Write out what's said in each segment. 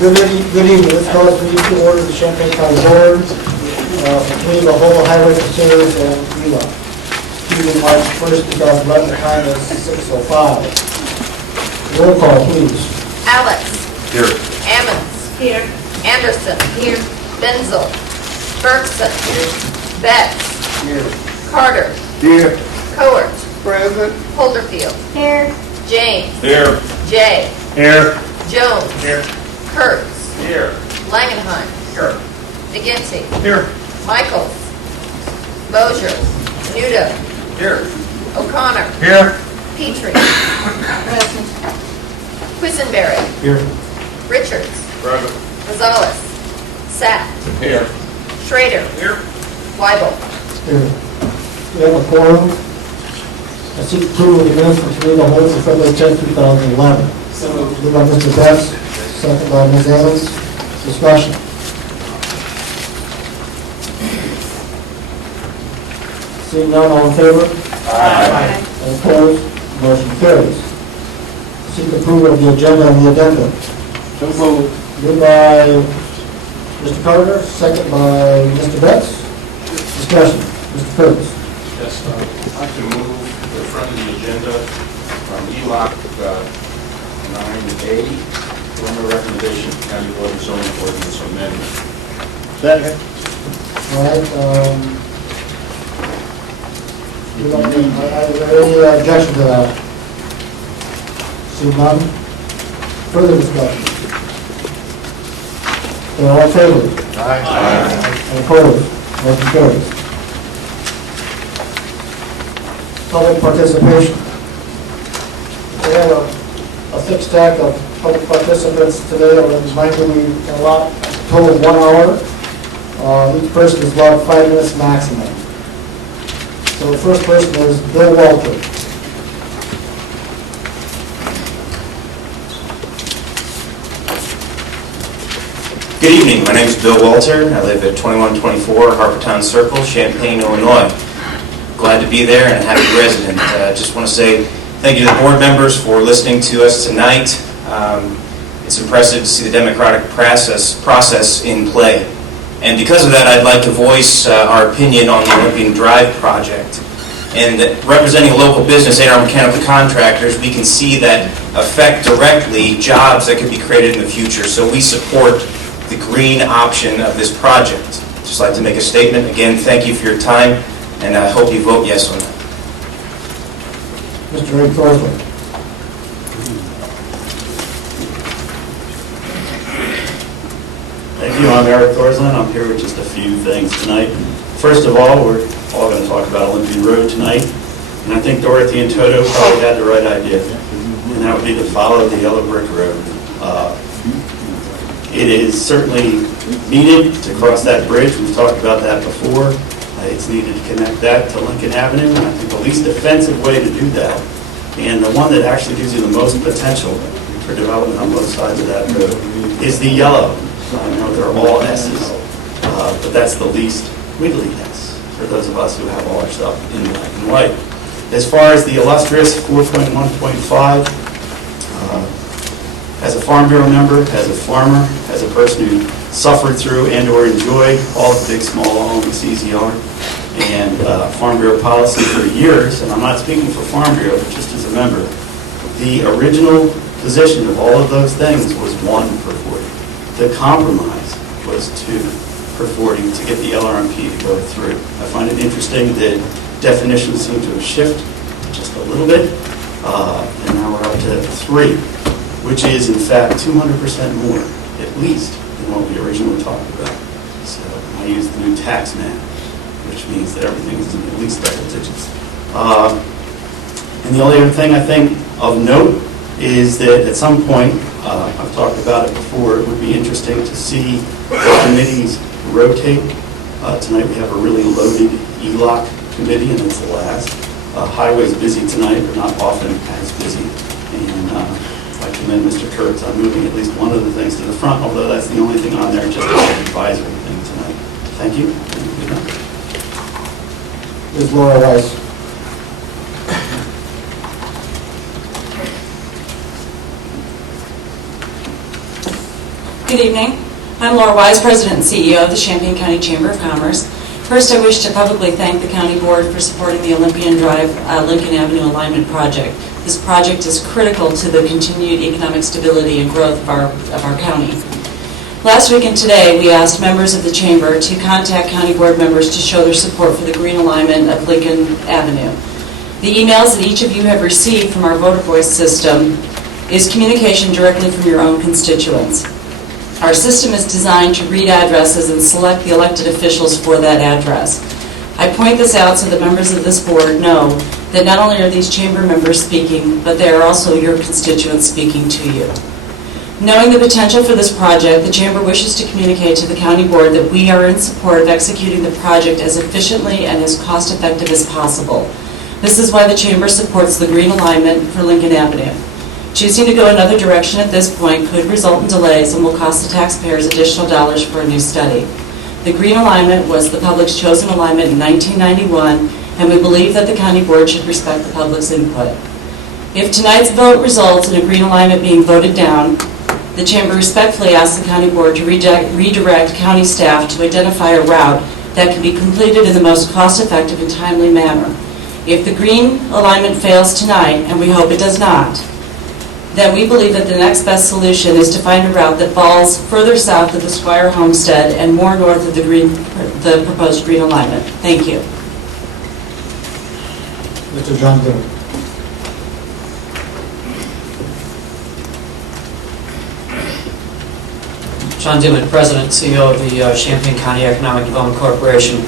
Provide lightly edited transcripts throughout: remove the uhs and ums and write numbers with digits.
Good evening. This call is for you to order the Champaign County Board between the whole highway facilities and ULA. Tuesday, March 1st, 2011, the time is 6:05. Roll call, please. Alex. Here. Ammons. Here. Anderson. Here. Benzel. Bergson. Here. Betts. Here. Carter. Here. Cowart. Present. Holderfield. Here. James. Here. Jay. Here. Jones. Here. Kurtz. Here. Langenheim. Here. McGinty. Here. Michaels. Mosier. Nudo. Here. O'Connor. Here. Petrie. Quisenberry. Here. Richards. Present. Gonzalez. Sapp. Here. Schrader. Here. Weibel. Here. We have a quorum. I seek approval of the minutes for committee of the whole for February 10th, 2011. Moved by Mr. Betts, second by Ms. Ammons. Discussion. Seeing none, all in favor? Aye. All opposed? Motion carries. Seek approval of the agenda and the addendum. So moved. Moved by Mr. Carter, second by Mr. Betts. Discussion. Mr. Curtis. Yes, I'd like to move the front of the agenda from ELOC 9A, preliminary recommendation to County Board of Zoning Ordinance Amendment. Second. All right, is there any objection to that? See none? Further discussion? Okay, all in favor? Aye. And opposed? Motion carries. Public participation. We have a thick stack of public participants today. I would remind you we allot a total of 1 hour. Each person is allowed 5 minutes maximum. So the first person is Bill Walter. Good evening. My name is Bill Walter. I live at 2124 Harbortown Circle, Champaign, Illinois. Glad to be there and a happy resident. Just want to say thank you to the board members for listening to us tonight. It's impressive to see the democratic process in play. And because of that, I'd like to voice our opinion on the Olympian Drive project. And that representing a local business and our mechanical contractors, we can see that affect directly jobs that could be created in the future. So we support the green option of this project. Just like to make a statement. Again, thank you for your time, and I hope you vote yes on that. Mr. Ray Thornton. Thank you. I'm Eric Thorsland. I'm here with just a few things tonight. First of all, we're all going to talk about Olympian Road tonight. And I think Dorothy and Toto probably had the right idea. And that would be to follow the yellow brick road. It is certainly needed to cross that bridge. We've talked about that before. It's needed to connect that to Lincoln Avenue. And I think the least offensive way to do that, and the one that actually gives you the most potential for development on both sides of that road, is the yellow. I know they're all S's, but that's the least wiggly S for those of us who have all our stuff in black and white. As far as the illustrious 4.1.5, as a Farm Bureau member, as a farmer, as a person who suffered through and or enjoyed all the big, small, all the CZR, and Farm Bureau policy for years, and I'm not speaking for Farm Bureau, but just as a member, the original position of all of those things was 1 per 40. The compromise was 2 per 40 to get the LRMP to go through. I find it interesting that definitions seem to have shifted just a little bit, and now we're up to 3, which is in fact 200% more, at least, than what we originally talked about. So I use the new tax man, which means that everything is in at least double digits. And the only other thing I think of note is that at some point, I've talked about it before, it would be interesting to see the committees rotate. Tonight we have a really loaded ELOC committee, and it's the last. Highway's busy tonight, but not often as busy. And I commend Mr. Kurtz on moving at least one of the things to the front, although that's the only thing on there, just an advisory thing tonight. Thank you. And good night. Ms. Laura Weiss. Good evening. I'm Laura Wise, President and CEO of the Champaign County Chamber of Commerce. First, I wish to publicly thank the County Board for supporting the Olympian Drive Lincoln Avenue Alignment Project. This project is critical to the continued economic stability and growth of our county. Last week and today, we asked members of the Chamber to contact County Board members to show their support for the green alignment of Lincoln Avenue. The emails that each of you have received from our voter voice system is communication directly from your own constituents. Our system is designed to read addresses and select the elected officials for that address. I point this out so that members of this board know that not only are these chamber members speaking, but they are also your constituents speaking to you. Knowing the potential for this project, the Chamber wishes to communicate to the County Board that we are in support of executing the project as efficiently and as cost-effective as possible. This is why the Chamber supports the green alignment for Lincoln Avenue. Choosing to go another direction at this point could result in delays and will cost the taxpayers additional dollars for a new study. The green alignment was the public's chosen alignment in 1991, and we believe that the County Board should respect the public's input. If tonight's vote results in a green alignment being voted down, the Chamber respectfully asks the County Board to redirect county staff to identify a route that can be completed in the most cost-effective and timely manner. If the green alignment fails tonight, and we hope it does not, then we believe that the next best solution is to find a route that falls further south of the Squire Homestead and more north of the proposed green alignment. Thank you. Mr. John Dillon. John Dimmitt, President and CEO of the Champaign County Economic Development Corporation.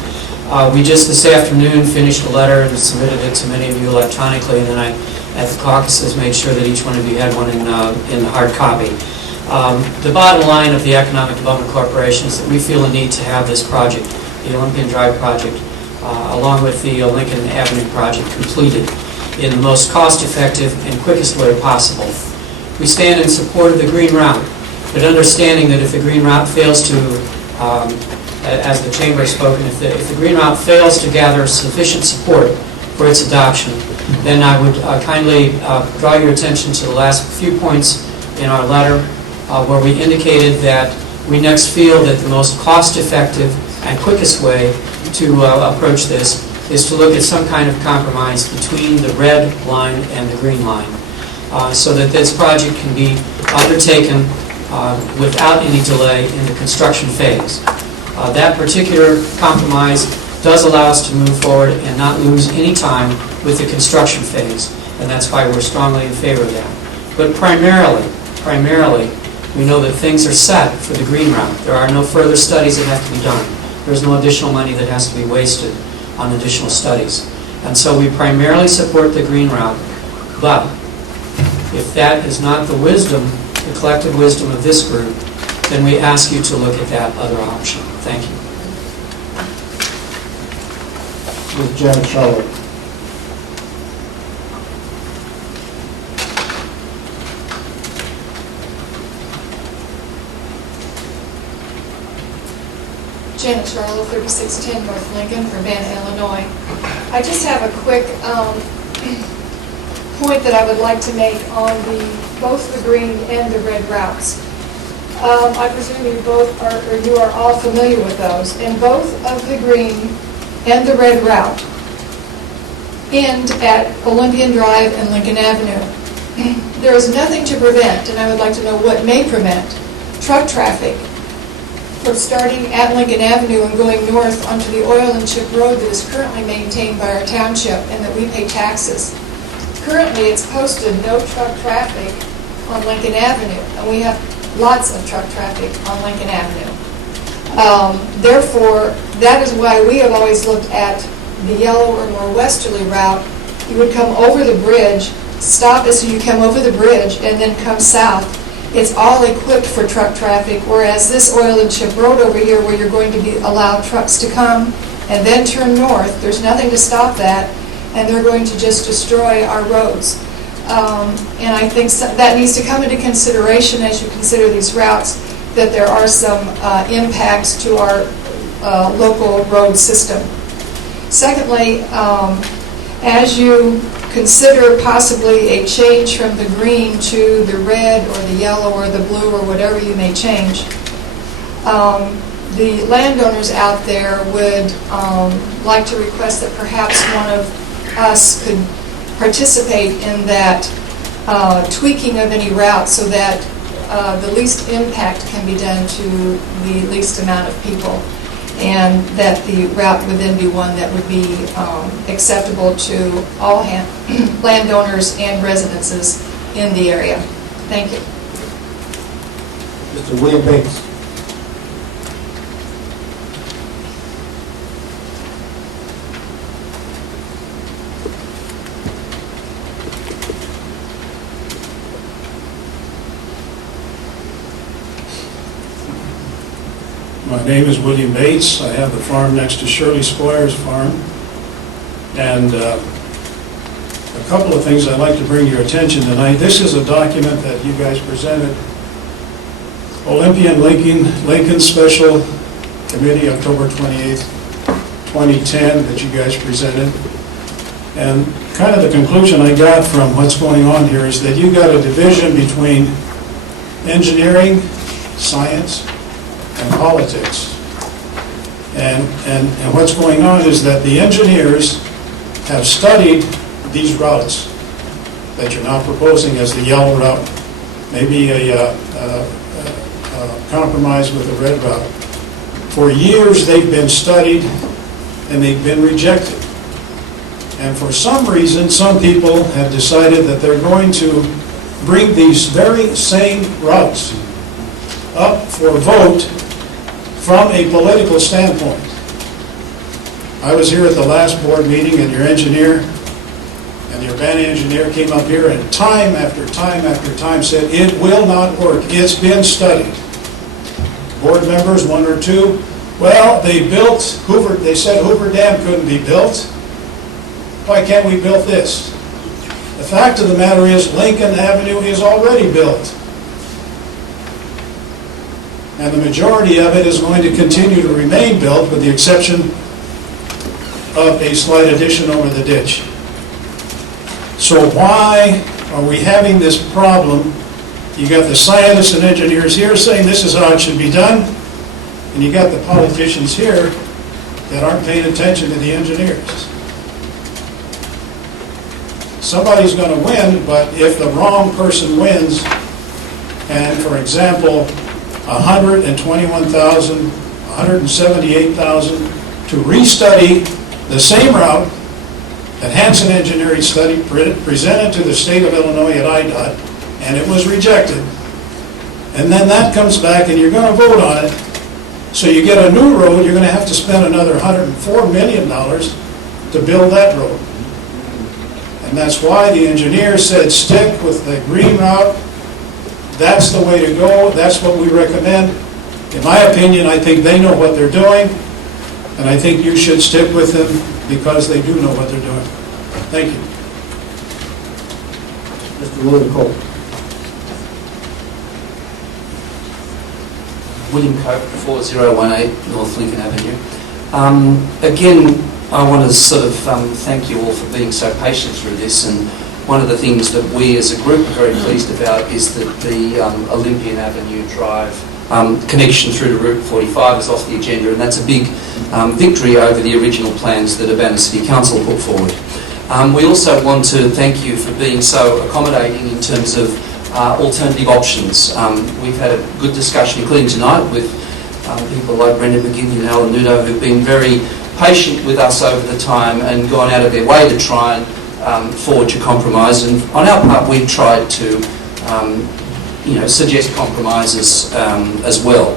We just this afternoon finished a letter and submitted it to many of you electronically, and then I, at the caucuses, made sure that each one of you had one in hard copy. The bottom line of the Economic Development Corporation is that we feel a need to have this project, the Olympian Drive project, along with the Lincoln Avenue project, completed in the most cost-effective and quickest way possible. We stand in support of the green route, but understanding that if the green route fails to, as the Chamber has spoken, if the green route fails to gather sufficient support for its adoption, then I would kindly draw your attention to the last few points in our letter where we indicated that we next feel that the most cost-effective and quickest way to approach this is to look at some kind of compromise between the red line and the green line so that this project can be undertaken without any delay in the construction phase. That particular compromise does allow us to move forward and not lose any time with the construction phase, and that's why we're strongly in favor of that. But primarily, we know that things are set for the green route. There are no further studies that have to be done. There's no additional money that has to be wasted on additional studies. And so we primarily support the green route, but if that is not the wisdom, the collective wisdom of this group, then we ask you to look at that other option. Thank you. Ms. Janet Charlotte. Janet Charlotte, 3610 North Lincoln, Urbana, Illinois. I just have a quick point that I would like to make on both the green and the red routes. I presume you are all familiar with those. And both of the green and the red route end at Olympian Drive and Lincoln Avenue. There is nothing to prevent, and I would like to know what may prevent, truck traffic from starting at Lincoln Avenue and going north onto the oil and chip road that is currently maintained by our township and that we pay taxes. Currently, it's posted no truck traffic on Lincoln Avenue, and we have lots of truck traffic on Lincoln Avenue. Therefore, that is why we have always looked at the yellow or more westerly route. You would come over the bridge, stop as you come over the bridge, and then come south. It's all equipped for truck traffic, whereas this oil and chip road over here, where you're going to be allowed trucks to come and then turn north, there's nothing to stop that, and they're going to just destroy our roads. And I think that needs to come into consideration as you consider these routes, that there are some impacts to our local road system. Secondly, as you consider possibly a change from the green to the red or the yellow or the blue or whatever you may change, the landowners out there would like to request that perhaps one of us could participate in that tweaking of any route so that the least impact can be done to the least amount of people, and that the route would then be one that would be acceptable to all landowners and residences in the area. Thank you. Mr. William Bates. My name is William Bates. I have the farm next to Shirley Squire's farm. And a couple of things I'd like to bring to your attention tonight. This is a document that you guys presented. Olympian Lincoln Special Committee, October 28th, 2010, that you guys presented. And kind of the conclusion I got from what's going on here is that you got a division between engineering, science, and politics. And what's going on is that the engineers have studied these routes that you're now proposing as the yellow route, maybe a compromise with the red route. For years they've been studied and they've been rejected. And for some reason, some people have decided that they're going to bring these very same routes up for vote from a political standpoint. I was here at the last board meeting, and your engineer and the Urbana engineer came up here and time after time after time said, it will not work. It's been studied. Board members, one or two, well, they said Hoover Dam couldn't be built. Why can't we build this? The fact of the matter is Lincoln Avenue is already built. And the majority of it is going to continue to remain built with the exception of a slight addition over the ditch. So why are we having this problem? You got the scientists and engineers here saying this is how it should be done, and you got the politicians here that aren't paying attention to the engineers. Somebody's going to win, but if the wrong person wins, and for example, 121,000, 178,000 to restudy the same route that Hanson Engineering study presented to the state of Illinois at IDOT, and it was rejected. And then that comes back and you're going to vote on it. So you get a new road, you're going to have to spend another $104 million to build that road. And that's why the engineers said stick with the green route. That's the way to go. That's what we recommend. In my opinion, I think they know what they're doing, and I think you should stick with them because they do know what they're doing. Thank you. Mr. William Cole. William Cope, 4018 North Lincoln Avenue. Again, I want to sort of thank you all for being so patient through this, and one of the things that we as a group are very pleased about is that the Olympian Avenue Drive connection through to Route 45 is off the agenda, and that's a big victory over the original plans that Urbana City Council put forward. We also want to thank you for being so accommodating in terms of alternative options. We've had a good discussion, including tonight, with people like Brendan McGivney and Alan Nudo, who've been very patient with us over the time and gone out of their way to try and forge a compromise. And on our part, we've tried to suggest compromises as well.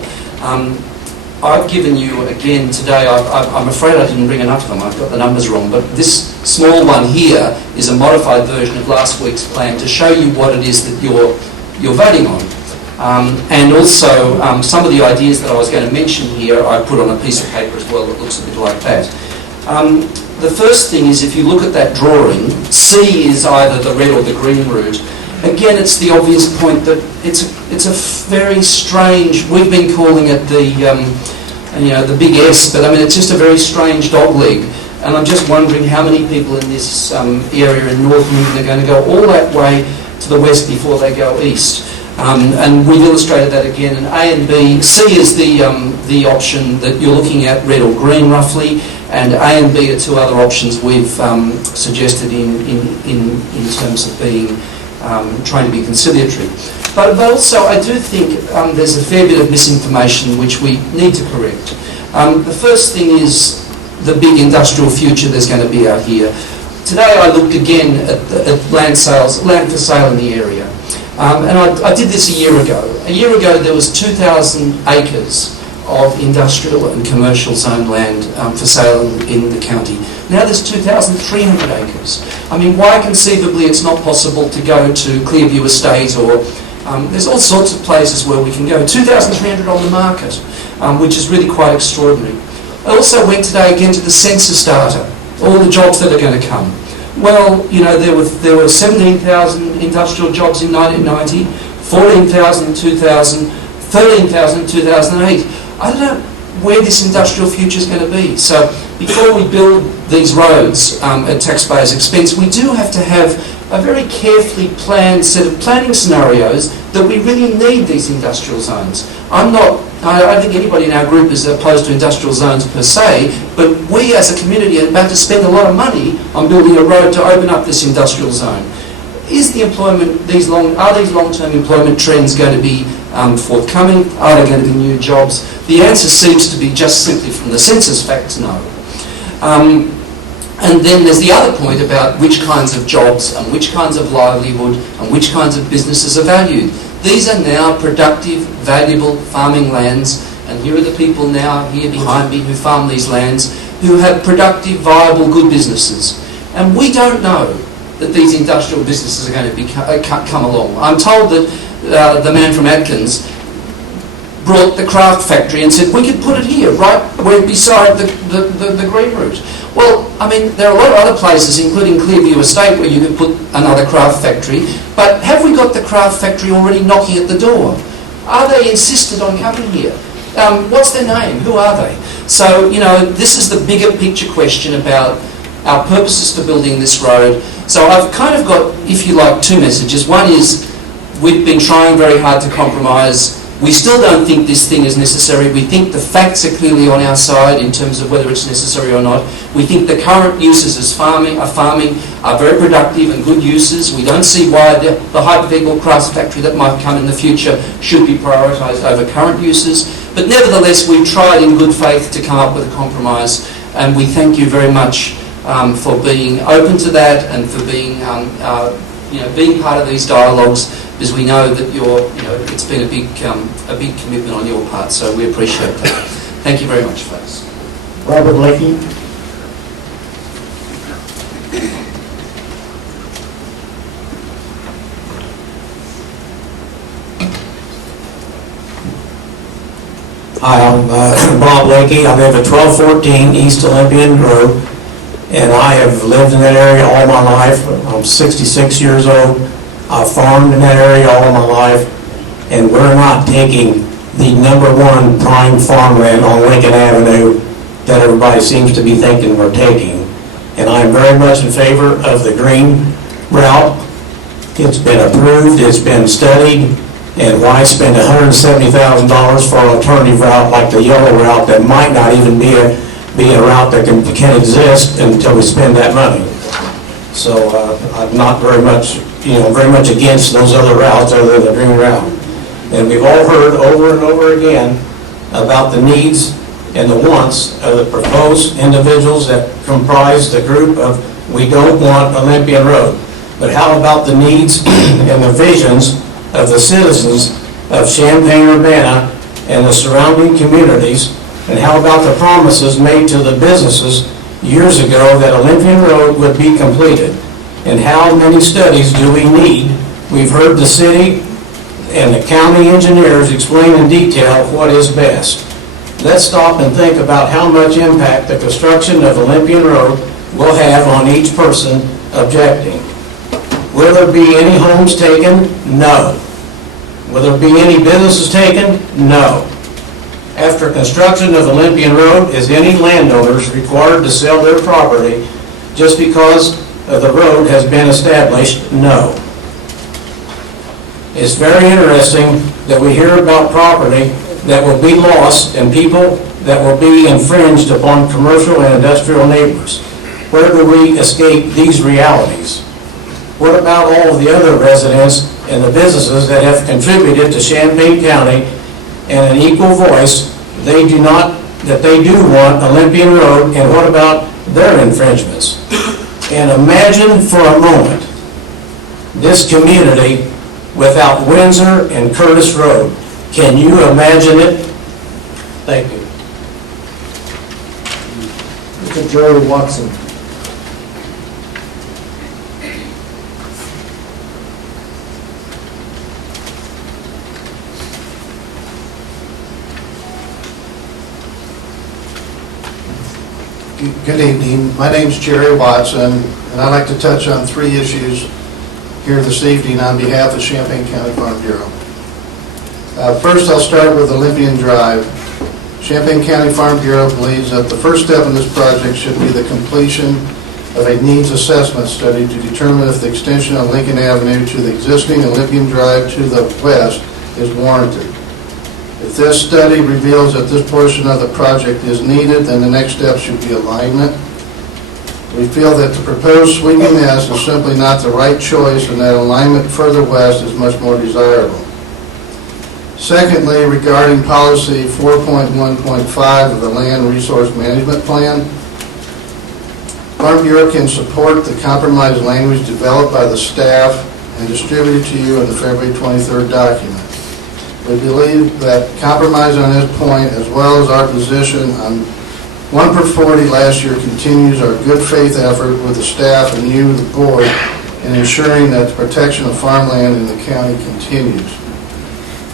I've given you, again, today, I'm afraid I didn't bring enough of them, I've got the numbers wrong, but this small one here is a modified version of last week's plan to show you what it is that you're voting on. And also, some of the ideas that I was going to mention here, I put on a piece of paper as well that looks a bit like that. The first thing is, if you look at that drawing, C is either the red or the green route. Again, it's the obvious point that it's a very strange, we've been calling it the big S, but I mean it's just a very strange dogleg. And I'm just wondering how many people in this area in North Lincoln are going to go all that way to the west before they go east. And we've illustrated that again in A and B. C is the option that you're looking at, red or green roughly, and A and B are two other options we've suggested in terms of being trying to be conciliatory. But also I do think there's a fair bit of misinformation which we need to correct. The first thing is the big industrial future there's going to be out here. Today I looked again at land for sale in the area. And I did this a year ago. A year ago there was 2,000 acres of industrial and commercial zone land for sale in the county. Now there's 2,300 acres. I mean, why conceivably it's not possible to go to Clearview Estate or there's all sorts of places where we can go. 2,300 on the market, which is really quite extraordinary. I also went today again to the census data, all the jobs that are going to come. Well, you know, there were 17,000 industrial jobs in 1990, 14,000 in 2000, 13,000 in 2008. I don't know where this industrial future is going to be. So before we build these roads at taxpayers' expense, we do have to have a very carefully planned set of planning scenarios that we really need these industrial zones. I don't think anybody in our group is opposed to industrial zones per se, but we as a community are about to spend a lot of money on building a road to open up this industrial zone. Is the employment, are these long-term employment trends going to be forthcoming? Are there going to be new jobs? The answer seems to be just simply from the census facts, no. And then there's the other point about which kinds of jobs and which kinds of livelihood and which kinds of businesses are valued. These are now productive, valuable farming lands, and here are the people now here behind me who farm these lands who have productive, viable, good businesses. And we don't know that these industrial businesses are going to come along. I'm told that the man from Atkins brought the craft factory and said, we could put it here, right where beside the green route. Well, I mean, there are a lot of other places, including Clearview Estate, where you could put another craft factory, but have we got the craft factory already knocking at the door? Are they insisted on coming here? What's their name? Who are they? So, you know, this is the bigger picture question about our purposes for building this road. So I've kind of got, if you like, two messages. One is we've been trying very hard to compromise. We still don't think this thing is necessary. We think the facts are clearly on our side in terms of whether it's necessary or not. We think the current uses as farming are very productive and good uses. We don't see why the hypothetical craft factory that might come in the future should be prioritised over current uses. But nevertheless, we've tried in good faith to come up with a compromise, and we thank you very much for being open to that and for being, being part of these dialogues. Because we know that it's been a big commitment on your part, so we appreciate that. Thank you very much, folks. Robert Lakey. Hi, I'm Bob Lakey. I live at 1214 East Olympian Road, and I have lived in that area all my life. I'm 66 years old. I've farmed in that area all my life, and we're not taking the #1 prime farmland on Lincoln Avenue that everybody seems to be thinking we're taking. And I'm very much in favor of the green route. It's been approved, it's been studied, and why spend $170,000 for an alternative route like the yellow route that might not even be a route that can exist until we spend that money. So I'm not very much against those other routes other than the green route. And we've all heard over and over again about the needs and the wants of the proposed individuals that comprise the group of We Don't Want Olympian Road. But how about the needs and the visions of the citizens of Champaign-Urbana and the surrounding communities? And how about the promises made to the businesses years ago that Olympian Road would be completed? And how many studies do we need? We've heard the city and the county engineers explain in detail what is best. Let's stop and think about how much impact the construction of Olympian Road will have on each person objecting. Will there be any homes taken? No. Will there be any businesses taken? No. after construction of Olympian Road, is any landowners required to sell their property just because the road has been established? No. It's very interesting that we hear about property that will be lost and people that will be infringed upon commercial and industrial neighbors. Where do we escape these realities? What about all of the other residents and the businesses that have contributed to Champaign County and an equal voice? They do want Olympian Road, and what about their infringements? And imagine for a moment this community without Windsor and Curtis Road. Can you imagine it? Thank you. Mr. Jerry Watson. Good evening. My name's Jerry Watson, and I'd like to touch on 3 issues here this evening on behalf of Champaign County Farm Bureau. First, I'll start with Olympian Drive. Champaign County Farm Bureau believes that the first step in this project should be the completion of a needs assessment study to determine if the extension of Lincoln Avenue to the existing Olympian Drive to the west is warranted. If this study reveals that this portion of the project is needed, then the next step should be alignment. We feel that the proposed sweeping S is simply not the right choice and that alignment further west is much more desirable. Secondly, regarding policy 4.1.5 of the Land Resource Management Plan, Farm Bureau can support the compromise language developed by the staff and distributed to you in the February 23rd document. We believe that compromise on this point, as well as our position on 1 per 40 last year, continues our good faith effort with the staff and you, the board, in ensuring that the protection of farmland in the county continues.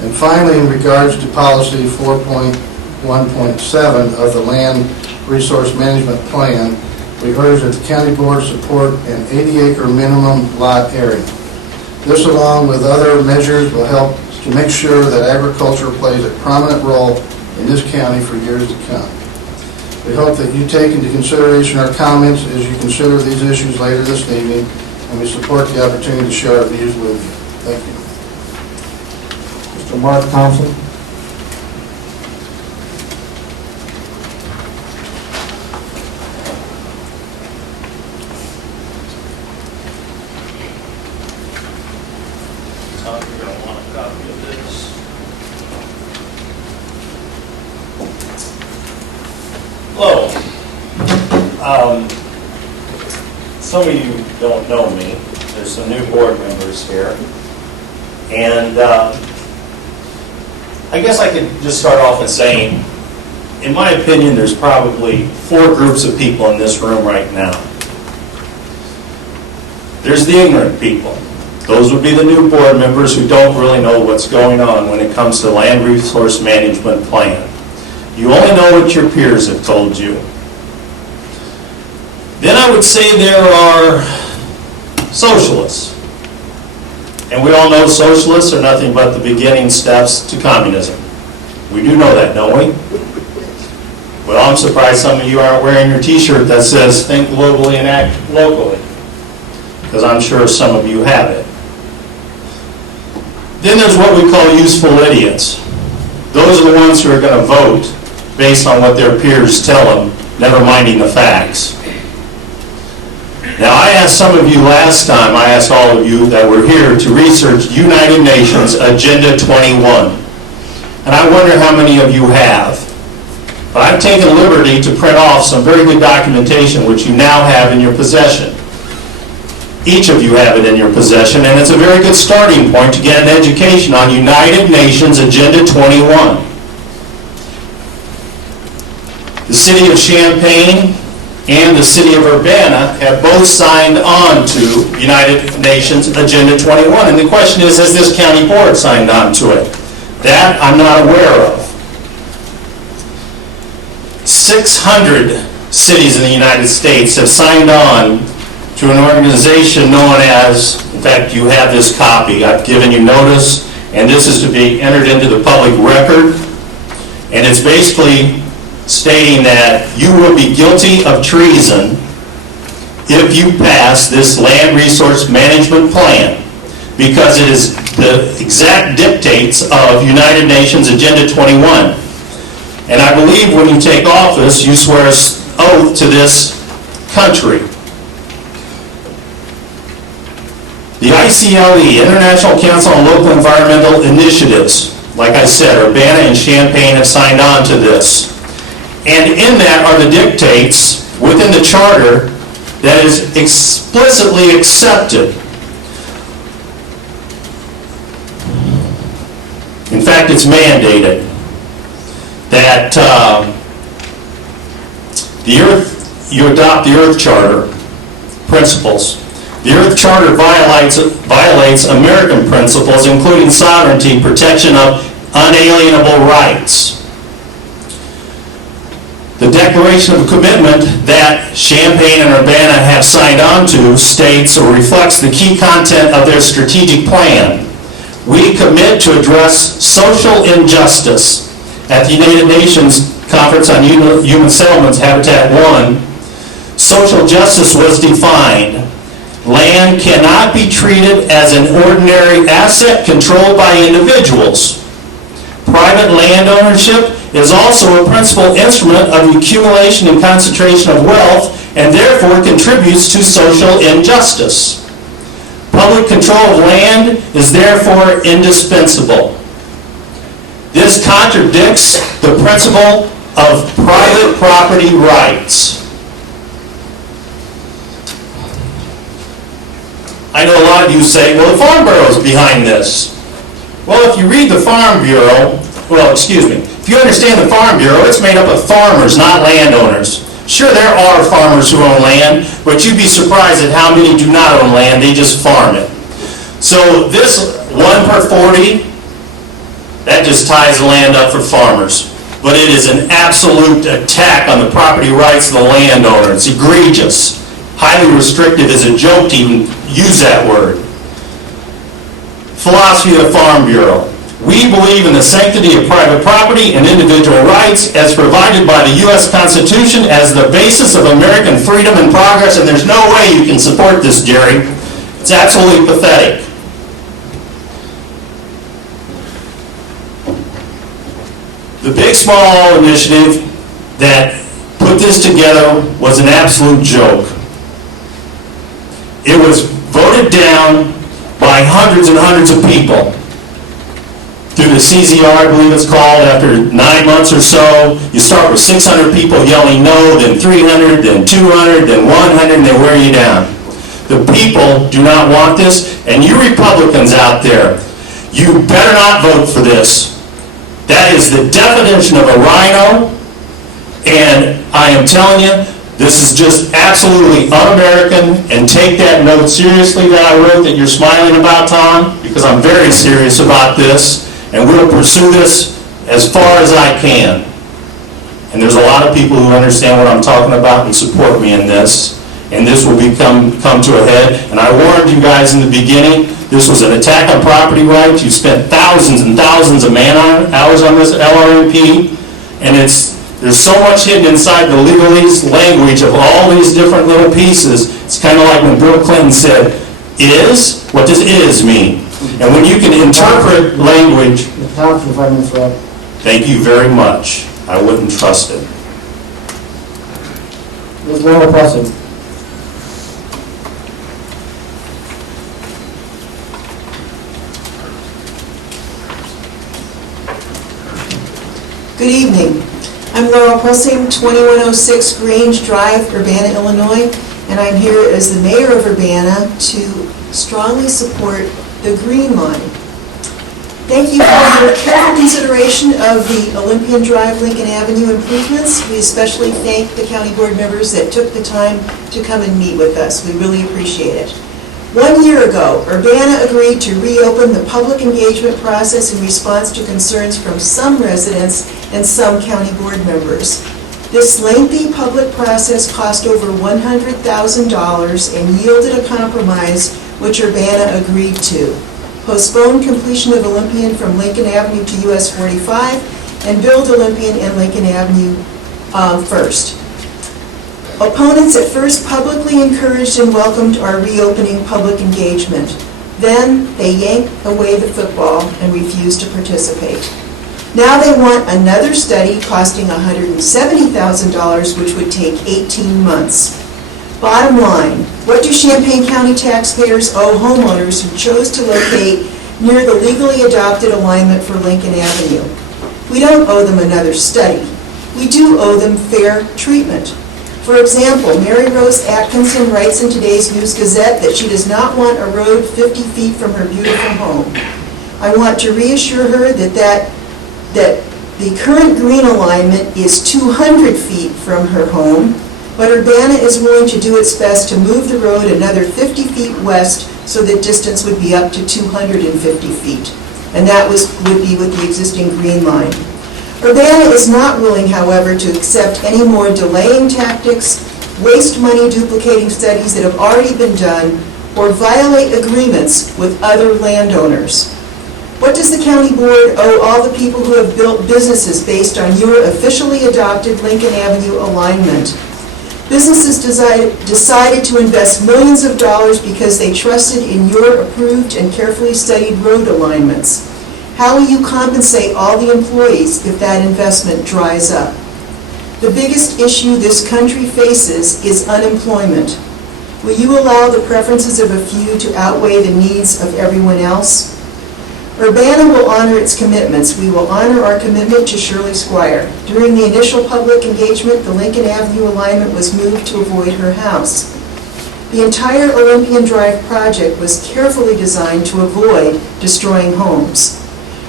And finally, in regards to policy 4.1.7 of the Land Resource Management Plan, we urge that the county board support an 80-acre minimum lot area. This, along with other measures, will help to make sure that agriculture plays a prominent role in this county for years to come. We hope that you take into consideration our comments as you consider these issues later this evening, and we support the opportunity to share our views with you. Thank you. Mr. Mark Thompson. Tom, you're going to want a copy of this. Hello. Some of you don't know me. There's some new board members here. And I guess I could just start off with saying, in my opinion, there's probably 4 groups of people in this room right now. There's the ignorant people. Those would be the new board members who don't really know what's going on when it comes to Land Resource Management Plan. You only know what your peers have told you. Then I would say there are socialists. And we all know socialists are nothing but the beginning steps to communism. We do know that, don't we? Well, I'm surprised some of you aren't wearing your t-shirt that says think globally and act locally, because I'm sure some of you have it. Then there's what we call useful idiots. Those are the ones who are going to vote based on what their peers tell them, never minding the facts. Now, I asked some of you last time, I asked all of you that were here to research United Nations Agenda 21. And I wonder how many of you have. But I've taken liberty to print off some very good documentation which you now have in your possession. Each of you have it in your possession, and it's a very good starting point to get an education on United Nations Agenda 21. The city of Champaign and the city of Urbana have both signed on to United Nations Agenda 21. And the question is, has this county board signed on to it? That I'm not aware of. 600 cities in the United States have signed on to an organization known as, in fact, you have this copy, I've given you notice, and this is to be entered into the public record. And it's basically stating that you will be guilty of treason if you pass this land resource management plan, because it is the exact dictates of United Nations Agenda 21. And I believe when you take office, you swear an oath to this country. The ICLE, International Council on Local Environmental Initiatives, like I said, Urbana and Champaign have signed on to this. And in that are the dictates within the charter that is explicitly accepted. In fact, it's mandated that you adopt the Earth Charter principles. The Earth Charter violates American principles, including sovereignty, protection of unalienable rights. The Declaration of Commitment that Champaign and Urbana have signed on to states or reflects the key content of their strategic plan. We commit to address social injustice. At the United Nations Conference on Human Settlements, Habitat 1, social justice was defined. Land cannot be treated as an ordinary asset controlled by individuals. Private land ownership is also a principal instrument of accumulation and concentration of wealth, and therefore contributes to social injustice. Public control of land is therefore indispensable. This contradicts the principle of private property rights. I know a lot of you say, well, the Farm Bureau is behind this. Well, if you read the Farm Bureau, if you understand the Farm Bureau, it's made up of farmers, not landowners. Sure, there are farmers who own land, but you'd be surprised at how many do not own land, they just farm it. So this 1 per 40, that just ties the land up for farmers. But it is an absolute attack on the property rights of the landowner. It's egregious. Highly restrictive is a joke to even use that word. Philosophy of the Farm Bureau. We believe in the sanctity of private property and individual rights as provided by the U.S. Constitution as the basis of American freedom and progress, and there's no way you can support this, Jerry. It's absolutely pathetic. The Big Small All initiative that put this together was an absolute joke. It was voted down by hundreds and hundreds of people through the CZR, I believe it's called. After 9 months or so, you start with 600 people yelling no, then 300, then 200, then 100, and they wear you down. The people do not want this, and you Republicans out there, you better not vote for this. That is the definition of a rhino, and I am telling you, this is just absolutely un-American, and take that note seriously that I wrote that you're smiling about, Tom, because I'm very serious about this, and we'll pursue this as far as I can. And there's a lot of people who understand what I'm talking about and support me in this, and this will come to a head. And I warned you guys in the beginning, this was an attack on property rights. You spent thousands and thousands of man-hours on this LRMP, and there's so much hidden inside the legalese language of all these different little pieces. It's kind of like when Bill Clinton said, is? What does is mean? And when you can interpret language... Tom, for 5 minutes, Rob. Thank you very much. I wouldn't trust it. Ms. Laura Pressing. Good evening. I'm Laurel Pressing, 2106 Grange Drive, Urbana, Illinois, and I'm here as the mayor of Urbana to strongly support the Green Line. Thank you for your careful consideration of the Olympian Drive, Lincoln Avenue improvements. We especially thank the county board members that took the time to come and meet with us. We really appreciate it. 1 year ago, Urbana agreed to reopen the public engagement process in response to concerns from some residents and some county board members. This lengthy public process cost over $100,000 and yielded a compromise which Urbana agreed to. Postpone completion of Olympian from Lincoln Avenue to US 45 and build Olympian and Lincoln Avenue first. Opponents at first publicly encouraged and welcomed our reopening public engagement. Then they yanked away the football and refused to participate. Now they want another study costing $170,000, which would take 18 months. Bottom line, what do Champaign County taxpayers owe homeowners who chose to locate near the legally adopted alignment for Lincoln Avenue? We don't owe them another study. We do owe them fair treatment. For example, Mary Rose Atkinson writes in today's News Gazette that she does not want a road 50 feet from her beautiful home. I want to reassure her that the current green alignment is 200 feet from her home, but Urbana is willing to do its best to move the road another 50 feet west so that distance would be up to 250 feet. And that would be with the existing green line. Urbana is not willing, however, to accept any more delaying tactics, waste money duplicating studies that have already been done, or violate agreements with other landowners. What does the county board owe all the people who have built businesses based on your officially adopted Lincoln Avenue alignment? Businesses decided to invest millions of dollars because they trusted in your approved and carefully studied road alignments. How will you compensate all the employees if that investment dries up? The biggest issue this country faces is unemployment. Will you allow the preferences of a few to outweigh the needs of everyone else? Urbana will honor its commitments. We will honor our commitment to Shirley Squire. During the initial public engagement, the Lincoln Avenue alignment was moved to avoid her house. The entire Olympian Drive project was carefully designed to avoid destroying homes.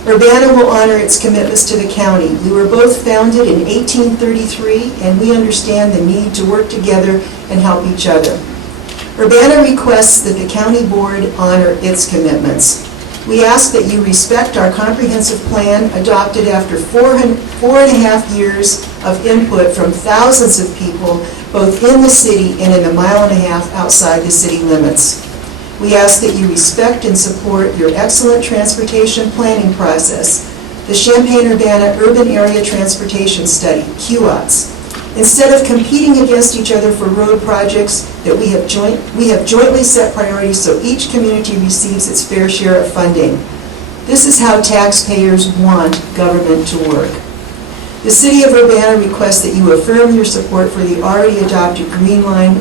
Urbana will honor its commitments to the county. We were both founded in 1833, and we understand the need to work together and help each other. Urbana requests that the county board honor its commitments. We ask that you respect our comprehensive plan adopted after four and a half years of input from thousands of people, both in the city and in the mile and a half outside the city limits. We ask that you respect and support your excellent transportation planning process, the Champaign-Urbana Urban Area Transportation Study, QOTS. Instead of competing against each other for road projects, that we have jointly set priorities so each community receives its fair share of funding. This is how taxpayers want government to work. The City of Urbana requests that you affirm your support for the already adopted Green Line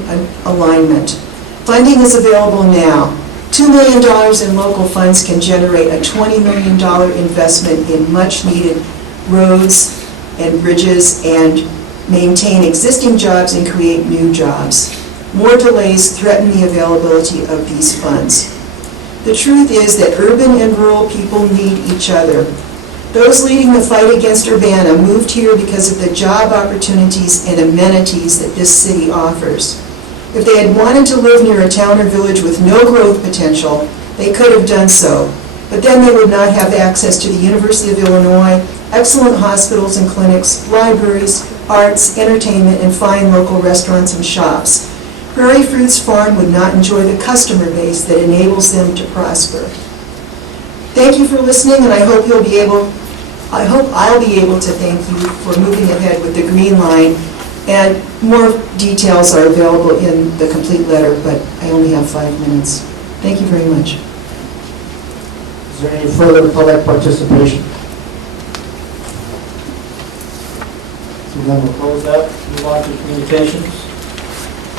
alignment. Funding is available now. $2 million in local funds can generate a $20 million investment in much-needed roads and bridges and maintain existing jobs and create new jobs. More delays threaten the availability of these funds. The truth is that urban and rural people need each other. Those leading the fight against Urbana moved here because of the job opportunities and amenities that this city offers. If they had wanted to live near a town or village with no growth potential, they could have done so. But then they would not have access to the University of Illinois, excellent hospitals and clinics, libraries, arts, entertainment, and fine local restaurants and shops. Prairie Fruits Farm would not enjoy the customer base that enables them to prosper. Thank you for listening, and I hope I'll be able to thank you for moving ahead with the Green Line. And more details are available in the complete letter, but I only have 5 minutes. Thank you very much. Is there any further public participation? So then we'll close that, move on to communications.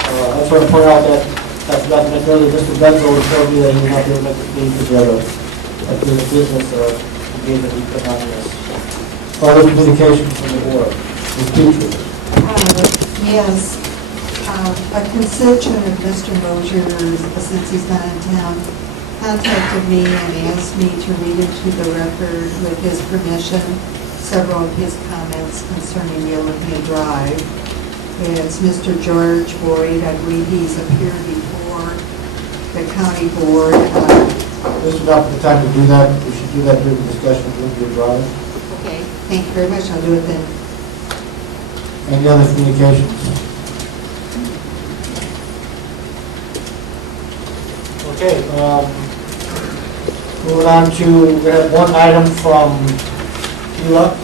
I just want to point out that I forgot to mention earlier, Mr. Benzo told me that he would not be able to make the meeting together. That's the business engagement he put on this. Other communications from the board. Ms. Petrie. Yes. A constituent of Mr. Mosier, since he's not in town, contacted me and asked me to read into the record, with his permission, several of his comments concerning the Olympia Drive. It's Mr. George Boyd. I believe he's appeared before the county board. This is not the time to do that. We should do that during the discussion of Olympia Drive. Okay, thank you very much. I'll do it then. Any other communications? Okay, moving on to, we have one item from Sheila.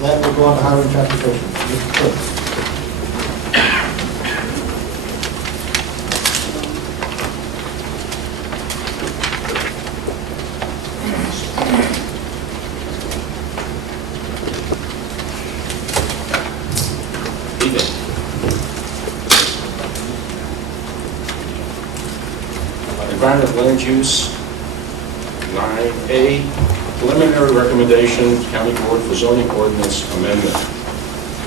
That will go on to highway and transportation. Mr. Clerk. Environment land use, 9A, preliminary recommendation, County Board for zoning ordinance amendment.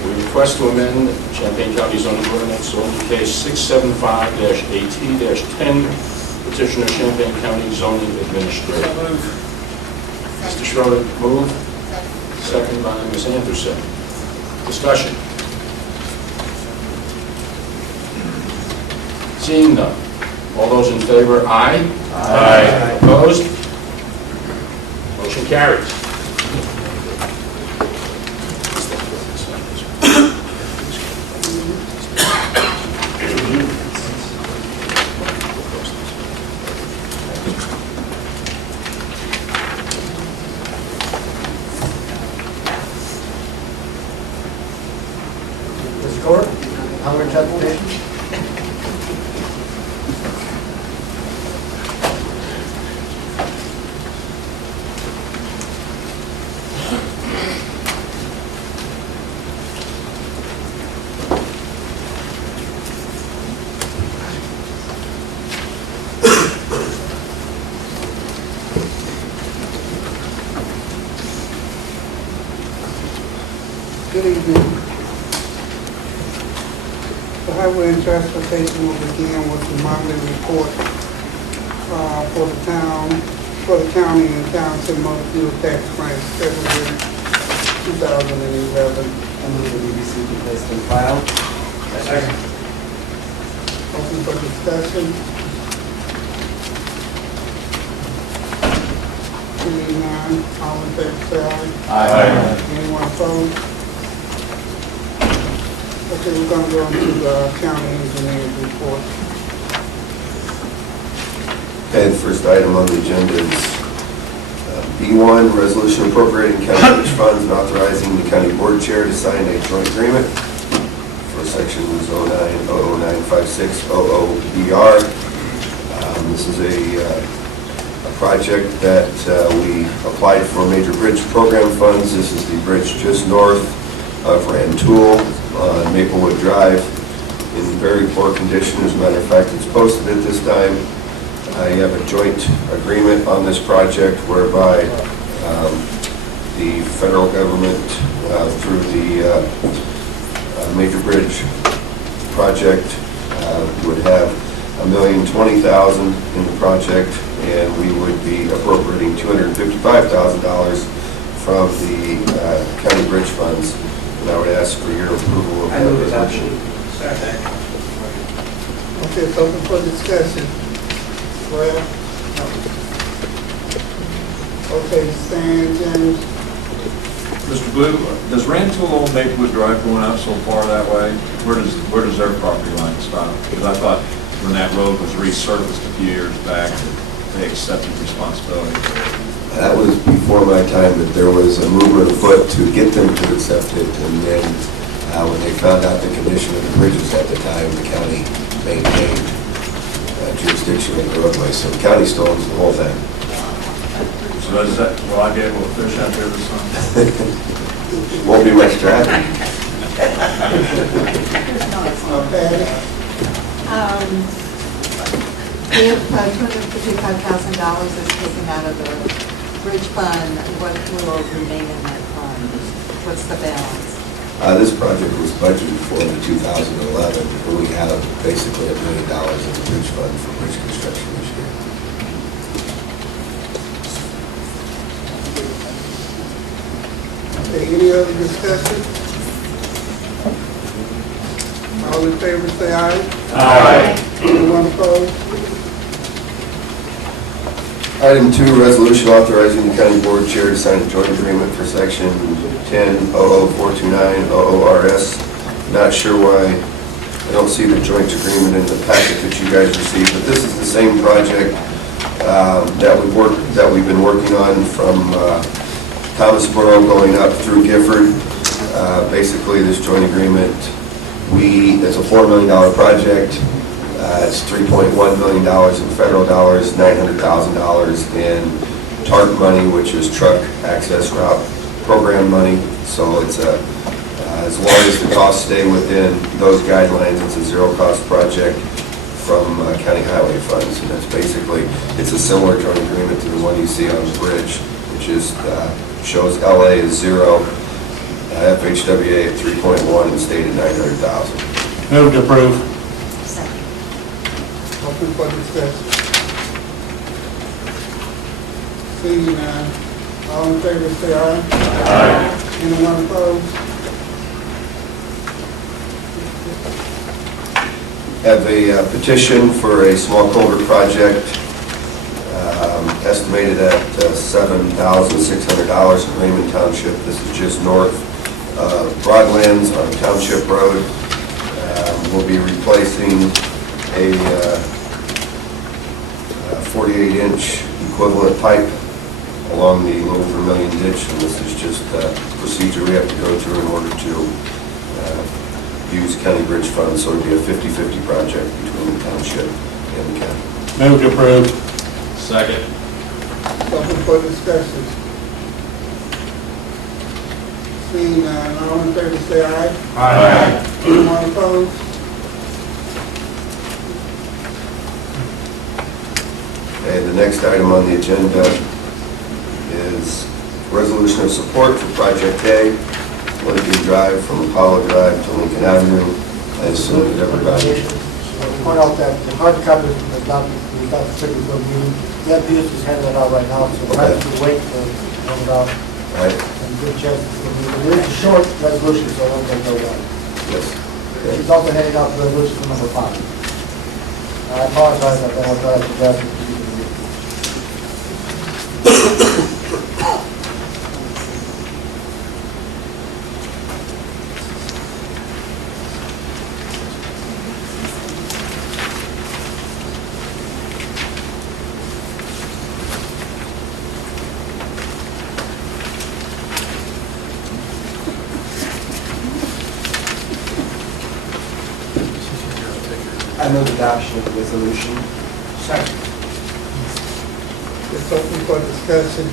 We request to amend Champaign County zoning ordinance, zoning case 675-AT-10, petitioner Champaign County zoning administrator. Mr. Schroeder, move. Second by Ms. Anderson. Discussion. Seeing none. All those in favor, aye. Aye. Opposed? Motion carries. Mr. Court, highway and transportation. Good evening. The Highway and Transportation will begin with the monthly report for the county and township motor fuel tax claims February 2011. I move that we receive and place in file. Second. Open for discussion. Seeing none, all in favor say aye. Aye. Anyone opposed? Okay, we're going to go into the county engineer's report. Okay, the first item on the agenda is B1, resolution appropriating county beach funds and authorizing the county board chair to sign a joint agreement for sections 09-00956-00BR. This is a project that we applied for major bridge program funds. This is the bridge just north of Rantoul on Maplewood Drive in very poor condition. As a matter of fact, it's posted at this time. I have a joint agreement on this project whereby the federal government through the major bridge project would have $1,020,000 in the project, and we would be appropriating $255,000 from the county bridge funds. And I would ask for your approval of that resolution. Okay, it's open for discussion. Well, okay, Stan, James. Mr. Blue, does Rantoul own Maplewood Drive going out so far that way? Where does their property line stop? Because I thought when that road was resurfaced a few years back, they accepted responsibility. That was before my time, that there was a movement afoot to get them to accept it, and then when they found out the condition of the bridges at the time, the county maintained jurisdiction of the roadway, so the county still owns the whole thing. So will I be able to fish out there this summer? Won't be much traffic. If $255,000 is taken out of the bridge fund, what will remain in that fund? What's the balance? This project was budgeted for in 2011, and we have basically $1 million in the bridge fund for bridge construction this year. Okay, any other discussion? All in favor say aye. Aye. Anyone opposed? Item 2, resolution authorizing the county board chair to sign a joint agreement for section 10-00429-00RS. Not sure why I don't see the joint agreement in the packet that you guys received, but this is the same project that we've been working on from Thomasboro going up through Gifford. Basically, this joint agreement, it's a $4 million project. It's $3.1 million in federal dollars, $900,000 in TARP money, which is Truck Access Route Program money. So it's as long as the costs stay within those guidelines, it's a zero-cost project from county highway funds. And that's basically, it's a similar joint agreement to the one you see on the bridge. It just shows LA is 0, FHWA at 3.1, and state at 900,000. Move to approve. Open for discussion. Seeing none, all in favor say aye. Aye. Anyone opposed? Have a petition for a small culvert project estimated at $7,600 in Raymond Township. This is just north of Broadlands on Township Road. We'll be replacing a 48-inch equivalent pipe along the Little Vermilion ditch, and this is just a procedure we have to go through in order to use county bridge funds, so it'll be a 50-50 project between the township and the county. Move to approve. Second. Open for discussion. Seeing none, all in favor say aye. Aye. Anyone opposed? Okay, the next item on the agenda is resolution of support for Project A, Lincoln Drive from Apollo Drive to Lincoln Avenue. I assume that everybody... Point out that the hard copy is not the particular meeting. That Pierce is handing it out right now, so we'll have to wait to hand it out. Right. And good chance. It is a short resolution, so I won't take no time. Yes. He's also handing out the resolution for number 5. I apologize that I'll try to address it. I move adoption of the resolution. Second. It's open for discussion.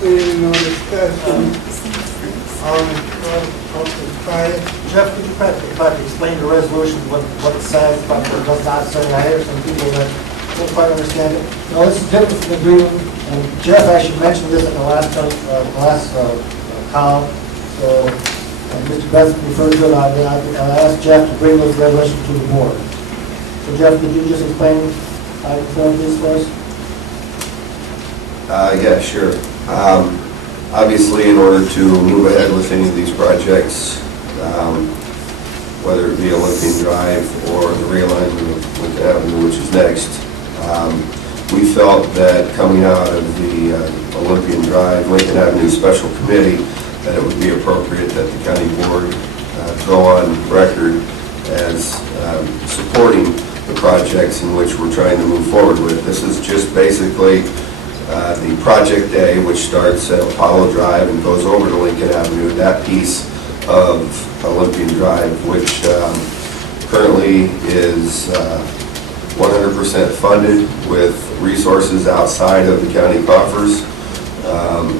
Seeing no discussion, all in favor? Jeff, could you perhaps explain the resolution, what it says, what it does not say? I hear some people that don't quite understand it. No, this is different from the agreement, and Jeff actually mentioned this in the last column. So, Mr. Benson referred to it, I asked Jeff to bring this resolution to the board. So Jeff, could you just explain how you formed this for us? Yeah, sure. Obviously, in order to move ahead with any of these projects, whether it be Olympian Drive or the realignment of Lincoln Avenue, which is next, we felt that coming out of the Olympian Drive, Lincoln Avenue Special Committee, that it would be appropriate that the county board go on record as supporting the projects in which we're trying to move forward with. This is just basically the Project A, which starts at Apollo Drive and goes over to Lincoln Avenue, that piece of Olympian Drive, which currently is 100% funded with resources outside of the county coffers.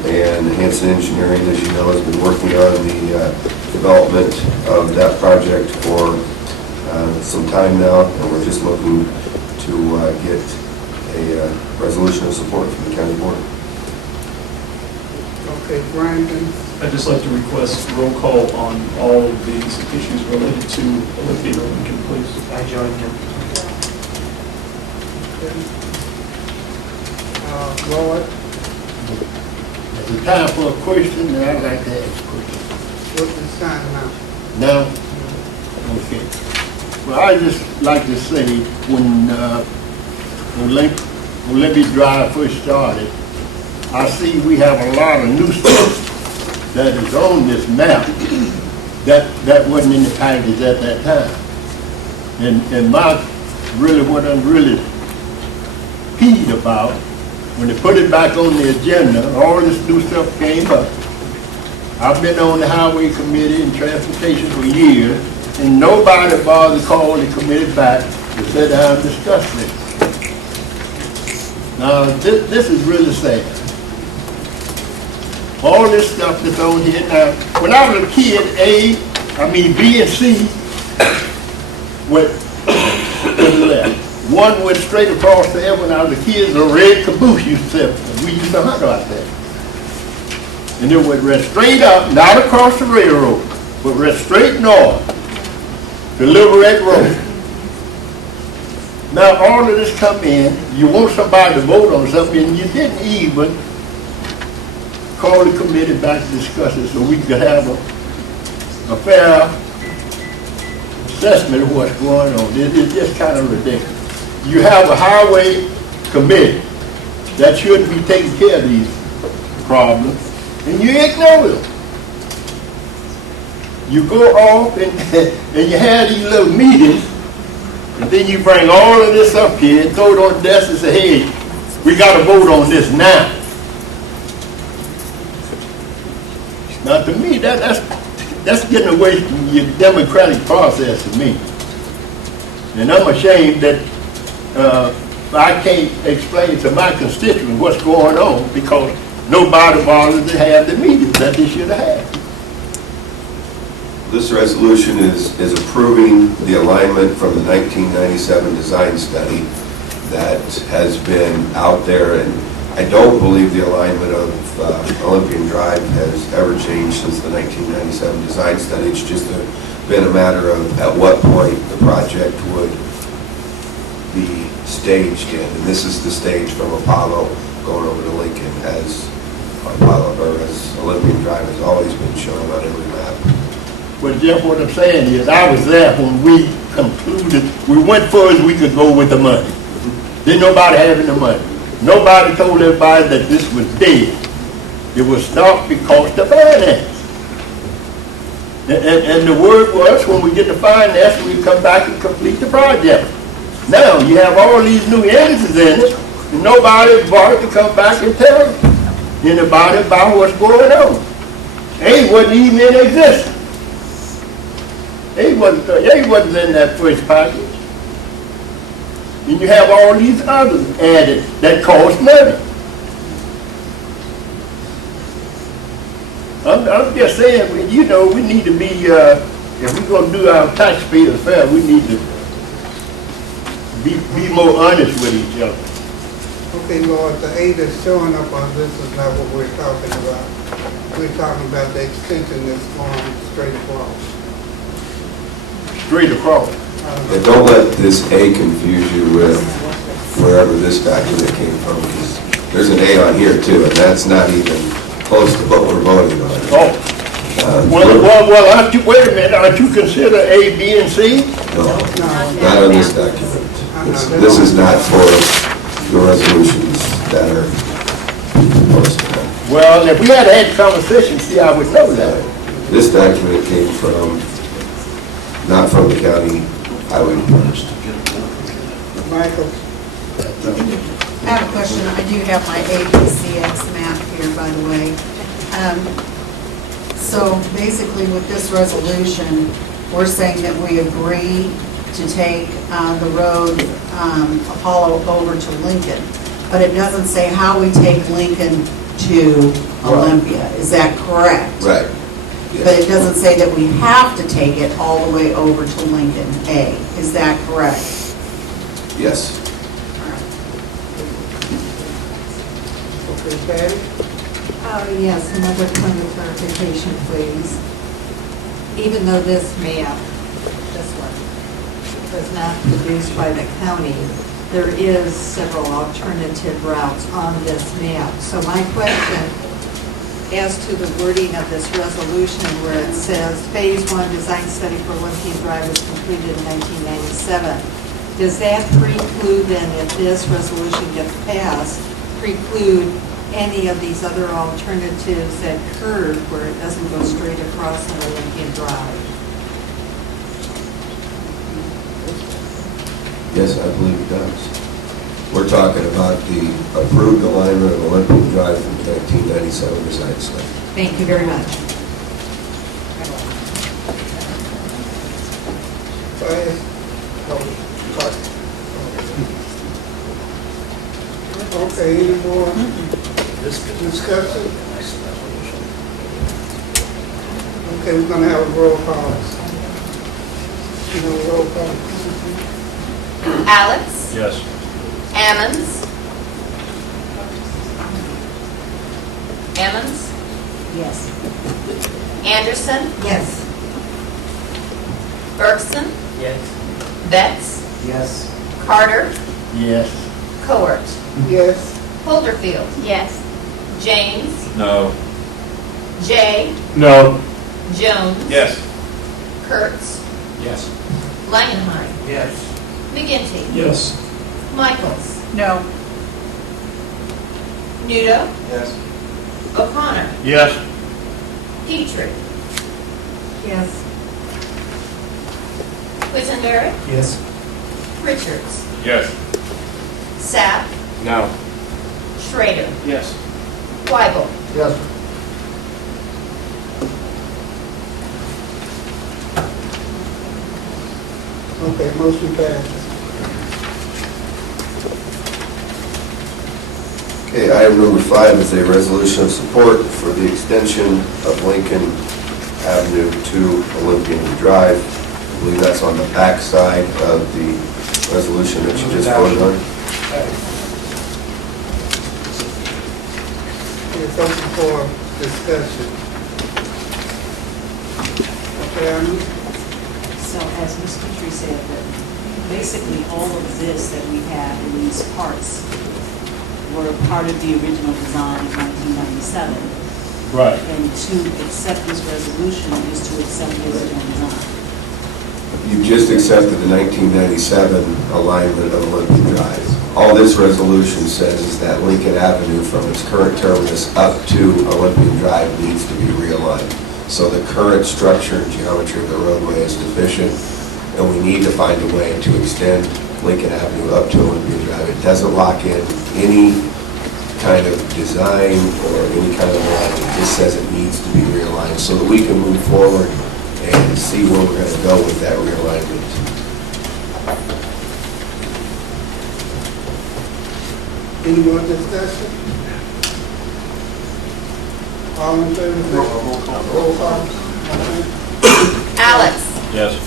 And Hanson Engineering, as you know, has been working on the development of that project for some time now, and we're just looking to get a resolution of support from the county board. Okay, Brandon. I'd just like to request roll call on all of these issues related to Olympian and Lincoln, please. I join him. Lloyd. It's time for a question, and I'd like to ask a question. What's the sign now? Now? Okay. Well, I just like to say, when Olympic Drive first started, I see we have a lot of new stuff that is on this map that wasn't in the package at that time. And what I'm really peeved about when they put it back on the agenda, all this new stuff came up. I've been on the highway committee and transportation for years, and nobody bothered to call the committee back to sit down and discuss this. Now, this is really sad. All this stuff that's on here now, when I was a kid, B and C went to the left. One went straight across there. When I was a kid, a red caboose used to sit, and we used to hunt out there. And it went right straight up, not across the railroad, but right straight north to Liberate Road. Now all of this come in, you want somebody to vote on something, and you didn't even call the committee back to discuss it so we could have a fair assessment of what's going on. It's just kind of ridiculous. You have a highway committee that should be taking care of these problems, and you ignore them. You go off and you have these little meetings, and then you bring all of this up here and throw it on the desk and say, hey, we got to vote on this now. Now to me, that's getting away from your democratic process to me. And I'm ashamed that I can't explain to my constituents what's going on because nobody bothers to have the meetings that they should have had. This resolution is approving the alignment from the 1997 design study that has been out there, and I don't believe the alignment of Olympian Drive has ever changed since the 1997 design study. It's just been a matter of at what point the project would be staged in, and this is the stage from Apollo going over to Lincoln, as Olympian Drive has always been shown on every map. But Jeff, what I'm saying is, I was there when we concluded, we went far as we could go with the money. Didn't nobody having the money. Nobody told everybody that this was dead. It was stopped because the finance. And the word was, when we get the finance, we come back and complete the project. Now, you have all these new entities in it, and nobody bothered to come back and tell anybody about what's going on. They wasn't even in existence. They wasn't in that first package. And you have all these others added that cost money. I'm just saying, we need to be, if we're going to do our taxpayers fair, we need to be more honest with each other. Okay, Lord, the A that's showing up on this is not what we're talking about. We're talking about the extension that's going straight across. Straight across. And don't let this A confuse you with wherever this document came from, because there's an A on here too, and that's not even close to what we're voting on. Oh. Well, aren't you, wait a minute, aren't you consider A, B, and C? No, not on this document. This is not for the resolutions that are posted. Well, if we had had conversations, see, I would know that. This document came from, not from the county highway department. Michael? I have a question. I do have my ABCX map here, by the way. So basically with this resolution, we're saying that we agree to take the road Apollo over to Lincoln, but it doesn't say how we take Lincoln to Olympia. Is that correct? Right. Yes. But it doesn't say that we have to take it all the way over to Lincoln A. Is that correct? Yes. Okay, Patty? Yes, another point of clarification, please. Even though this map, this one, was not produced by the county, there is several alternative routes on this map. So my question, as to the wording of this resolution where it says Phase 1 design study for Olympian Drive was completed in 1997, does that preclude then, if this resolution gets passed, preclude any of these other alternatives that curve where it doesn't go straight across an Olympian Drive? Yes, I believe it does. We're talking about the approved alignment of Olympian Drive from 1997 design study. Thank you very much. Okay, any more discussion? Okay, we're gonna have a roll call. Roll call. Yes. Alex? Ammons? Ammons? Yes. Anderson? Yes. Bergson? Yes. Betts? Yes. Carter? Yes. Cowart? Yes. Holderfield? Yes. James? No. Jay? No. Jones? Yes. Kurtz? Yes. Langenheim? Yes. McGinty? Yes. Michaels? No. Nudo? Yes. O'Connor? Yes. Petrie? Yes. Quisenberry? Yes. Richards? Yes. Sapp? No. Schrader? Yes. Weigel? Yes. Okay, motion passes. Okay, item number 5 is a resolution of support for the extension of Lincoln Avenue to Olympian Drive. I believe that's on the back side of the resolution that you just voted on. It's open for discussion. Okay, So as Ms. Petrie said, that basically all of this that we have in these parts were part of the original design in 1997. Right. And to accept this resolution is to accept the original design. You just accepted the 1997 alignment of Olympian Drive. All this resolution says is that Lincoln Avenue from its current terminus up to Olympian Drive needs to be realigned. So the current structure and geometry of the roadway is deficient, and we need to find a way to extend Lincoln Avenue up to Olympian Drive. It doesn't lock in any kind of design or any kind of alignment. It just says it needs to be realigned so that we can move forward and see where we're going to go with that realignment. any more discussion? All in favor? Roll call. Alex? Yes.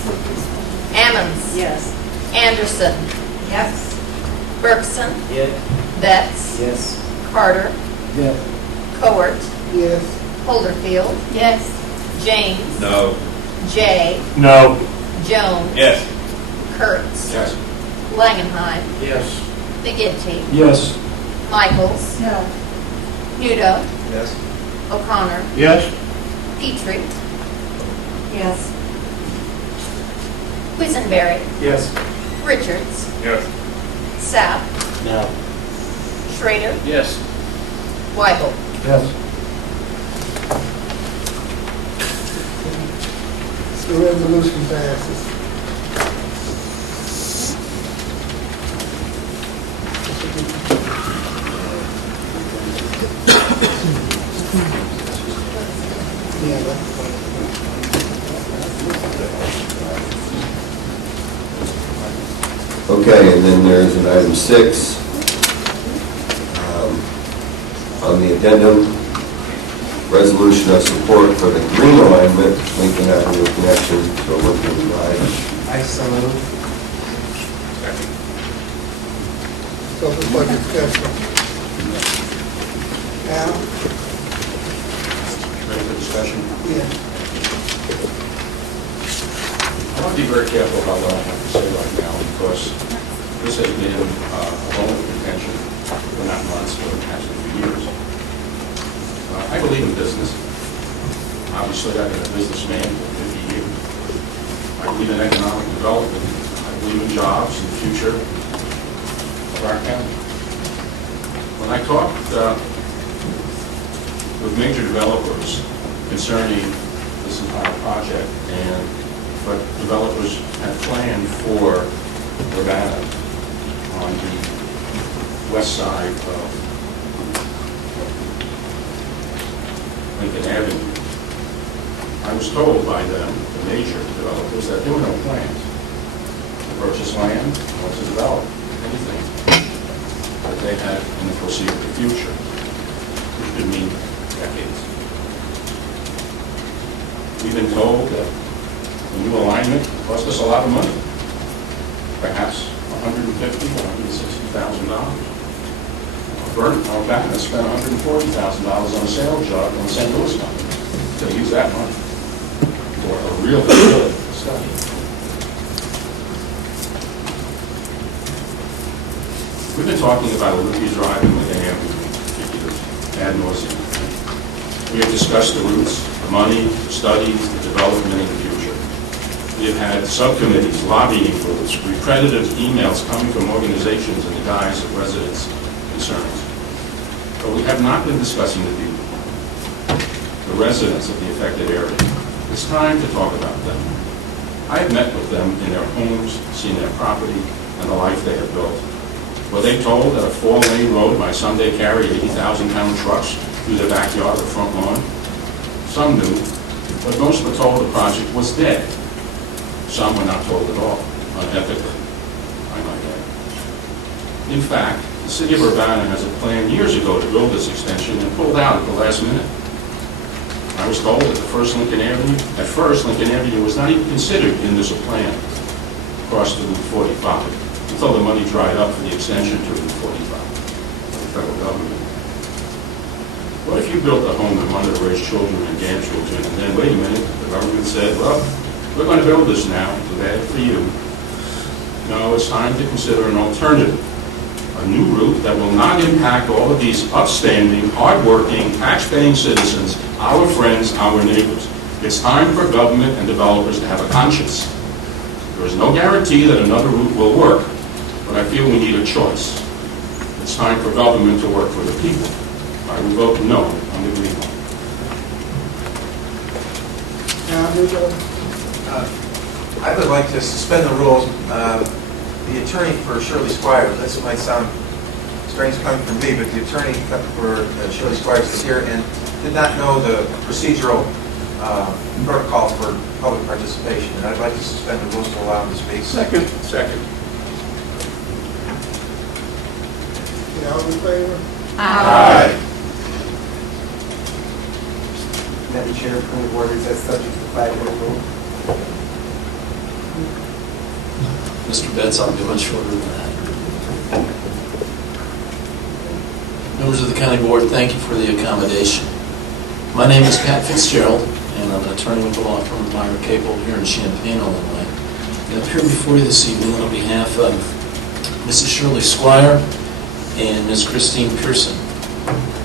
Ammons? Yes. Anderson? Yes. Bergson? Yes. Betts? Yes. Carter? Yes. Cowart? Yes. Holderfield? Yes. James? No. Jay? No. Jones? Yes. Kurtz? Yes. Langenheim? Yes. McGinty? Yes. Michaels? No. Nudo? Yes. O'Connor? Yes. Petrie? Yes. Quisenberry? Yes. Richards? Yes. Sapp? No. Schrader? Yes. Weigel? Yes. The resolution passes. Okay, and then there's an item 6 on the addendum, resolution of support for the green alignment, Lincoln Avenue connection to Olympian Drive. I so move. So for discussion. Al? Ready for discussion? Yeah. I want to be very careful about what I have to say right now, because this has been a bone of contention for not months, but actually for years. I believe in business. Obviously, I've been a businessman for 50 years. I believe in economic development. I believe in jobs and the future of our county. When I talked with major developers concerning this entire project and what developers have planned for Urbana on the west side of Lincoln Avenue. I was told by them, the major developers, that there were no plans to purchase land or to develop anything that they had in the foreseeable future, which could mean decades. We've been told that the new alignment cost us a lot of money, perhaps $150,000 or $160,000. Urbana spent $140,000 on a sales job on the St. Louis company to use that money for a real good study. We've been talking about Olympia Drive and Lincoln Avenue in particular ad nauseam. We have discussed the routes, the money, the studies, the development in the future. We have had subcommittees lobbying for this, repetitive emails coming from organizations in the guise of residents' concerns. But we have not been discussing the people, the residents of the affected area. It's time to talk about them. I have met with them in their homes, seen their property, and the life they have built. Were they told that a 4-lane road might someday carry 80,000-pound trucks through their backyard or front lawn? Some knew, but most were told the project was dead. Some were not told at all, unethically, I might add. In fact, the city of Urbana has a plan years ago to build this extension and pulled out at the last minute. I was told that at first Lincoln Avenue was not even considered in this plan across to Route 45 until the money dried up for the extension to Route 45 by the federal government. What if you built a home and wanted to raise children and grandchildren, and then, wait a minute, the government said, well, we're going to build this now, too bad for you. No, it's time to consider an alternative. A new route that will not impact all of these upstanding, hardworking, tax-paying citizens, our friends, our neighbors. It's time for government and developers to have a conscience. There is no guarantee that another route will work, but I feel we need a choice. It's time for government to work for the people. I will vote no on the green line. I would like to suspend the rules. The attorney for Shirley Squires, this might sound strange coming from me, but the attorney for Shirley Squires is here and did not know the procedural protocol for public participation, and I'd like to suspend the rules to allow him to speak. Second. All in favor? Aye. Madam Chair, point of order, is that subject to the 5-vote rule? Mr. Betts, I'll be much shorter than that. Members of the County Board, thank you for the accommodation. My name is Pat Fitzgerald, and I'm an attorney with the law firm of Meyer Capel here in Champaign, Illinois. And I'm here before you this evening on behalf of Mrs. Shirley Squire and Ms. Christine Pearson.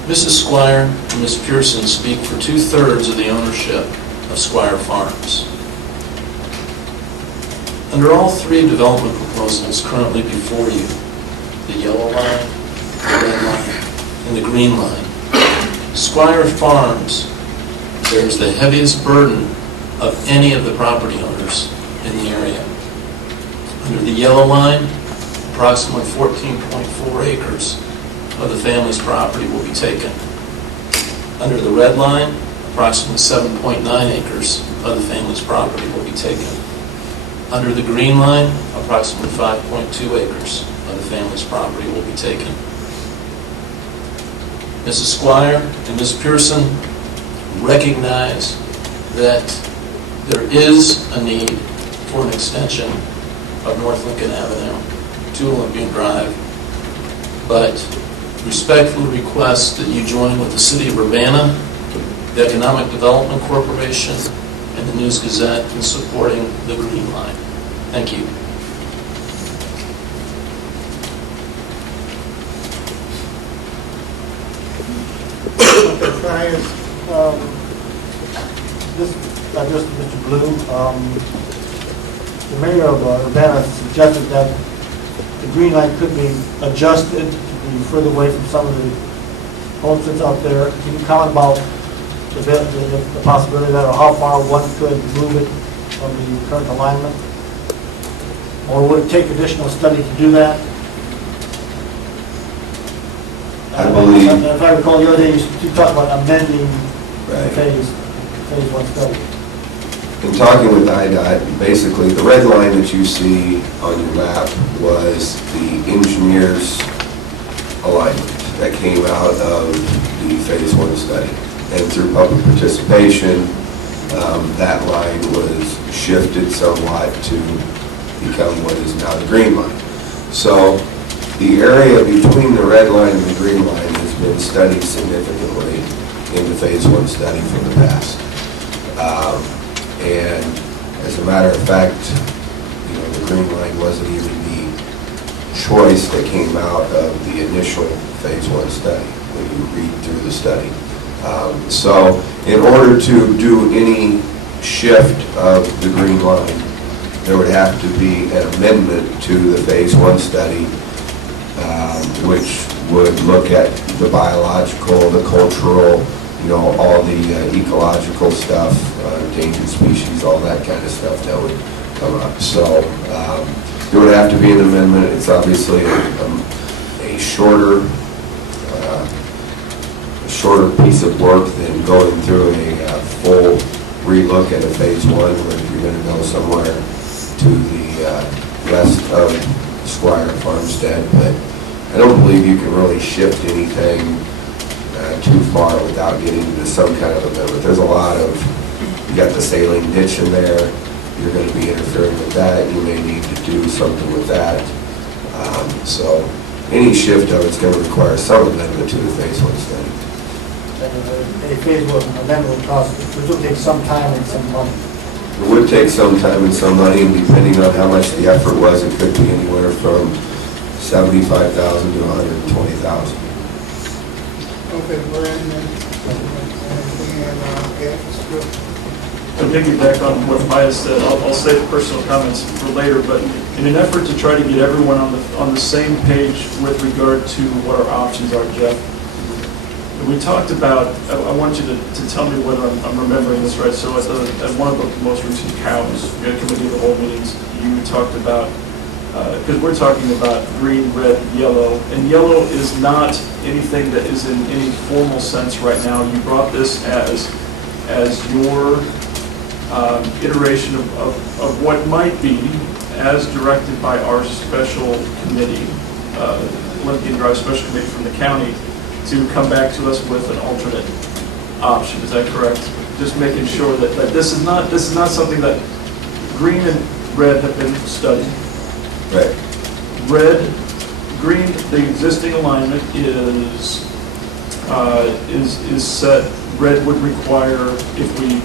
Mrs. Squire and Ms. Pearson speak for 2/3 of the ownership of Squire Farms. Under all 3 development proposals currently before you, the yellow line, the red line, and the green line, Squire Farms bears the heaviest burden of any of the property owners in the area. Under the yellow line, approximately 14.4 acres of the family's property will be taken. Under the red line, approximately 7.9 acres of the family's property will be taken. Under the green line, approximately 5.2 acres of the family's property will be taken. Mrs. Squire and Ms. Pearson recognize that there is a need for an extension of North Lincoln Avenue to Olympian Drive, but respectfully request that you join with the City of Urbana, the Economic Development Corporation, and the News Gazette in supporting the Green Line. Thank you. Can I ask, just Mr. Blue, the mayor of Urbana suggested that the green line could be adjusted to be further away from some of the homes that's out there. Can you comment about the possibility of that, or how far one could move it from the current alignment? Or would it take additional study to do that? If I recall, the other day, you talked about amending Right. phase one study. In talking with IDOT, basically, the red line that you see on your map was the engineer's alignment that came out of the phase one study. And through public participation, that line was shifted somewhat to become what is now the green line. So the area between the red line and the green line has been studied significantly in the phase one study from the past. And as a matter of fact, the green line wasn't even the choice that came out of the initial phase one study, when you read through the study. So in order to do any shift of the green line, there would have to be an amendment to the phase one study, which would look at the biological, the cultural, all the ecological stuff, endangered species, all that kind of stuff that would come up. So there would have to be an amendment. It's obviously a shorter piece of work than going through a full relook at a phase one, where you're going to go somewhere to the west of Squire Farmstead. But I don't believe you can really shift anything too far without getting into some kind of amendment. There's a lot of, you got the saline ditch in there, you're going to be interfering with that, you may need to do something with that. So any shift of it's going to require some amendment to the phase one study. A phase one amendment would cost, it would take some time and some money. It would take some time and some money, and depending on how much the effort was, it could be anywhere from $75,000 to $120,000. Okay, Brandon, To piggyback on what Maya said, I'll save personal comments for later, but in an effort to try to get everyone on the same page with regard to what our options are, Jeff, we talked about, I want you to tell me whether I'm remembering this right. So at one of the most recent COWs, committee of the whole meetings, you talked about, because we're talking about green, red, yellow, and yellow is not anything that is in any formal sense right now. You brought this as your iteration of what might be, as directed by our special committee, Olympian Drive Special Committee from the county, to come back to us with an alternate option. Is that correct? Just making sure that this is not something that green and red have been studied. Right. Green, the existing alignment is set. Red would require, if we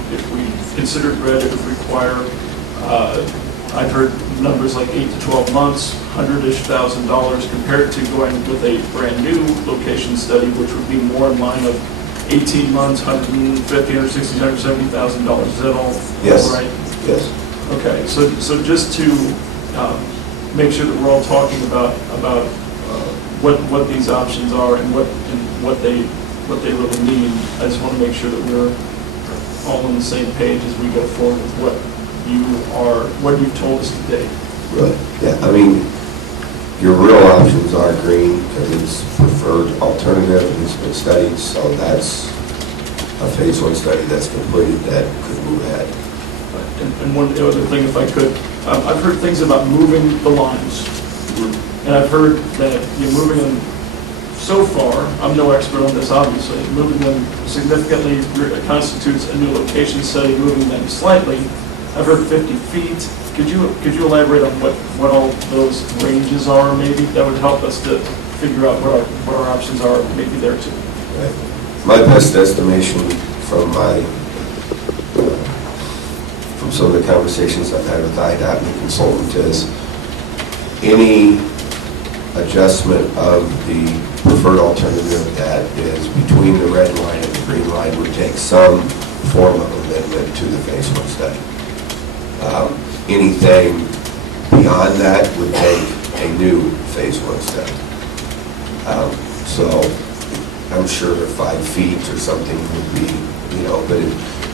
considered red, it would require, I've heard numbers like 8 to 12 months, $100,000-ish, compared to going with a brand new location study, which would be more in line of 18 months, $150,000, $160,000, $170,000. Is that all Yes. right? Yes. Okay, so just to make sure that we're all talking about what these options are and what they really mean, I just want to make sure that we're all on the same page as we go forward with what you've told us today. Right. Yeah, I mean, your real options are green because it's preferred alternative and it's been studied, so that's a phase one study that's completed that could move ahead. And one other thing, if I could, I've heard things about moving the lines. And I've heard that you're moving them so far, I'm no expert on this obviously, moving them significantly constitutes a new location study, moving them slightly. I've heard 50 feet. Could you elaborate on what all those ranges are maybe? That would help us to figure out what our options are maybe there too. Right. My best estimation from some of the conversations I've had with IDOT and the consultant is any adjustment of the preferred alternative that is between the red line and the green line would take some form of amendment to the phase one study. Anything beyond that would take a new phase one study. So I'm sure 5 feet or something would be, but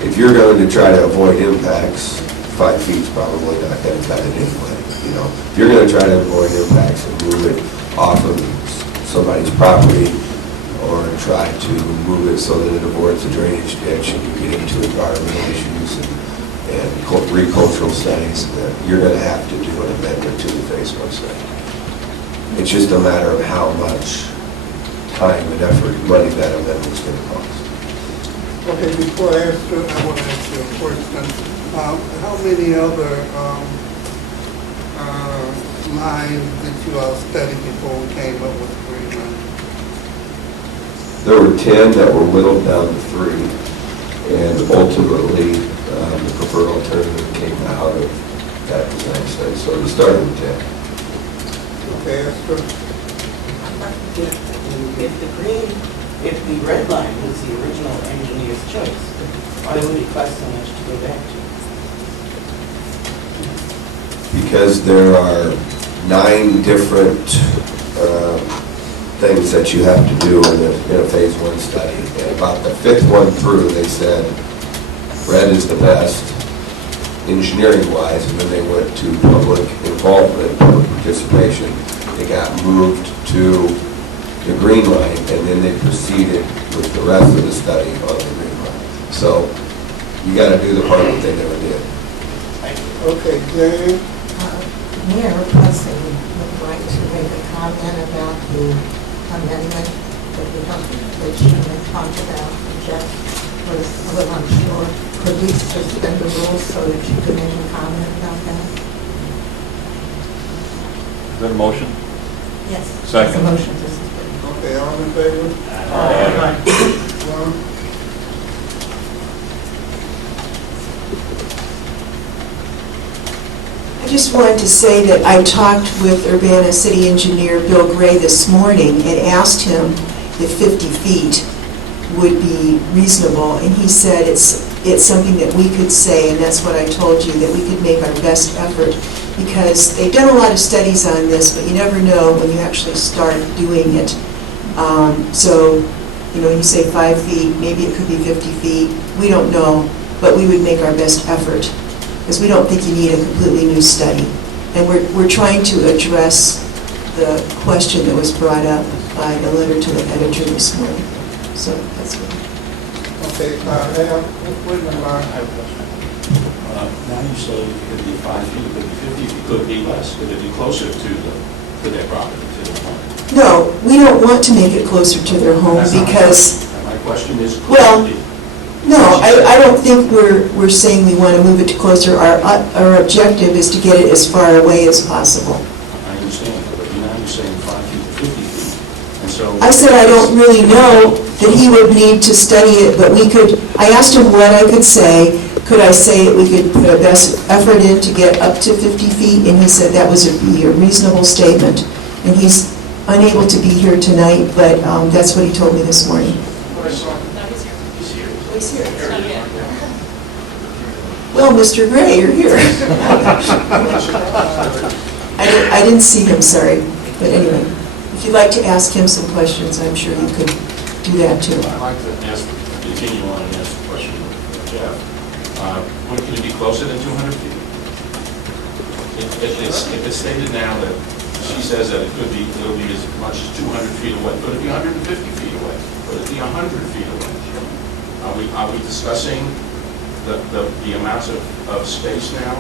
if you're going to try to avoid impacts, 5 feet is probably not going to cut it anyway. If you're going to try to avoid impacts and move it off of somebody's property or try to move it so that it avoids a drainage ditch and you get into environmental issues and agricultural studies, that you're going to have to do an amendment to the Phase 1 study. It's just a matter of how much time and effort, money that amendment's going to cost. Okay, before I ask you, I want to ask you a question. How many other lines did you all study before we came up with the green line? There were 10 that were whittled down to 3, and ultimately the preferred alternative came out of that design study. So we started with 10. Okay, Esther? If the red line was the original engineer's choice, why would it cost so much to go back to? Because there are 9 different things that you have to do in a Phase 1 study. And about the 5th one through, they said red is the best engineering-wise, and then they went to public involvement, public participation. They got moved to the green line, and then they proceeded with the rest of the study on the green line. So you got to do the part that they never did. Okay, Jane? Mayor Presley would like to make a comment about the amendment that you had talked about. Jeff was a little unsure. Could we suspend the rules so that you could make a comment about that? Is that a motion? Yes. Second. It's a motion to suspend. Okay, all in favor? One. I just wanted to say that I talked with Urbana City Engineer Bill Gray this morning and asked him if 50 feet would be reasonable, and he said it's something that we could say, and that's what I told you, that we could make our best effort, because they've done a lot of studies on this, but you never know when you actually start doing it. So, you know, you say 5 feet, maybe it could be 50 feet, we don't know, but we would make our best effort, because we don't think you need a completely new study. And we're trying to address the question that was brought up by the letter to the editor this morning. So that's what. Okay, Al, wait a minute, I have a question. Now you say it could be 5 feet, it could be 50, it could be less, could it be closer to their property, to their home? No, we don't want to make it closer to their home That's not my because, question. My question is, could well, it be? no, I don't think we're saying we want to move it to closer. Our objective is to get it as far away as possible. I understand, but now you're saying 5 feet to 50 feet, and so... I said I don't really know that he would need to study it, but we could, I asked him what I could say. Could I say that we could put our best effort in to get up to 50 feet? And he said that was a reasonable statement. And he's unable to be here tonight, but that's what he told me this morning. He's here. Well, Mr. Gray, you're here. I didn't see him, sorry. But anyway, if you'd like to ask him some questions, I'm sure you could do that too. I'd like to continue on and ask the question of Jeff. Can it be closer than 200 feet? If it's stated now that she says that it'll be as much as 200 feet away, could it be 150 feet away? Could it be 100 feet away? Are we discussing the amounts of space now?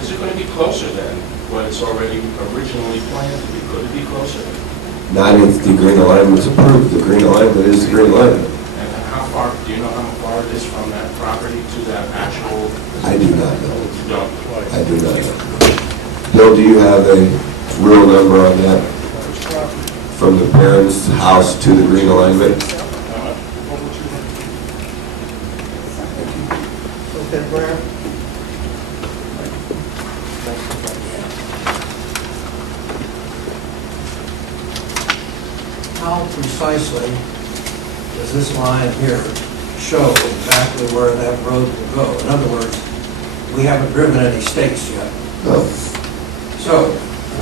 Is it going to be closer than what it's already originally planned to be? Could it be closer? Not if the green alignment is approved. The green alignment is the green alignment. And how far, do you know how far it is from that property to that actual? I do not know. You don't? I do not know. Bill, do you have a real number on that? From the parents' house to the green alignment? Okay, Brad? How precisely does this line here show exactly where that road will go? In other words, we haven't driven any stakes yet. No. So,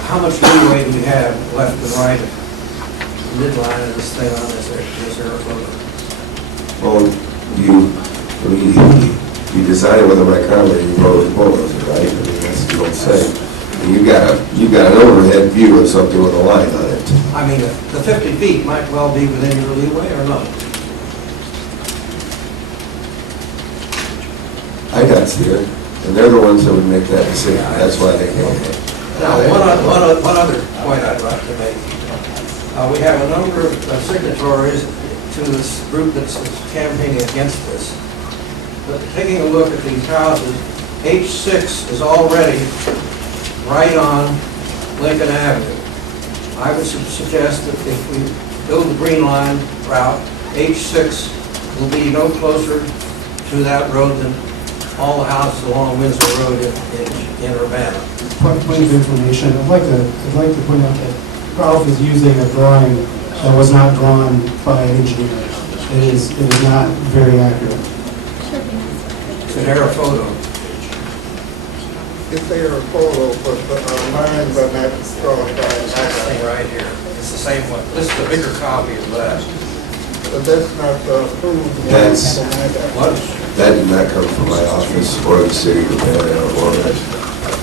how much leeway do we have left and right midline of this thing on this air photo? Well, you decided whether my comment you wrote bulldozer, right? I mean, that's the old saying. And you've got an overhead view of something with a line on it. I mean, the 50 feet might well be within your leeway or not. IDOT's here, and they're the ones that would make that decision. That's why they came. Now, one other point I'd like to make. We have a number of signatories to this group that's campaigning against this. But taking a look at these houses, H6 is already right on Lincoln Avenue. I would suggest that if we build the Green Line route, H6 will be no closer to that road than all the houses along Windsor Road in Urbana. Point of information, I'd like to point out that Ralph is using a drawing that was not drawn by an engineer. It is not very accurate. It's an error photo. It's there a photo, but lines are not drawn by This thing right here. It's the same one. This is a bigger copy of that. But that's not approved. That's- What? That did not come from my office or the city of Urbana or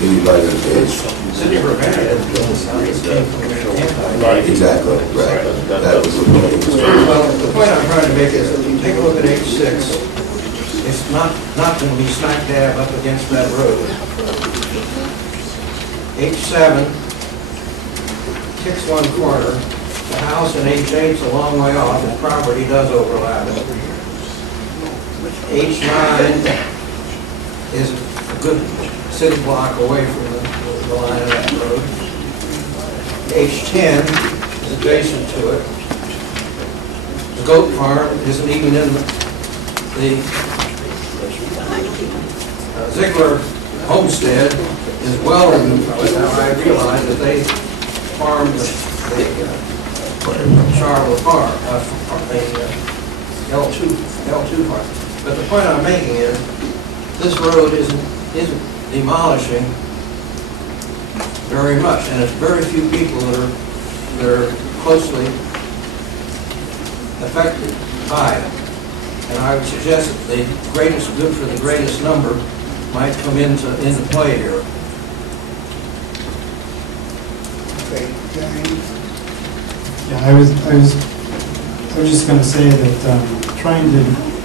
anybody that is. City of Urbana didn't build this house. This came from the Exactly, right. That was the point. Well, the point I'm trying to make is that if you take a look at H6, it's not going to be smack dab up against that road. H7 kicks one corner. The house in H8's a long way off. The property does overlap it. H9 is a good city block away from the line of that road. H10 is adjacent to it. The goat farm isn't even in the Ziegler homestead is well removed from it. Now, I realize that they farm the Charlotte farm, the L2 farm. But the point I'm making is, this road isn't demolishing very much, and it's very few people that are closely affected by it. And I would suggest that the greatest good for the greatest number might come into play here. Okay, James? Yeah, I was just going to say that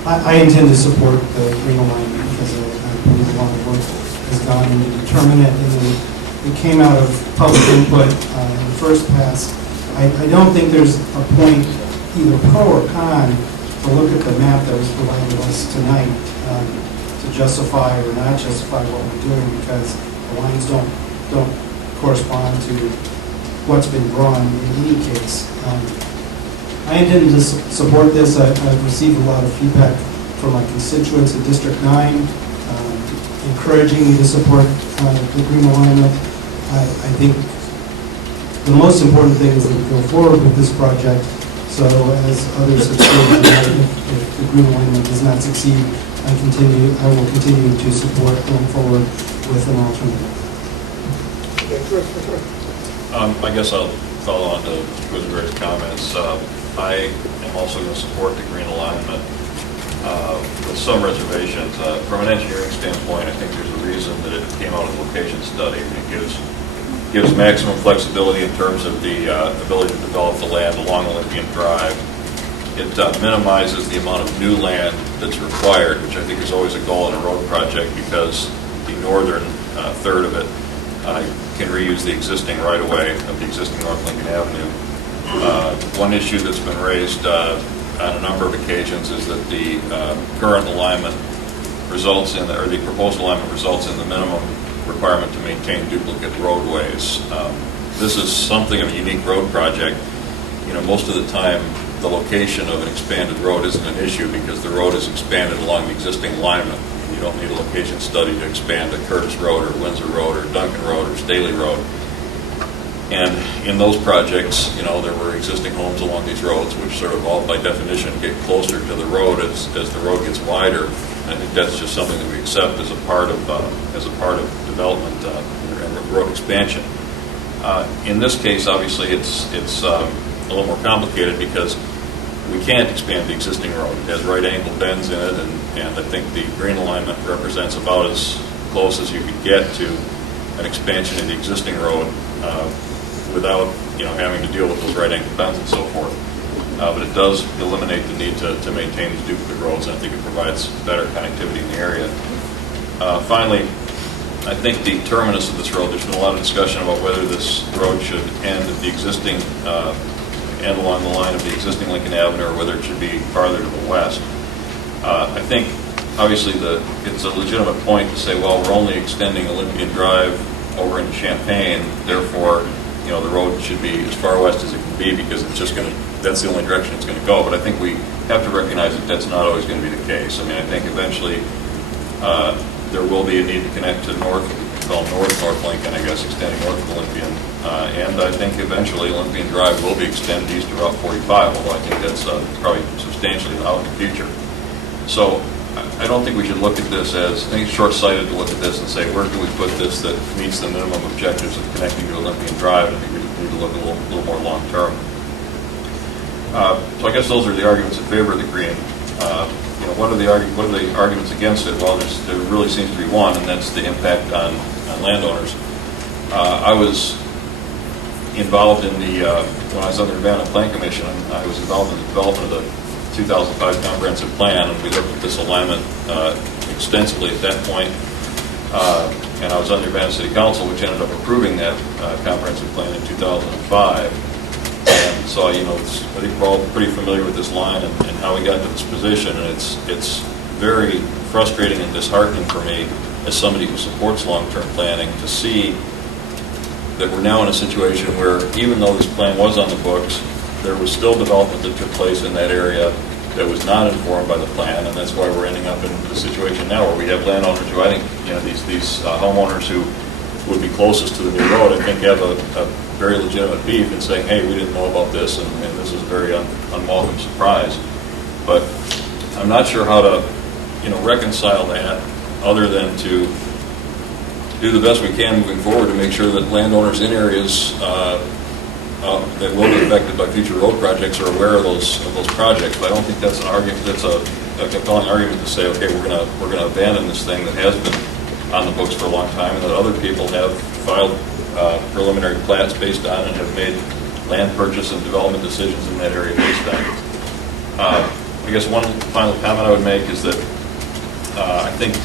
I intend to support the Green Line because I believe a lot of work has gone into determine it, and it came out of public input in the first pass. I don't think there's a point, either pro or con, to look at the map that was provided to us tonight to justify or not justify what we're doing, because the lines don't correspond to what's been drawn in any case. I intend to support this. I've received a lot of feedback from my constituents in District 9, encouraging me to support the green alignment. I think the most important thing is that we go forward with this project. So as others have stated, if the green alignment does not succeed, I will continue to support going forward with an alternative. I guess I'll follow on to Elizabeth's comments. I am also going to support the green alignment with some reservations. From an engineering standpoint, I think there's a reason that it came out of the location study. It gives maximum flexibility in terms of the ability to develop the land along Olympian Drive. It minimizes the amount of new land that's required, which I think is always a goal in a road project, because the northern third of it can reuse the existing right-of-way of the existing North Lincoln Avenue. One issue that's been raised on a number of occasions is that the current alignment results in, or the proposed alignment results in the minimum requirement to maintain duplicate roadways. This is something of a unique road project. You know, most of the time, the location of an expanded road isn't an issue because the road is expanded along the existing alignment. You don't need a location study to expand a Curtis Road or Windsor Road or Duncan Road or Staley Road. And in those projects, you know, there were existing homes along these roads, which sort of all by definition get closer to the road as the road gets wider. And I think that's just something that we accept as a part of development and road expansion. In this case, obviously, it's a little more complicated because we can't expand the existing road. It has right angle bends in it, and I think the green alignment represents about as close as you could get to an expansion of the existing road without, having to deal with those right angle bends and so forth. But it does eliminate the need to maintain these duplicate roads, and I think it provides better connectivity in the area. Finally, I think the terminus of this road, there's been a lot of discussion about whether this road should end at the existing, end along the line of the existing Lincoln Avenue, or whether it should be farther to the west. I think, obviously, it's a legitimate point to say, well, we're only extending Olympian Drive over into Champaign, therefore, the road should be as far west as it can be, because it's just that's the only direction it's going to go. But I think we have to recognize that that's not always going to be the case. I mean, I think eventually there will be a need to connect to North Lincoln, I guess, extending north of Olympian. And I think eventually Olympian Drive will be extended east to Route 45, although I think that's probably substantially out in the future. So I don't think we should look at this as, I think it's short-sighted to look at this and say, where can we put this that meets the minimum objectives of connecting to Olympian Drive? I think we need to look a little more long-term. So I guess those are the arguments in favor of the green. What are the arguments against it? Well, there really seems to be one, and that's the impact on landowners. I was involved in when I was on the Urbana Plan Commission, I was involved in the development of the 2005 comprehensive plan, and we looked at this alignment extensively at that point. And I was on the Urbana City Council, which ended up approving that comprehensive plan in 2005. And so, I think we're all pretty familiar with this line and how we got to this position, and it's very frustrating and disheartening for me as somebody who supports long-term planning to see that we're now in a situation where, even though this plan was on the books, there was still development that took place in that area that was not informed by the plan, and that's why we're ending up in the situation now where we have landowners who, I think, these homeowners who would be closest to the new road, I think, have a very legitimate beef in saying, hey, we didn't know about this, and this is a very unwelcome surprise. But I'm not sure how to, reconcile that other than to do the best we can moving forward to make sure that landowners in areas that will be affected by future road projects are aware of those projects. But I don't think that's an argument. That's a compelling argument to say, okay, we're gonna abandon this thing that has been on the books for a long time, and that other people have filed preliminary plats based on and have made land purchase and development decisions in that area based on. I guess one final comment I would make is that I think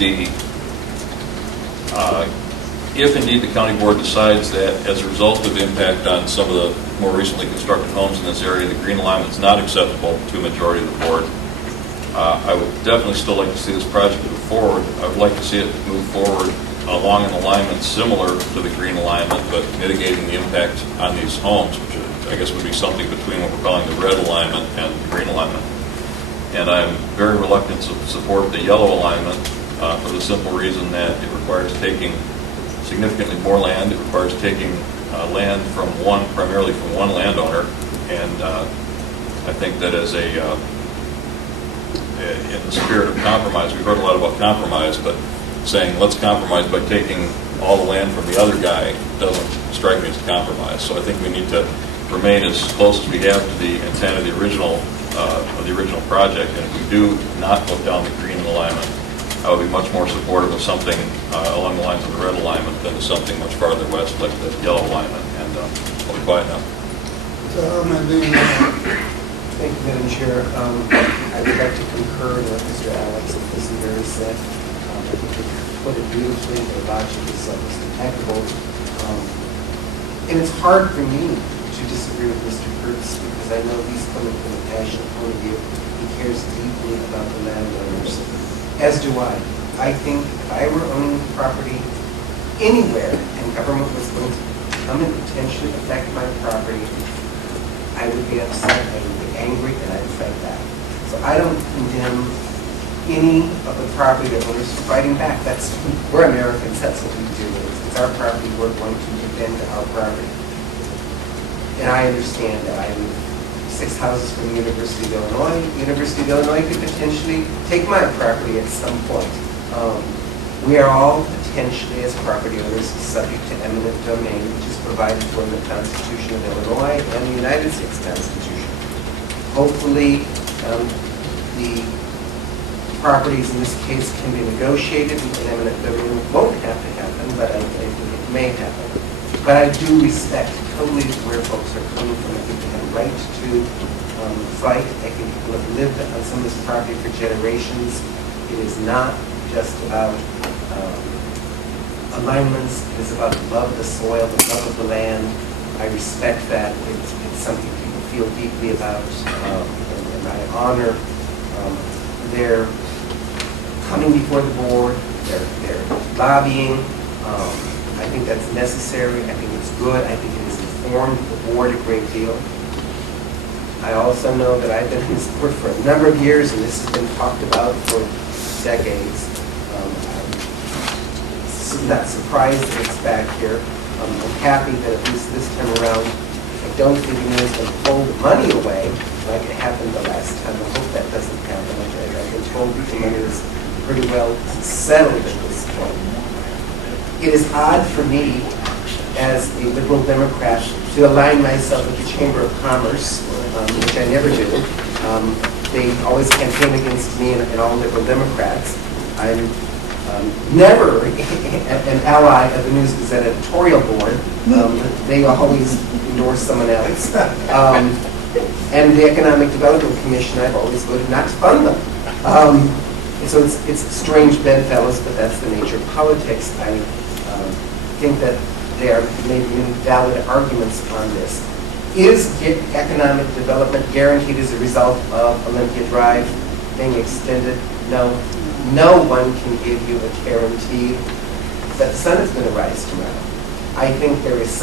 if indeed the county board decides that as a result of impact on some of the more recently constructed homes in this area, the green alignment is not acceptable to a majority of the board, I would definitely still like to see this project move forward. I would like to see it move forward along an alignment similar to the green alignment, but mitigating the impact on these homes, which I guess would be something between what we're calling the red alignment and the green alignment. And I'm very reluctant to support the yellow alignment for the simple reason that it requires taking significantly more land. It requires taking land primarily from one landowner, and I think that as in the spirit of compromise, we've heard a lot about compromise, but saying let's compromise by taking all the land from the other guy doesn't strike me as a compromise. So I think we need to remain as close as we have to the intent of the original project. And if we do not go down the green alignment, I would be much more supportive of something along the lines of the red alignment than something much farther west like the yellow alignment. And I'll be quiet now. Thank you, Madam Chair. I would like to concur in what Mr. Alex and Ms. Mary said. I think they put it beautifully. The logic is impeccable. And it's hard for me to disagree with Mr. Kurtz because I know he's coming from a passionate point of view. He cares deeply about the landowners, as do I. I think if I were owning property anywhere and government was going to come and potentially affect my property, I would be upset, I would be angry, and I'd fight back. So I don't condemn any of the property owners fighting back. We're Americans, that's what we do. It's our property, we're going to defend our property. And I understand that. I live 6 houses from the University of Illinois. The University of Illinois could potentially take my property at some point. We are all potentially, as property owners, subject to eminent domain, which is provided for in the Constitution of Illinois and the United States Constitution. Hopefully, the properties in this case can be negotiated and eminent domain won't have to happen, but I think it may happen. But I do respect totally where folks are coming from. I think they have a right to fight. I think people have lived on some of this property for generations. It is not just about alignments. It is about the love of the soil, the love of the land. I respect that. It's something people feel deeply about, and I honor their coming before the board, their lobbying. I think that's necessary. I think it's good. I think it has informed the board a great deal. I also know that I've been in this board for a number of years, and this has been talked about for decades. I'm not surprised that it's back here. I'm happy that at least this time around, I don't think anyone's going to pull the money away like it happened the last time. I hope that doesn't happen. I've been told that the money is pretty well settled at this point. It is odd for me, as a liberal Democrat, to align myself with the Chamber of Commerce, which I never do. They always campaign against me and all liberal Democrats. I'm never an ally of the News Gazette editorial board. They always endorse someone else. And the Economic Development Commission, I've always voted not to fund them. So it's a strange bedfellows, but that's the nature of politics. I think that there may be valid arguments on this. Is economic development guaranteed as a result of Olympia Drive being extended? No. No one can give you a guarantee that the sun is going to rise tomorrow. I think there is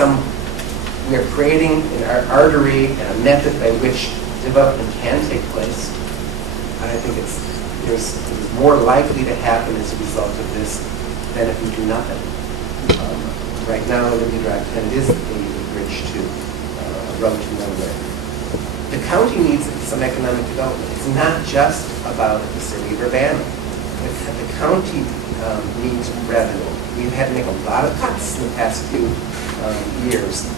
we are creating an artery and a method by which development can take place. And I think it is more likely to happen as a result of this than if we do nothing. Right now, Olympia Drive 10 is a bridge to a road to nowhere. The county needs some economic development. It's not just about the city of Urbana. The county needs revenue. We've had to make a lot of cuts in the past few years.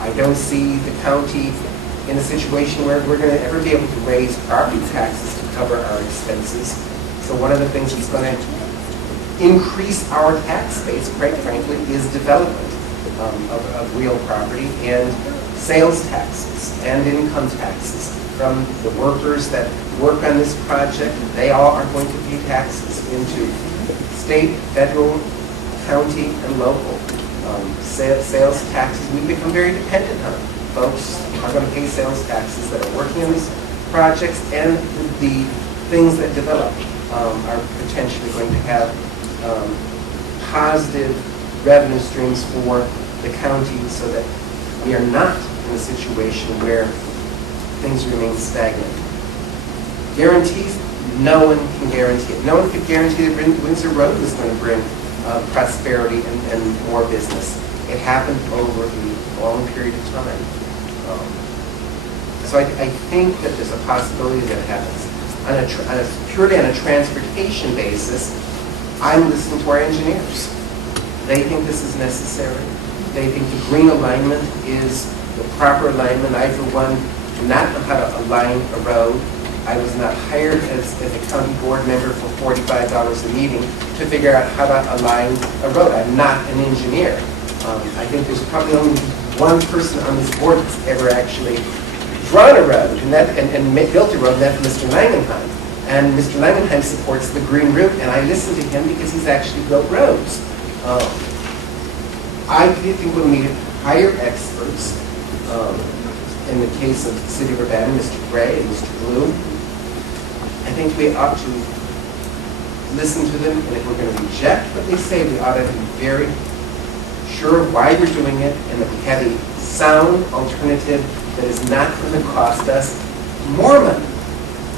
I don't see the county in a situation where we're going to ever be able to raise property taxes to cover our expenses. So one of the things that's going to increase our tax base, quite frankly, is development of real property and sales taxes and income taxes from the workers that work on this project. They all are going to pay taxes into state, federal, county, and local. Sales taxes, we've become very dependent on. Folks are going to pay sales taxes that are working on these projects, and the things that develop are potentially going to have positive revenue streams for the county so that we are not in a situation where things remain stagnant. Guarantees, no one can guarantee it. No one could guarantee that Windsor Road was going to bring prosperity and more business. It happened over a long period of time. So I think that there's a possibility that it happens. Purely on a transportation basis, I'm listening to our engineers. They think this is necessary. They think the green alignment is the proper alignment. I, for one, do not know how to align a road. I was not hired as a county board member for $45 a meeting to figure out how to align a road. I'm not an engineer. I think there's probably only one person on this board that's ever actually drawn a road and built a road, and that's Mr. Langenheim. And Mr. Langenheim supports the green route, and I listen to him because he's actually built roads. I think we'll need higher experts. In the case of the City of Urbana, Mr. Gray and Mr. Blue, I think we ought to listen to them, and if we're going to reject what they say, we ought to be very sure why we're doing it, and that we have a sound alternative that is not going to cost us more money.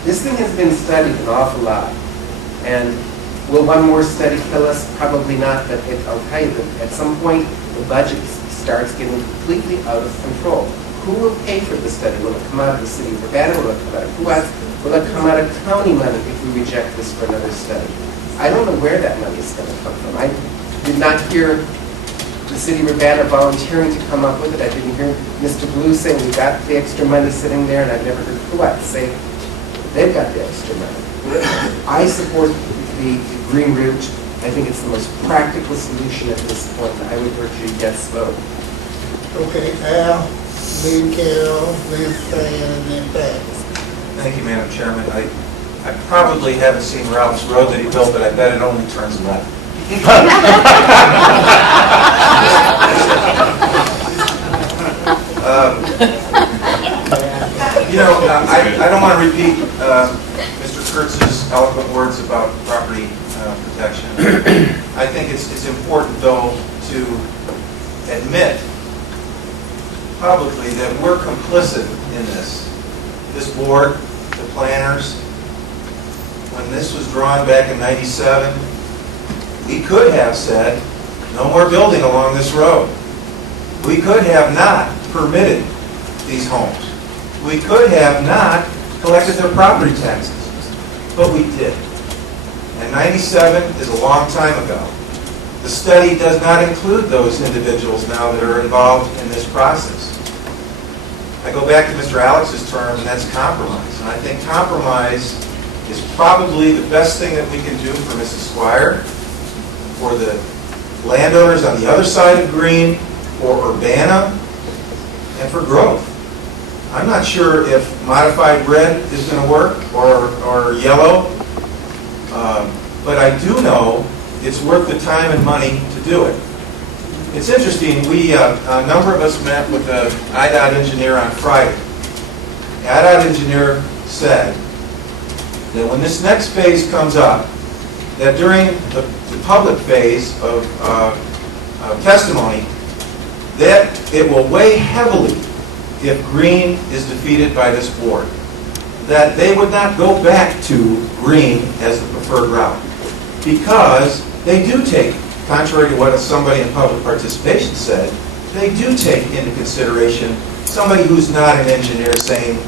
This thing has been studied an awful lot, and will one more study kill us? Probably not, but I'll tell you that at some point the budget starts getting completely out of control. Who will pay for the study? Will it come out of the City of Urbana? Will it come out of who else? Will it come out of county money if we reject this for another study? I don't know where that money is going to come from. I did not hear the City of Urbana volunteering to come up with it. I didn't hear Mr. Blue saying we got the extra money sitting there, and I've never heard who else say they've got the extra money. I support the green route I think it's the most practical solution at this point. I would urge you yes vote. Okay, Al, then Carol, then Stan, and then Pat. Thank you, Madam Chairman. I probably haven't seen Ralph's road that he built, but I bet it only turns left. I don't want to repeat Mr. Kurtz's eloquent words about property protection. I think it's important, though, to admit publicly that we're complicit in this. This board, the planners, when this was drawn back in '97, we could have said, no more building along this road. We could have not permitted these homes. We could have not collected their property taxes, but we did. And '97 is a long time ago. The study does not include those individuals now that are involved in this process. I go back to Mr. Alex's term, and that's compromise. And I think compromise is probably the best thing that we can do for Mrs. Squire, for the landowners on the other side of Green, for Urbana, and for growth. I'm not sure if modified red is going to work or yellow, but I do know it's worth the time and money to do it. It's interesting, a number of us met with the IDOT engineer on Friday. The IDOT engineer said that when this next phase comes up, that during the public phase of testimony, that it will weigh heavily if Green is defeated by this board. That they would not go back to Green as the preferred route, because they do take, contrary to what somebody in public participation said, they do take into consideration somebody who's not an engineer saying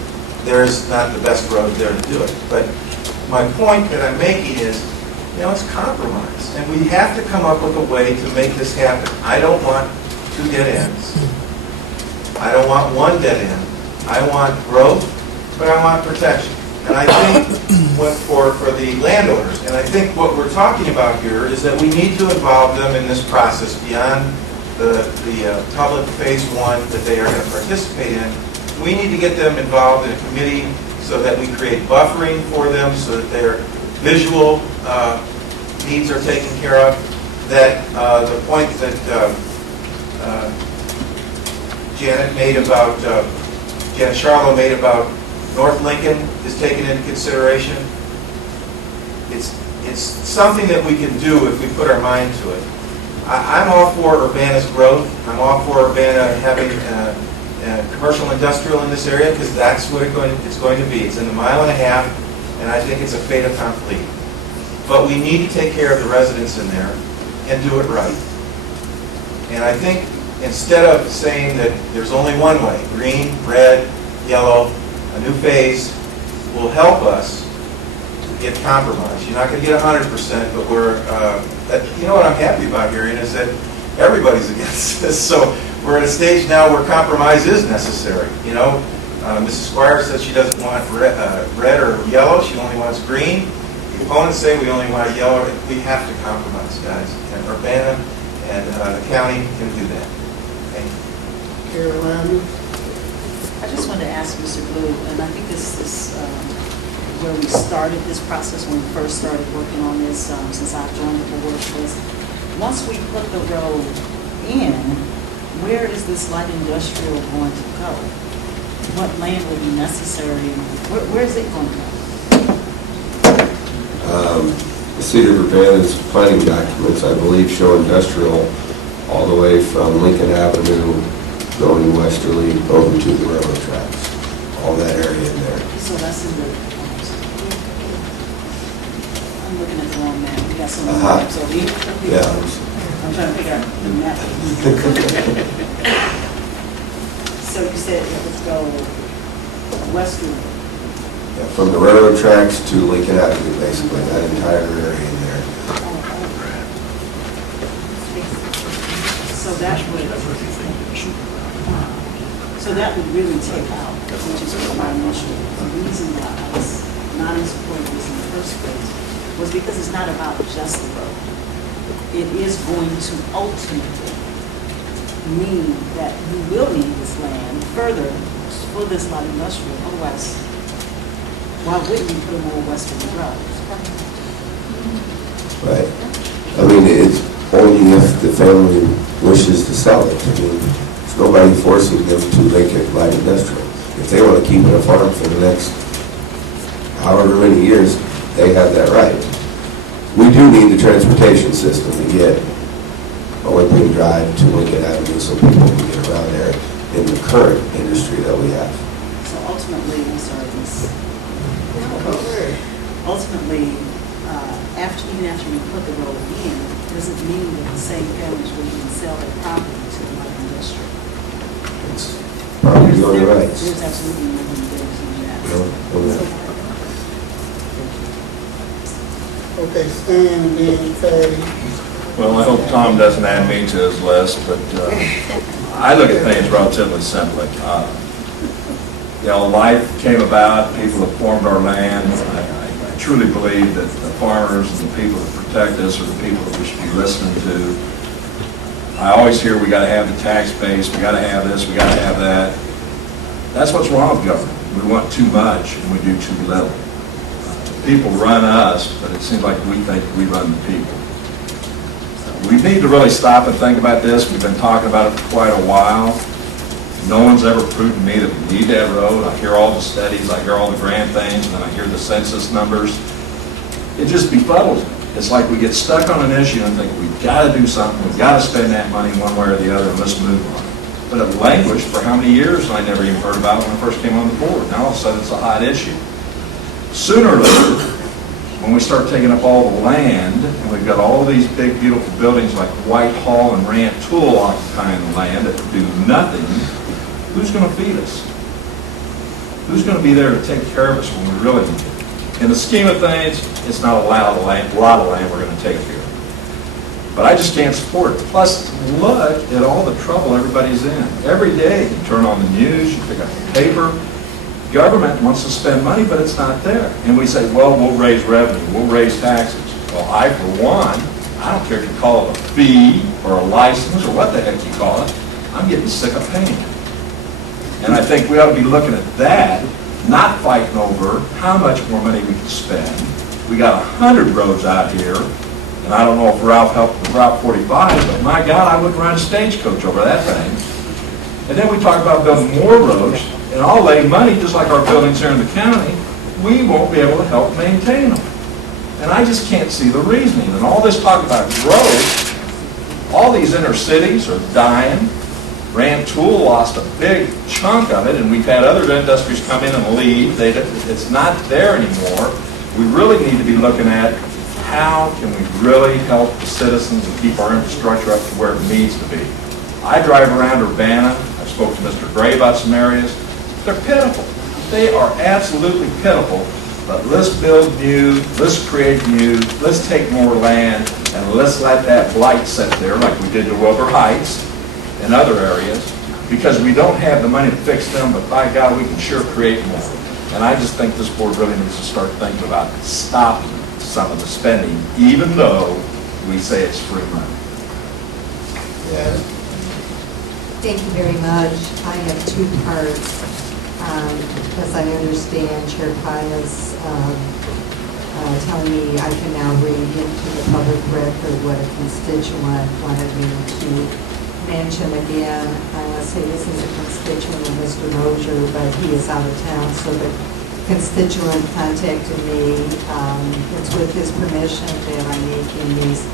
there's not the best road there to do it. But my point that I'm making is, it's compromise, and we have to come up with a way to make this happen. I don't want 2 dead ends. I don't want 1 dead end. I want growth, but I want protection. And I think for the landowners, and I think what we're talking about here is that we need to involve them in this process beyond the public phase 1 that they are going to participate in. We need to get them involved in a committee so that we create buffering for them, so that their visual needs are taken care of. That the point that Janet Charlo made about North Lincoln is taken into consideration. It's something that we can do if we put our mind to it. I'm all for Urbana's growth. I'm all for Urbana having commercial industrial in this area, because that's what it's going to be. It's in the 1.5 miles, and I think it's a fait accompli. But we need to take care of the residents in there and do it right. And I think instead of saying that there's only one way, green, red, yellow, a new phase will help us to get compromise. You're not going to get 100%, but what I'm happy about hearing is that everybody's against this. So we're at a stage now where compromise is necessary. Mrs. Squire says she doesn't want red or yellow. She only wants green. The opponents say we only want yellow. We have to compromise, guys. And Urbana and the county can do that. Thank you. Carolina? I just wanted to ask Mr. Blue, and I think this is where we started this process when we first started working on this, since I've joined the board, was once we put the road in, where is this light industrial going to go? What land will be necessary? Where is it going to go? The City of Urbana's planning documents, I believe, show industrial all the way from Lincoln Avenue going westerly over to the railroad tracks. All that area in there. So that's in the, I'm looking at the wrong map. We got some maps over here. Yeah. I'm trying to figure out the map. So you said it would go westerly. Yeah, from the railroad tracks to Lincoln Avenue, basically, that entire area in there. So that would really take out, which is my initial, the reason why I was not in support of this in the first place was because it's not about just the road. it is going to ultimately mean that you will need this land further for this light industrial. Otherwise, why wouldn't you put more west of the road? Right. I mean, it's only if the family wishes to sell it. I mean, there's nobody forcing them to make it light industrial. If they want to keep it a farm for the next however many years, they have that right. We do need the transportation system to get Olympian Drive to Lincoln Avenue so people can get around there in the current industry that we have. So ultimately, I'm sorry, Ms. Go ahead. Ultimately, even after we put the road in, doesn't mean that the same families will even sell their property to the light industry. It's probably on the rights. There's absolutely nothing there to that. No. Okay, Stan and then Patty. Well, I hope Tom doesn't add me to his list, but I look at things relatively simply. Life came about, people have formed our land. I truly believe that the farmers and the people that protect us are the people that we should be listening to. I always hear we got to have the tax base, we got to have this, we got to have that. That's what's wrong with government. We want too much and we do too little. People run us, but it seems like we think we run the people. We need to really stop and think about this. We've been talking about it for quite a while. No one's ever proven to me that we need that road. I hear all the studies, I hear all the grand things, and then I hear the census numbers. It just befuddles me. It's like we get stuck on an issue and think we've got to do something, we've got to spend that money one way or the other, and let's move on. But it languished for how many years I never even heard about it when I first came on the board. Now all of a sudden it's a hot issue. Sooner or later, when we start taking up all the land, and we've got all these big, beautiful buildings like Whitehall and Rantoul occupying the land that do nothing, who's going to feed us? Who's going to be there to take care of us when we really need it? In the scheme of things, it's not a lot of land we're going to take here. But I just can't support it. Plus, look at all the trouble everybody's in. Every day you turn on the news, you pick up the paper, government wants to spend money, but it's not there. And we say, well, we'll raise revenue, we'll raise taxes. Well, I, for one, I don't care if you call it a fee or a license or what the heck you call it, I'm getting sick of paying it. And I think we ought to be looking at that, not fighting over how much more money we can spend. We got 100 roads out here, and I don't know if Ralph helped with Route 45, but my God, I wouldn't ride a stagecoach over that thing. And then we talk about building more roads, and I'll lay money, just like our buildings here in the county, we won't be able to help maintain them. And I just can't see the reasoning. And all this talk about growth, all these inner cities are dying. Rantoul lost a big chunk of it, and we've had other industries come in and leave. It's not there anymore. We really need to be looking at how can we really help the citizens and keep our infrastructure up to where it needs to be. I drive around Urbana. I spoke to Mr. Gray about some areas. They're pitiful. They are absolutely pitiful. But let's build new, let's create new, let's take more land, and let's let that blight sit there like we did to Wilbur Heights and other areas, because we don't have the money to fix them, but by God, we can sure create more. And I just think this board really needs to start thinking about stopping some of the spending, even though we say it's free money. Yeah. Thank you very much. I have two parts. As I understand, Chair Pius telling me I can now read into the public record what a constituent wanted me to mention again. I want to say this is a constituent of Mr. Mosier, but he is out of town, so the constituent contacted me. It's with his permission that I'm making these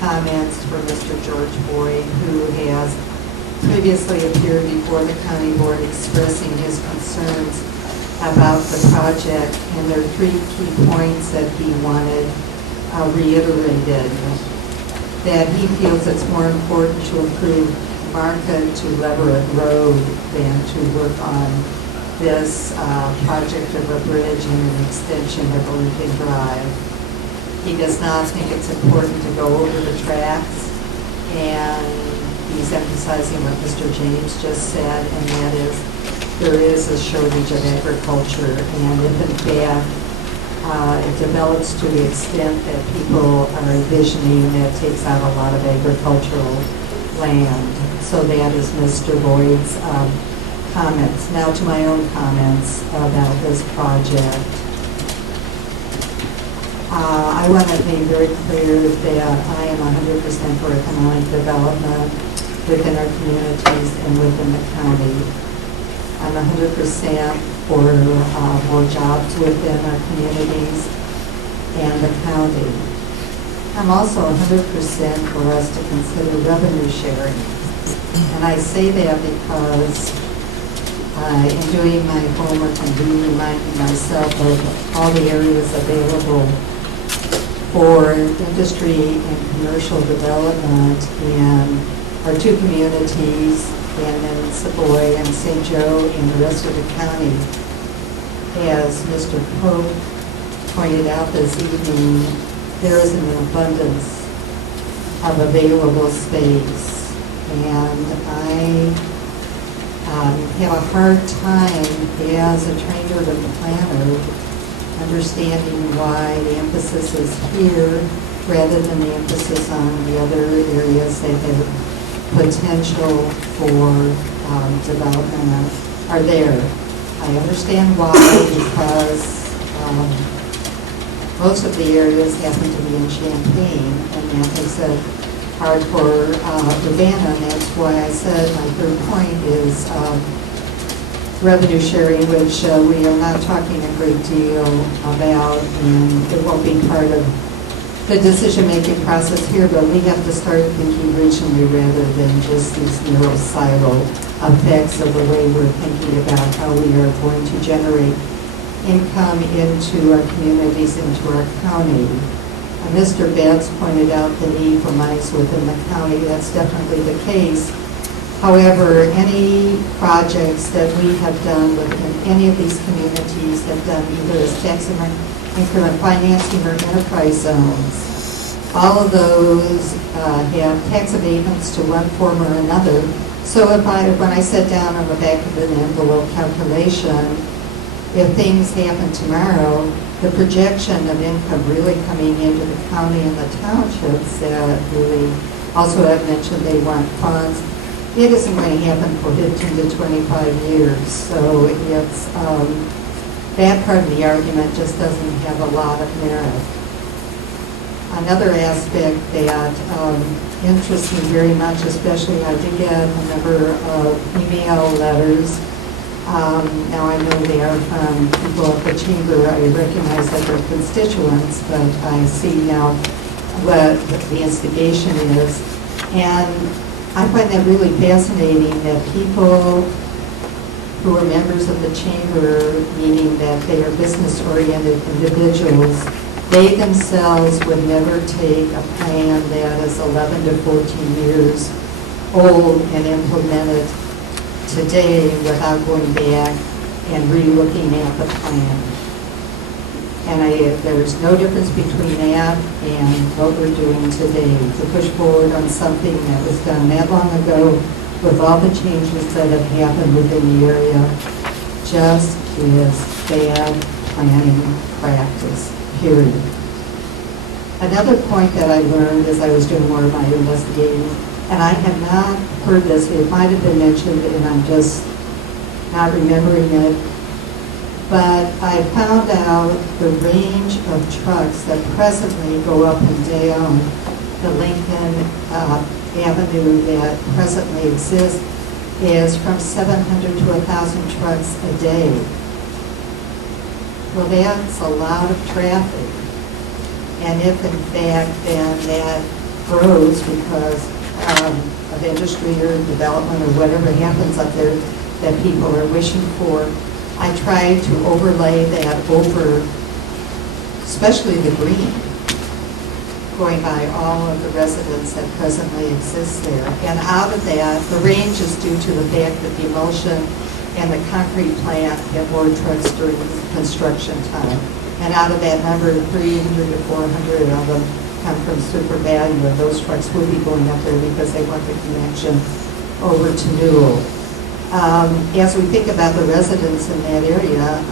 comments for Mr. George Boyd, who has previously appeared before the county board expressing his concerns about the project, and there are three key points that he wanted reiterated. That he feels it's more important to improve Market to Leverett Road than to work on this project of a bridge and an extension of Lincoln Drive. He does not think it's important to go over the tracks, and he's emphasizing what Mr. James just said, and that is there is a shortage of agriculture, and if in fact develops to the extent that people are envisioning that takes out a lot of agricultural land. So that is Mr. Boyd's comments. Now to my own comments about this project. I want to make very clear that I am 100% for economic development within our communities and within the county. I'm 100% for more jobs within our communities and the county. I'm also 100% for us to consider revenue sharing. And I say that because in doing my homework and reminding myself of all the areas available for industry and commercial development in our two communities, and then Savoy and St. Joe and the rest of the county. As Mr. Pope pointed out this evening, there is an abundance of available space. And I have a hard time as a trainer and planner understanding why the emphasis is here rather than the emphasis on the other areas that have potential for development are there. I understand why, because most of the areas happen to be in Champaign, and that makes it hard for Urbana, and that's why I said my third point is revenue sharing, which we are not talking a great deal about, and it won't be part of the decision-making process here, but we have to start thinking regionally rather than just these narrow silo effects of the way we're thinking about how we are going to generate income into our communities, into our county. Mr. Betts pointed out the need for monies within the county. That's definitely the case. However, any projects that we have done within any of these communities have done either as tax increment financing or enterprise zones. All of those have tax abatements to one form or another. So when I sit down on the back of an envelope calculation, if things happen tomorrow, the projection of income really coming into the county and the townships that really also have mentioned they want funds, it isn't going to happen for 15 to 25 years. So it's, that part of the argument just doesn't have a lot of merit. Another aspect that interests me very much, especially I did get a number of email letters. Now I know they are from people at the chamber. I recognize that they're constituents, but I see now what the instigation is. And I find that really fascinating that people who are members of the chamber, meaning that they are business-oriented individuals, they themselves would never take a plan that is 11 to 14 years old and implement it today without going back and re-looking at the plan. And there's no difference between that and what we're doing today. To push forward on something that was done that long ago with all the changes that have happened within the area just is bad planning practice, period. Another point that I learned as I was doing more of my investigating, and I have not heard this, it might have been mentioned and I'm just not remembering it, but I found out the range of trucks that presently go up and down the Lincoln Avenue that presently exists is from 700 to 1,000 trucks a day. Well, that's a lot of traffic. And if in fact then that grows because of industry or development or whatever happens up there that people are wishing for, I try to overlay that over, especially the green, going by all of the residents that presently exist there. And out of that, the range is due to the fact that the emulsion and the concrete plant have more trucks during construction time. And out of that number, 300 to 400 of them come from Super Value, and those trucks will be going up there because they want the connection over to Newell. As we think about the residents in that area,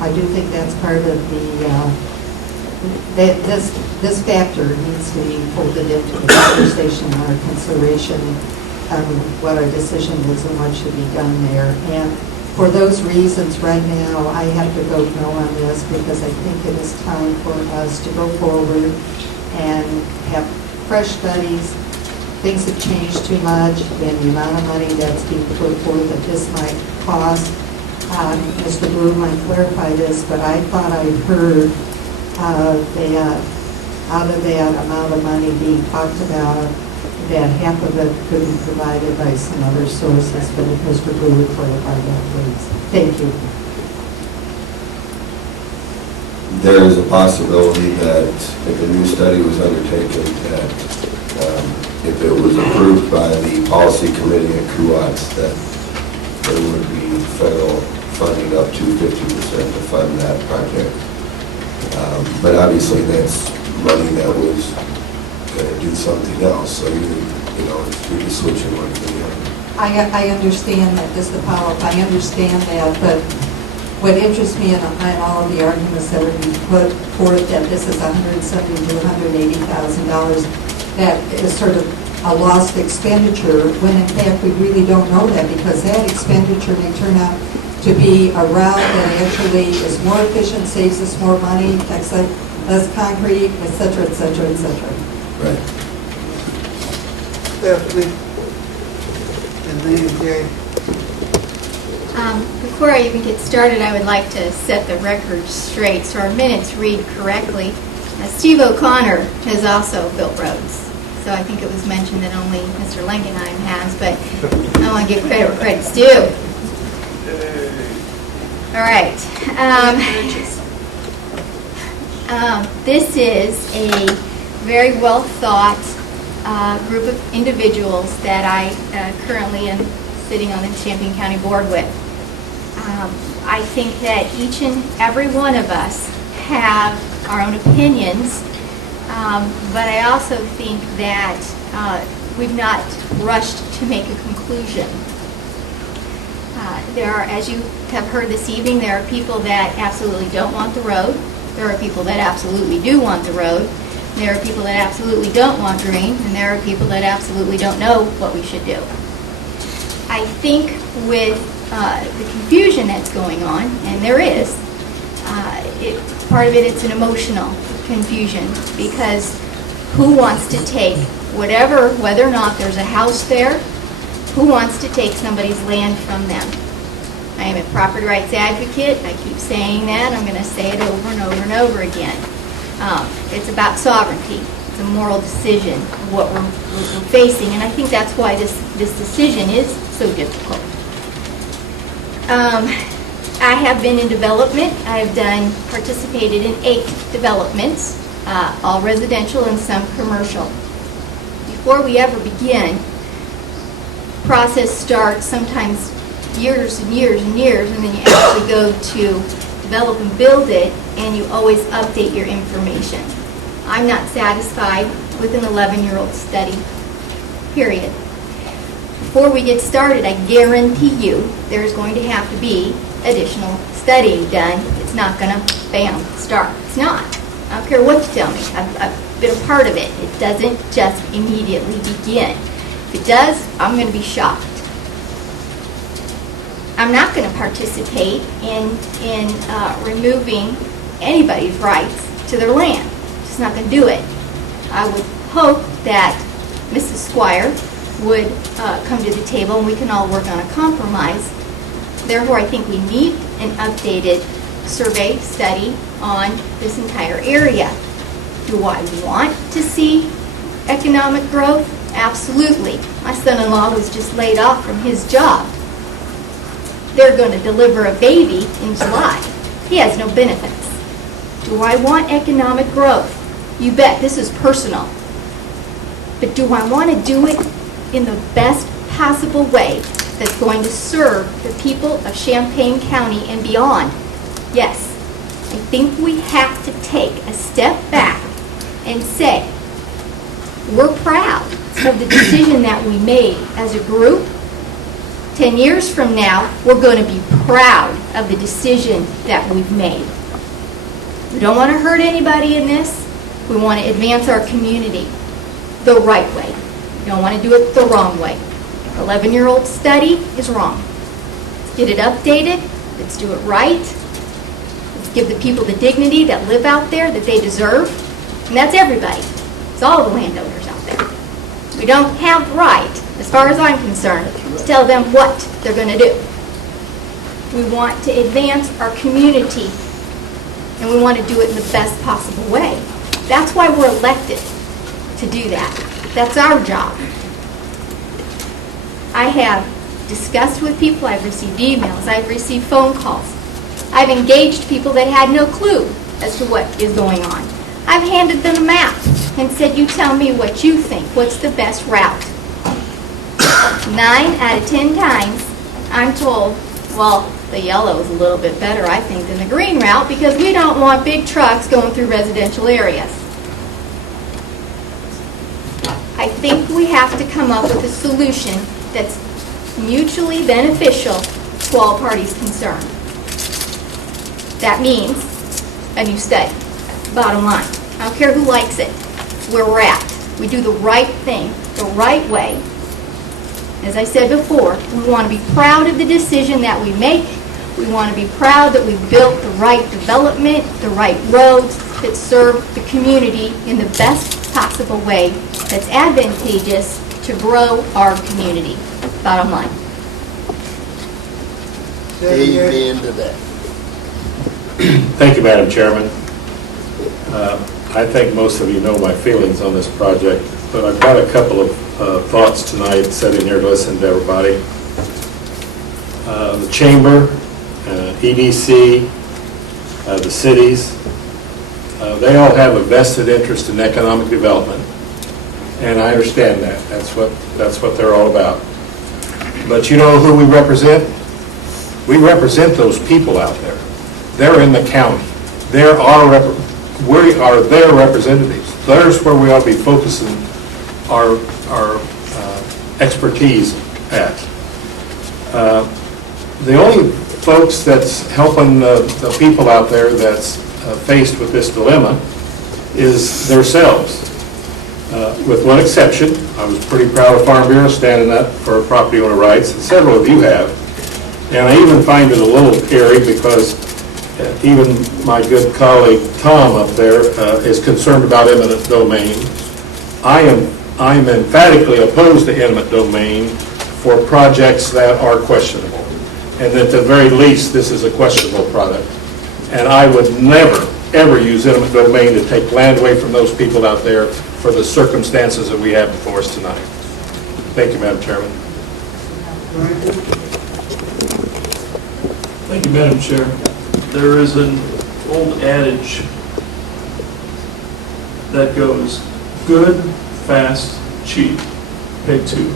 I do think that's part of the this factor needs to be folded into the conversation and our consideration on what our decision is and what should be done there. And for those reasons, right now, I have to vote no on this because I think it is time for us to go forward and have fresh studies. Things have changed too much, and the amount of money that's being put forth that this might cost. Mr. Blue might clarify this, but I thought I heard that out of that amount of money being talked about, that half of it could be provided by some other sources, but if Mr. Blue would clarify that, please. Thank you. There is a possibility that if a new study was undertaken, that if it was approved by the policy committee at CUATS, that there would be federal funding up to 50% to fund that project. But obviously that's money that was going to do something else, so you're just switching one to the other. I understand that, just the follow-up, I understand that, but what interests me in all of the arguments that are being put forth that this is $170,000 to $180,000, that is sort of a lost expenditure, when in fact we really don't know that, because that expenditure may turn out to be a route that actually is more efficient, saves us more money, less concrete, et cetera, et cetera, et cetera. Right. Stephanie, and then Jay. Before I even get started, I would like to set the record straight so our minutes read correctly. Steve O'Connor has also built roads, so I think it was mentioned that only Mr. Langenheim has, but I want to give credit where credit's due. All right. This is a very well thought group of individuals that I currently am sitting on the Champaign County Board with. I think that each and every one of us have our own opinions, but I also think that we've not rushed to make a conclusion. There are, as you have heard this evening, there are people that absolutely don't want the road. There are people that absolutely do want the road. There are people that absolutely don't want green, and there are people that absolutely don't know what we should do. I think with the confusion that's going on, and there is, part of it's an emotional confusion, because who wants to take whatever, whether or not there's a house there, who wants to take somebody's land from them? I am a property rights advocate. I keep saying that. I'm going to say it over and over and over again. It's about sovereignty. It's a moral decision of what we're facing, and I think that's why this decision is so difficult. I have been in development. I've participated in 8 developments, all residential and some commercial. Before we ever begin, the process starts sometimes years and years and years, and then you actually go to develop and build it, and you always update your information. I'm not satisfied with an 11-year-old study, period. Before we get started, I guarantee you there's going to have to be additional studying done. It's not going to, bam, start. It's not. I don't care what you tell me. I've been a part of it. It doesn't just immediately begin. If it does, I'm going to be shocked. I'm not going to participate in removing anybody's rights to their land. Just not going to do it. I would hope that Mrs. Squire would come to the table and we can all work on a compromise. Therefore, I think we need an updated survey study on this entire area. Do I want to see economic growth? Absolutely. My son-in-law was just laid off from his job. They're going to deliver a baby in July. He has no benefits. Do I want economic growth? You bet. This is personal. But do I want to do it in the best possible way that's going to serve the people of Champaign County and beyond? Yes. I think we have to take a step back and say, we're proud of the decision that we made as a group. 10 years from now, we're going to be proud of the decision that we've made. We don't want to hurt anybody in this. We want to advance our community the right way. We don't want to do it the wrong way. 11-year-old study is wrong. Let's get it updated. Let's do it right. Let's give the people the dignity that live out there that they deserve. And that's everybody. It's all the landowners out there. We don't have the right, as far as I'm concerned, to tell them what they're going to do. We want to advance our community, and we want to do it in the best possible way. That's why we're elected to do that. That's our job. I have discussed with people, I've received emails, I've received phone calls. I've engaged people that had no clue as to what is going on. I've handed them a map and said, you tell me what you think. What's the best route? 9 out of 10 times, I'm told, well, the yellow is a little bit better, I think, than the green route because we don't want big trucks going through residential areas. I think we have to come up with a solution that's mutually beneficial to all parties concerned. That means a new study. Bottom line, I don't care who likes it, where we're at. We do the right thing, the right way. As I said before, we want to be proud of the decision that we make. We want to be proud that we built the right development, the right roads that serve the community in the best possible way that's advantageous to grow our community. Bottom line. Amen to that. Thank you, Madam Chairman. I think most of you know my feelings on this project, but I've got a couple of thoughts tonight, sitting here to listen to everybody. The Chamber, EDC, the cities, they all have a vested interest in economic development, and I understand that. That's what they're all about. But you know who we represent? We represent those people out there. They're in the county. We are their representatives. There's where we ought to be focusing our expertise at. The only folks that's helping the people out there that's faced with this dilemma is themselves. With one exception, I was pretty proud of Farm Bureau standing up for property owner rights, and several of you have. And I even find it a little eerie because even my good colleague Tom up there is concerned about eminent domain. I am emphatically opposed to eminent domain for projects that are questionable. And at the very least, this is a questionable product. And I would never, ever use eminent domain to take land away from those people out there for the circumstances that we have before us tonight. Thank you, Madam Chairman. Thank you, Madam Chair. There is an old adage that goes, good, fast, cheap, pay 2.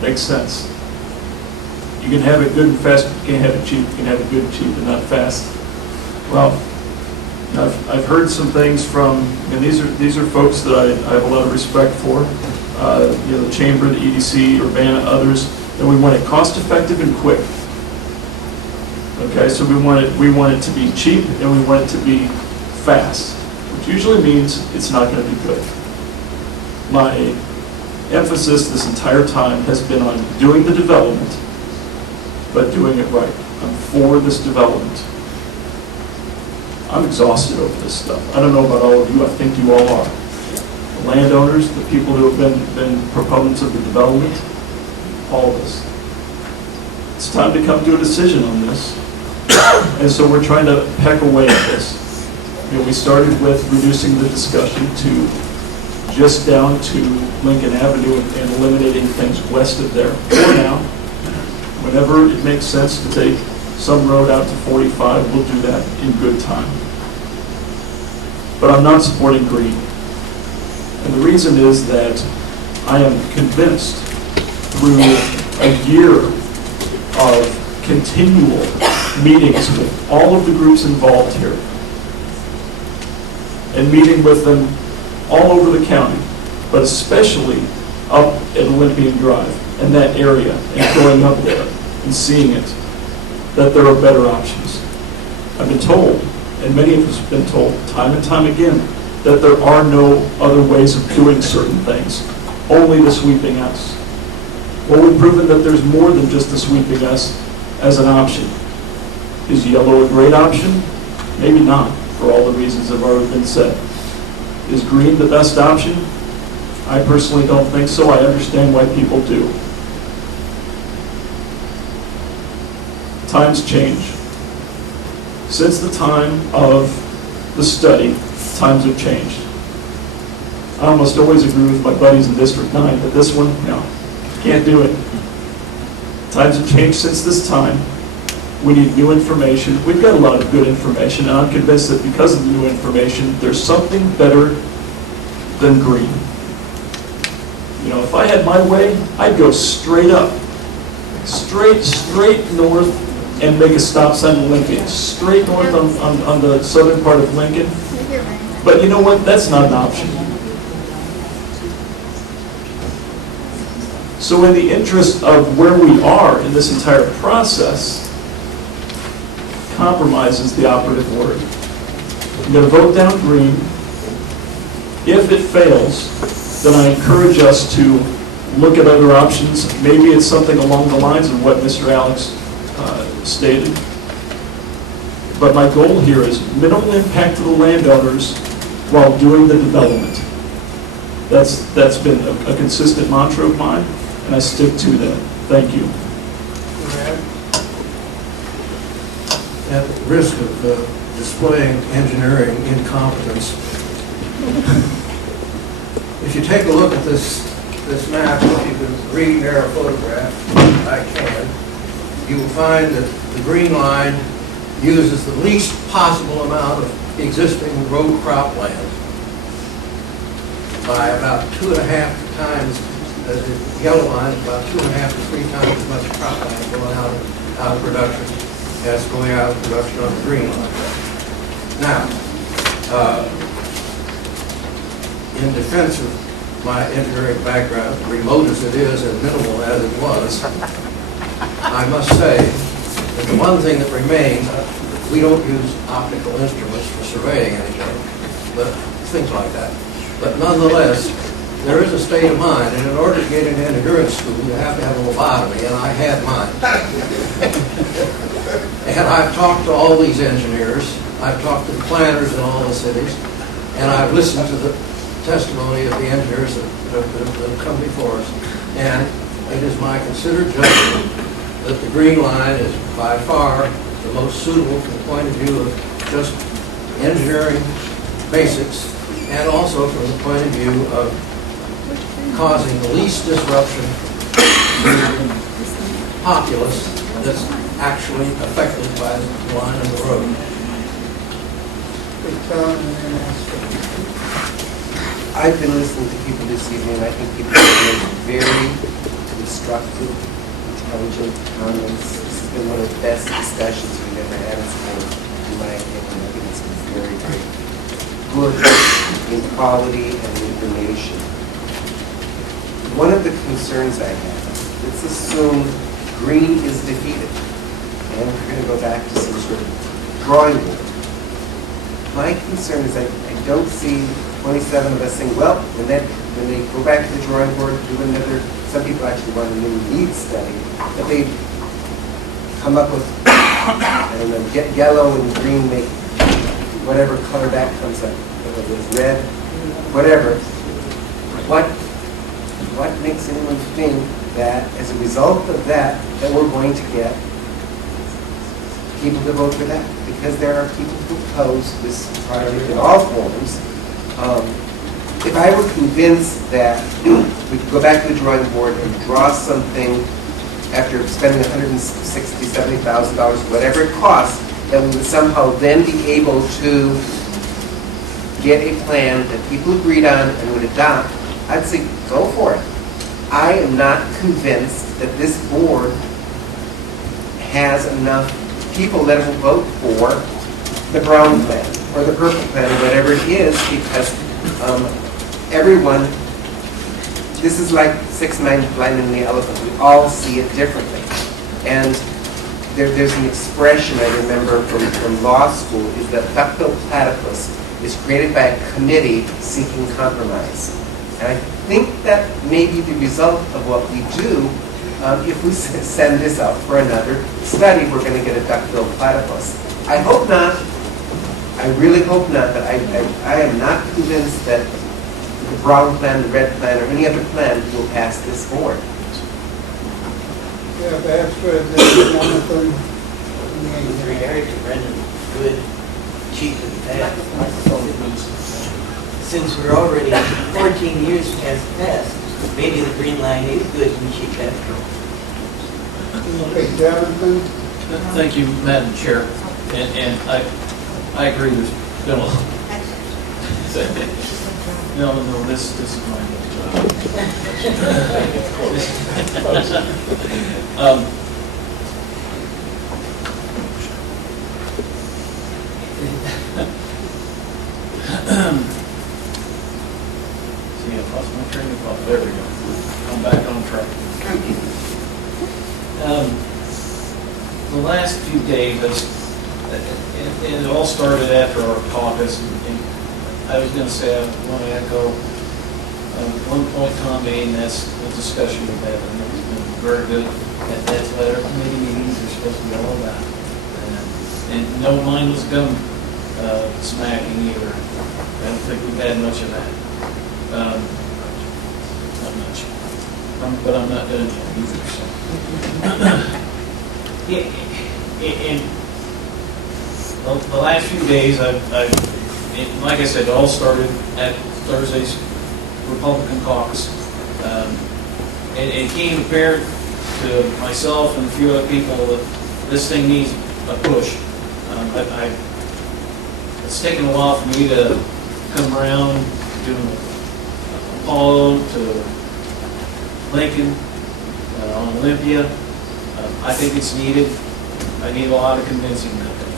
Makes sense. You can have it good and fast, but you can't have it cheap. You can have it good, cheap, and not fast. Well, I've heard some things from, and these are folks that I have a lot of respect for. The Chamber, the EDC, Urbana, others, and we want it cost effective and quick. Okay, so we want it to be cheap and we want it to be fast, which usually means it's not going to be good. My emphasis this entire time has been on doing the development, but doing it right. I'm for this development. I'm exhausted over this stuff. I don't know about all of you. I think you all are. The landowners, the people who have been proponents of the development, all of us. It's time to come to a decision on this. And so we're trying to peck away at this. We started with reducing the discussion to just down to Lincoln Avenue and eliminating things west of there. For now, whenever it makes sense to take some road out to 45, we'll do that in good time. But I'm not supporting green. And the reason is that I am convinced through a year of continual meetings with all of the groups involved here and meeting with them all over the county, but especially up at Olympian Drive and that area and going up there and seeing it, that there are better options. I've been told, and many of us have been told time and time again that there are no other ways of doing certain things, only the sweeping S. Well, we've proven that there's more than just the sweeping S as an option. Is yellow a great option? Maybe not, for all the reasons that have already been said. Is green the best option? I personally don't think so. I understand why people do. Times change. Since the time of the study, times have changed. I almost always agree with my buddies in District 9 that this one, no, can't do it. Times have changed since this time. We need new information. We've got a lot of good information, and I'm convinced that because of the new information, there's something better than green. You know, if I had my way, I'd go straight up, straight north, and make a stop sign in Lincoln, straight north on the southern part of Lincoln. But you know what? That's not an option. So in the interest of where we are in this entire process, compromise is the operative word. I'm going to vote down green. If it fails, then I encourage us to look at other options. Maybe it's something along the lines of what Mr. Alex stated. But my goal here is minimal impact to the landowners while doing the development. That's been a consistent mantra of mine, and I stick to that. Thank you. At the risk of displaying engineering incompetence, if you take a look at this map, if you can read an aerial photograph, I can, you will find that the green line uses the least possible amount of existing row cropland by about 2.5 times, the yellow line is about 2.5 to 3 times as much cropland going out of production as going out of production on the green line. Now, in defense of my engineering background, remote as it is and minimal as it was, I must say that the one thing that remains, we don't use optical instruments for surveying anything, but things like that. But nonetheless, there is a state of mind, and in order to get into engineering school, you have to have a lobotomy, and I had mine. And I've talked to all these engineers, I've talked to the planners in all the cities, and I've listened to the testimony of the engineers that have come before us. And it is my considered judgment that the green line is by far the most suitable from the point of view of just engineering basics, and also from the point of view of causing the least disruption to the populace that's actually affected by the line of the road. I've been listening to people this evening, and I think people have made very constructive, intelligent comments. This has been one of the best discussions we've ever had as a board, in my opinion. I think it's been very, very good in quality and information. One of the concerns I have, let's assume green is defeated, and we're going to go back to some sort of drawing board. My concern is I don't see 27 of us saying, well, and then when they go back to the drawing board, do another, some people actually want a new needs study, that they come up with, I don't know, get yellow and green, make whatever color that comes up, whether it's red, whatever. What makes anyone think that as a result of that we're going to get people to vote for that? Because there are people who oppose this priority in all forms. If I were convinced that we could go back to the drawing board and draw something after spending $160,000, $70,000, whatever it costs, that we would somehow then be able to get a plan that people agreed on and would adopt, I'd say go for it. I am not convinced that this board has enough people that will vote for the brown plan or the purple plan or whatever it is, because everyone, this is like 6 9 blind and the elephant. We all see it differently. And there's an expression I remember from law school, is that duck-billed platypus is created by a committee seeking compromise. And I think that may be the result of what we do. If we send this out for another study, we're going to get a duck-billed platypus. I hope not. I really hope not, but I am not convinced that the brown plan, the red plan, or any other plan will pass this board. Yeah, perhaps President Jonathan. With regard to Brendan, good, cheap, and fast, since we're already 14 years past passed, maybe the green line is good and cheap after all. Okay, Jonathan. Thank you, Madam Chair. And I agree with Bill. No, this is mine. See, I lost my train of thought. There we go. I'm back on track. The last few days, it all started after our caucus, and I was going to say, I want to echo one point Tom made, and that's the discussion we've had, and it's been very good. That's what our committee meetings are supposed to be all about. And no mindless gun smacking either. I don't think we've had much of that. Not much. But I'm not done yet either. So. In the last few days, like I said, it all started at Thursday's Republican caucus. It became apparent to myself and a few other people that this thing needs a push. It's taken a while for me to come around, doing Apollo to Lincoln, on Olympia. I think it's needed. I need a lot of convincing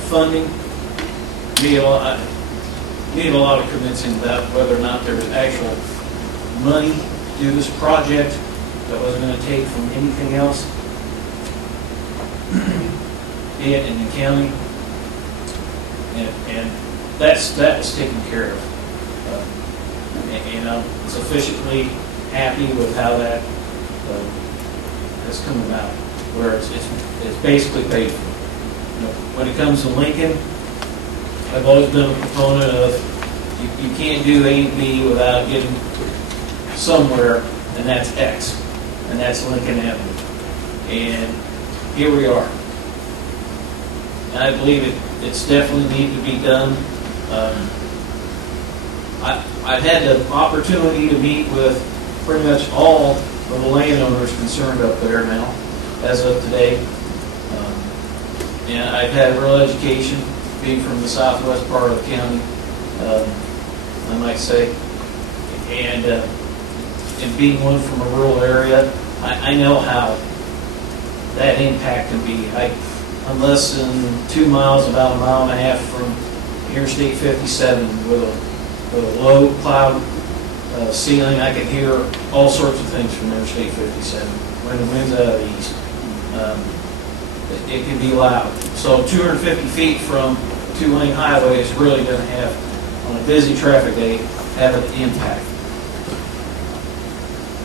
funding. Need a lot of convincing about whether or not there's actual money to do this project that wasn't going to take from anything else, be it in the county, and that was taken care of. And I'm sufficiently happy with how that has come about, where it's basically paid for. When it comes to Lincoln, I've always been a proponent of you can't do A and B without getting somewhere, and that's X, and that's Lincoln Avenue. And here we are. And I believe it's definitely need to be done. I've had the opportunity to meet with pretty much all of the landowners concerned up there now, as of today. And I've had real education, being from the southwest part of the county, I might say. And being one from a rural area, I know how that impact can be. I'm less than 2 miles, about a mile and a half from Interstate 57 with a low cloud ceiling. I can hear all sorts of things from Interstate 57 when the wind's out of the east. It can be loud. So 250 feet from two-lane highway is really going to have, on a busy traffic day, have an impact.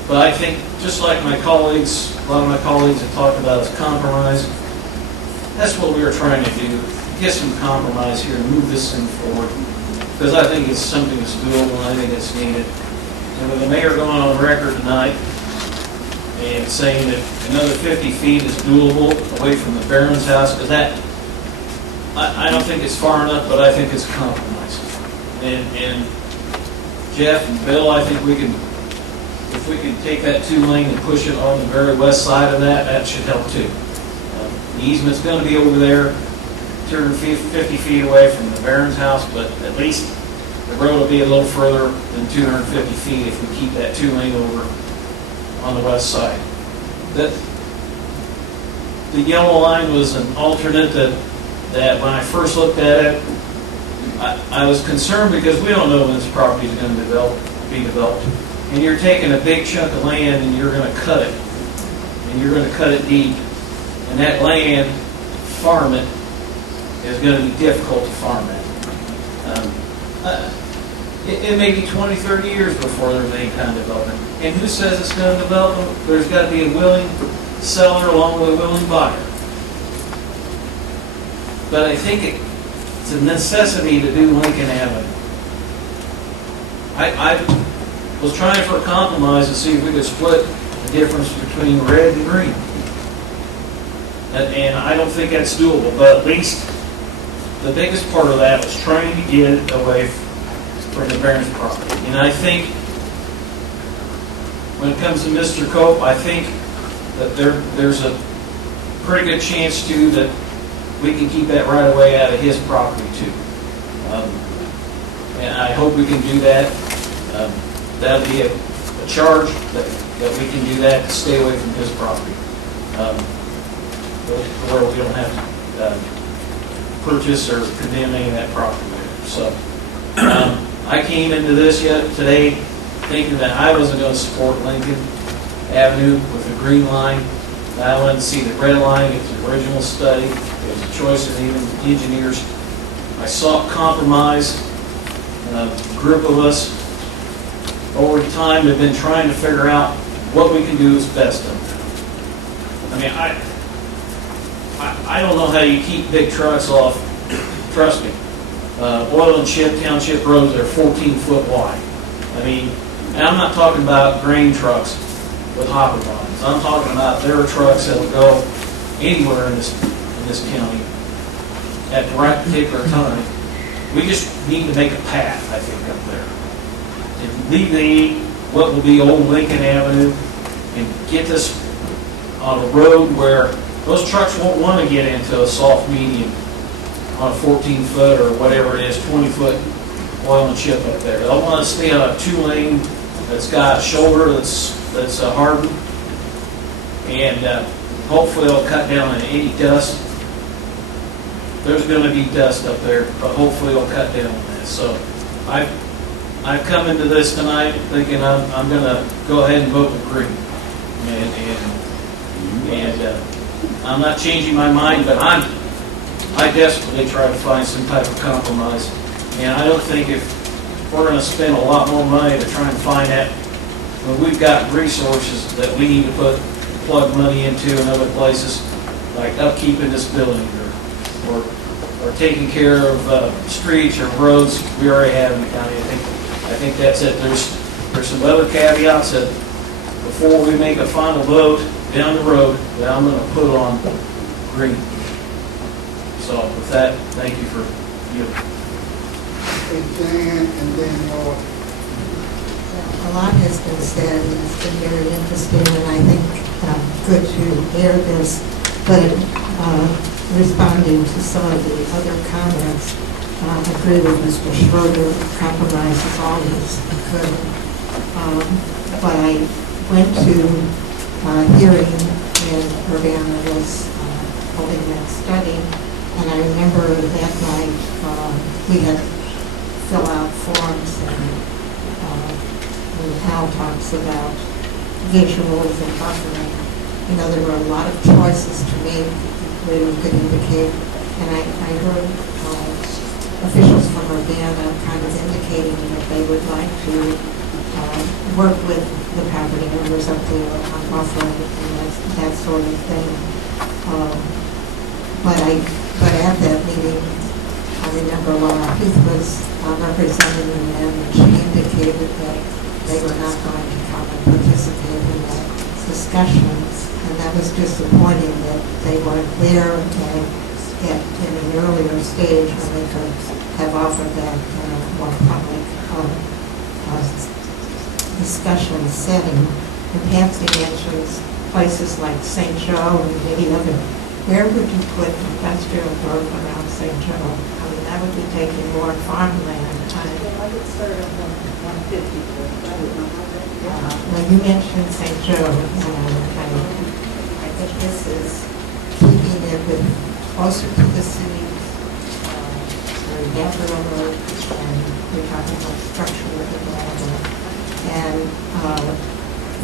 But I think, just like my colleagues, a lot of my colleagues have talked about as compromise, that's what we were trying to do, get some compromise here and move this thing forward. Because I think it's something that's doable and I think it's needed. And with the mayor going on record tonight and saying that another 50 feet is doable away from the Barron's house, because that, I don't think it's far enough, but I think it's a compromise. And Jeff and Bill, I think we can, if we can take that 2-lane and push it on the very west side of that, that should help too. The easement's going to be over there, 250 feet away from the Barron's house, but at least the road will be a little further than 250 feet if we keep that 2-lane over on the west side. The yellow line was an alternate that when I first looked at it, I was concerned because we don't know when this property is going to be developed. And you're taking a big chunk of land and you're going to cut it. And you're going to cut it deep. And that land farm it is going to be difficult to farm it. It may be 20, 30 years before there's any kind of development. And who says it's going to develop? There's got to be a willing seller along with a willing buyer. But I think it's a necessity to do Lincoln Avenue. I was trying for a compromise to see if we could split the difference between red and green. And I don't think that's doable, but at least the biggest part of that was trying to get it away from the Barron's property. And I think when it comes to Mr. Cope, I think that there's a pretty good chance too that we can keep that right away out of his property too. And I hope we can do that. That'll be a charge that we can do that to stay away from his property. Where we don't have to purchase or condemn any of that property there. So I came into this today thinking that I wasn't going to support Lincoln Avenue with the green line. I wanted to see the red line. It was the original study. It was a choice of even engineers. I sought compromise. A group of us over time have been trying to figure out what we can do is best up there. I mean, I don't know how you keep big trucks off. Trust me. Oil and chip township roads are 14 foot wide. I mean, and I'm not talking about grain trucks with hopper bodies. I'm talking about there are trucks that will go anywhere in this county at the right particular time. We just need to make a path, I think, up there. And alleviate what will be old Lincoln Avenue and get this on a road where those trucks won't want to get into a soft medium on a 14 foot or whatever it is, 20 foot oil and chip up there. They'll want to stay on a 2-lane that's got a shoulder that's hardened, and hopefully it'll cut down on any dust. There's going to be dust up there, but hopefully it'll cut down on that. So I've come into this tonight thinking I'm going to go ahead and vote with green, and I'm not changing my mind, but I desperately try to find some type of compromise. And I don't think if we're going to spend a lot more money to try and find that, when we've got resources that we need to plug money into in other places, like upkeep in this building or taking care of streets or roads we already have in the county. I think that's it. There's some other caveats that before we make a final vote down the road that I'm going to put on green. So with that, thank you for you. Okay, Jan, and then Laura. A lot has been said, and it's been very interesting, and I think good to hear this. But responding to some of the other comments, I agree with Mr. Schroeder. Compromise is always good. But I went to hearing when Urbana was holding that study, and I remember that night we had to fill out forms, and Hal talks about visuals and buffering. You know, there were a lot of choices to make where we could indicate, and I heard officials from Urbana kind of indicating that they would like to work with the property owners up there on buffering and that sort of thing. But at that meeting, I remember Laura Heath was representing them, and she indicated that they were not going to come and participate in that discussion, and that was disappointing that they weren't there in an earlier stage when they could have offered that in a more public discussion setting. And Patsy mentions places like St. Joe and many other. Where would you put industrial growth around St. Joe? I mean, that would be taking more farmland. I would start at 150. Well, you mentioned St. Joe, I think this is keeping it closer to the city, very natural road, and we're talking about structural development. And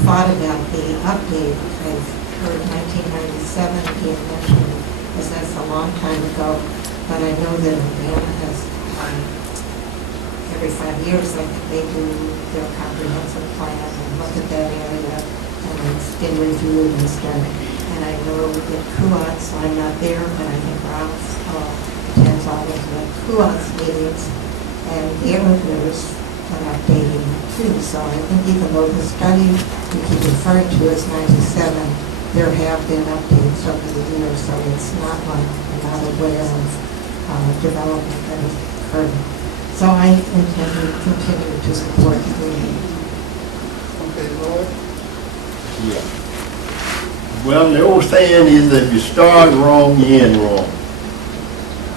thought about the update. I've heard 1997 being mentioned because that's a long time ago. But I know that Urbana has, every 5 years, I think they do their comprehensive plan and look at that area, and it's been reviewed and stuff. And I know that Kuat, so I'm not there, but I think Ralph attends all of the Kuat's meetings, and there's an updating too. So I think even though the study we keep referring to is 97, there have been updates over the years, so it's not like I'm not aware of development that has occurred. So I intend to continue to support the green. Okay, Lloyd? Yeah. Well, the old saying is that if you start wrong, you end wrong.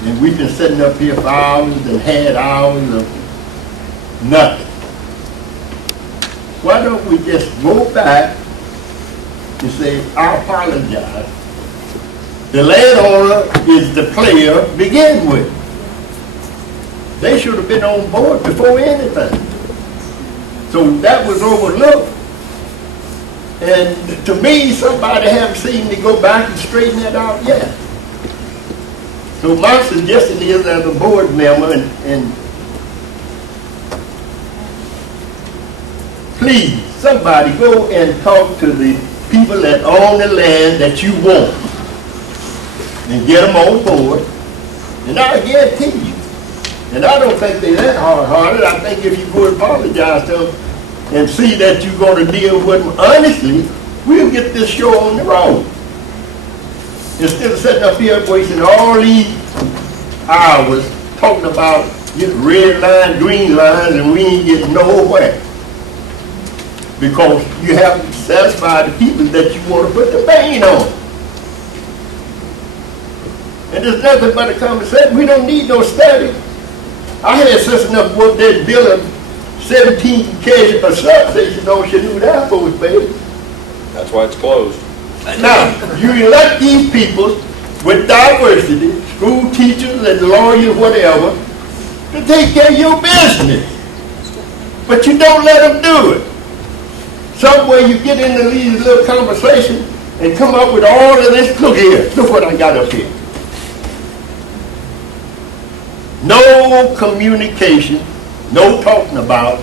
And we've been sitting up here for hours and had hours of nothing. Why don't we just go back and say, I apologize. The landowner is the player to begin with. They should have been on board before anything. So that was overlooked. And to me, somebody haven't seen me go back and straighten that out yet. So my suggestion is, as a board member, and please, somebody go and talk to the people that own the land that you want and get them on board. And I guarantee you, and I don't think they're that hard-hearted. I think if you go and apologize to them and see that you're going to deal with them honestly, we'll get this show on the road. Instead of sitting up here wasting all these hours talking about red line, green lines, and we ain't getting nowhere. Because you haven't satisfied the people that you want to put the pain on. And there's nothing but a conversation. We don't need no study. I had sense enough to work there building 17 kV per substation on Chattanooga Airport, baby. That's why it's closed. Now, you elect these people with diversity, school teachers and lawyers, whatever, to take care of your business. But you don't let them do it. Some way you get into these little conversations and come up with all of this. Look here, look what I got up here. No communication, no talking about.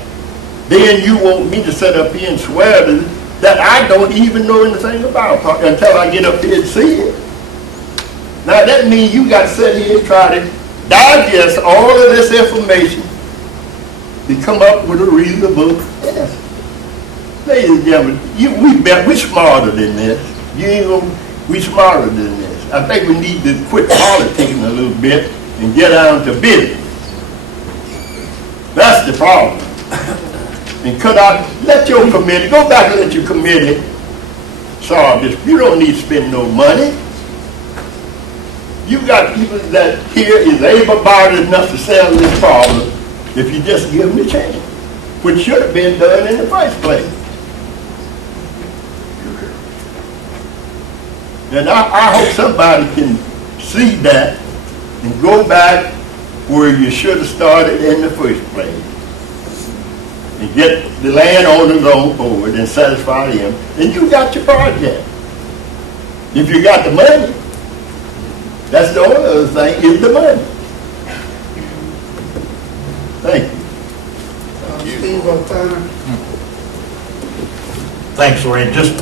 Then you want me to sit up here and swear to that I don't even know anything about until I get up here and see it. Now that means you got to sit here and try to digest all of this information to come up with a reasonable answer. Ladies and gentlemen, we're smarter than this. We smarter than this. I think we need to quit politicking a little bit and get down to business. That's the problem. And cut out, let your committee, go back and let your committee solve this. You don't need to spend no money. You got people that here is able-bodied enough to solve this problem if you just give them the chance, which should have been done in the first place. And I hope somebody can see that and go back where you should have started in the first place and get the landowners on board and satisfy them, and you got your project. If you got the money, that's the only other thing is the money. Thank you. Steve O'Connor. Thanks, Lorraine. Just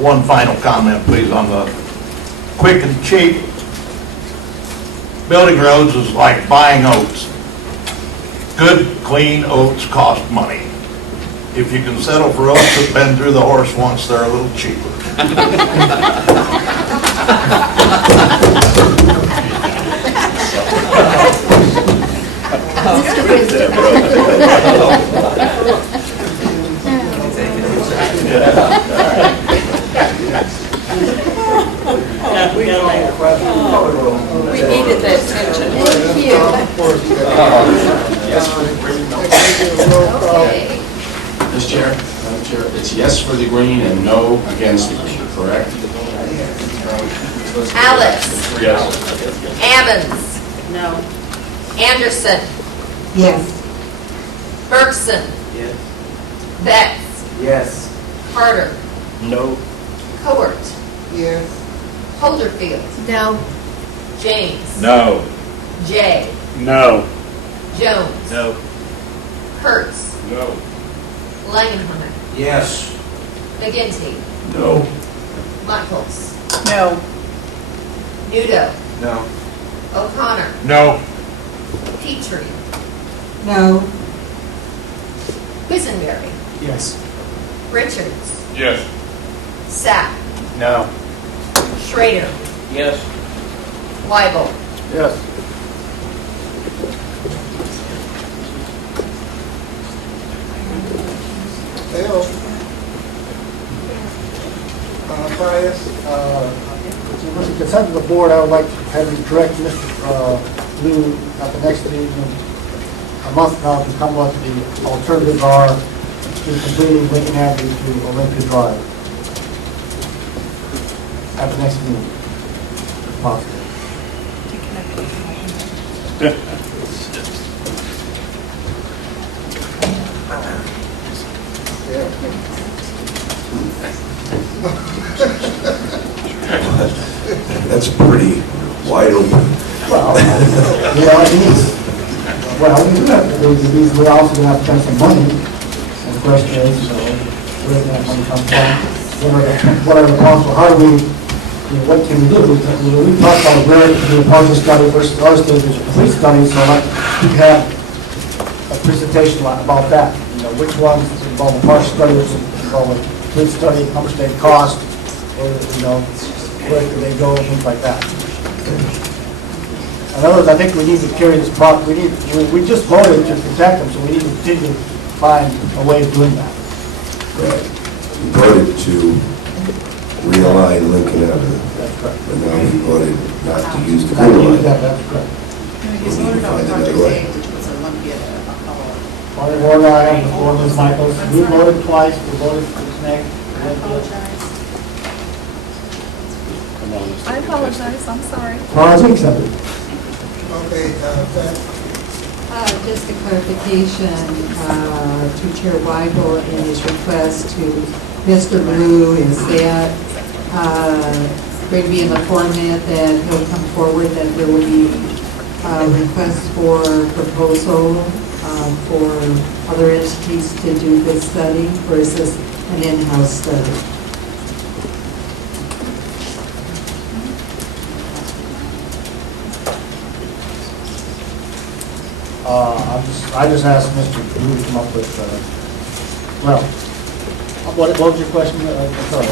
one final comment, please, on the quick and cheap. Building roads is like buying oats. Good, clean oats cost money. If you can settle for oats that have been through the horse once, they're a little cheaper. We needed that attention. Mr. Chair, Madam Chair, it's yes for the green and no against the green, correct? Alex. Yes. Evans. No. Anderson. Yes. Bergson. Yes. Betts. Yes. Carter. No. Cowart. Yes. Holderfield. No. James. No. Jay. No. Jones. No. Kurtz. No. Langenheimer. Yes. McGinty. No. Michaels. No. Nudo. No. O'Connor. No. Petrie. No. Quisenberry. Yes. Richards. Yes. Sapp. No. Schrader. Yes. Weigel. Yes. Bill? Bias? With the consent of the board, I would like to have you direct Mr. Blue at the next meeting, a month now, to come up with the alternatives are to completing Lincoln Avenue to Olympia Drive. At the next meeting, if possible. That's pretty wide open. Well, we do have, we're also going to have to spend some money, and the question is, where that money comes from, what are the costs, or how do we, what can we do? We talked about where to do a partial study versus our stage is a complete study, so I'd like to have a presentation about that. Which ones involve a partial study, which involve a complete study, how much they cost, or, where do they go, things like that. In other words, I think we need to carry this we just voted to protect them, so we need to continue to find a way of doing that. Right. We voted to realign Lincoln Avenue. That's correct. But now we voted not to use the Not to green use line. that, that's correct. You voted on Project A, which was Olympia, Part of order, I have before Ms. Michaels, we voted twice, we voted for this next. I apologize, I'm sorry. Policy accepted. Okay, Just a clarification to Chair Weigel in his request to Mr. Blue, is that going to be in the format that he'll come forward, that there will be requests for proposal for other entities to do this study, or is this an in-house study? I just asked Mr. Blue to come up with, what was your question? Sorry.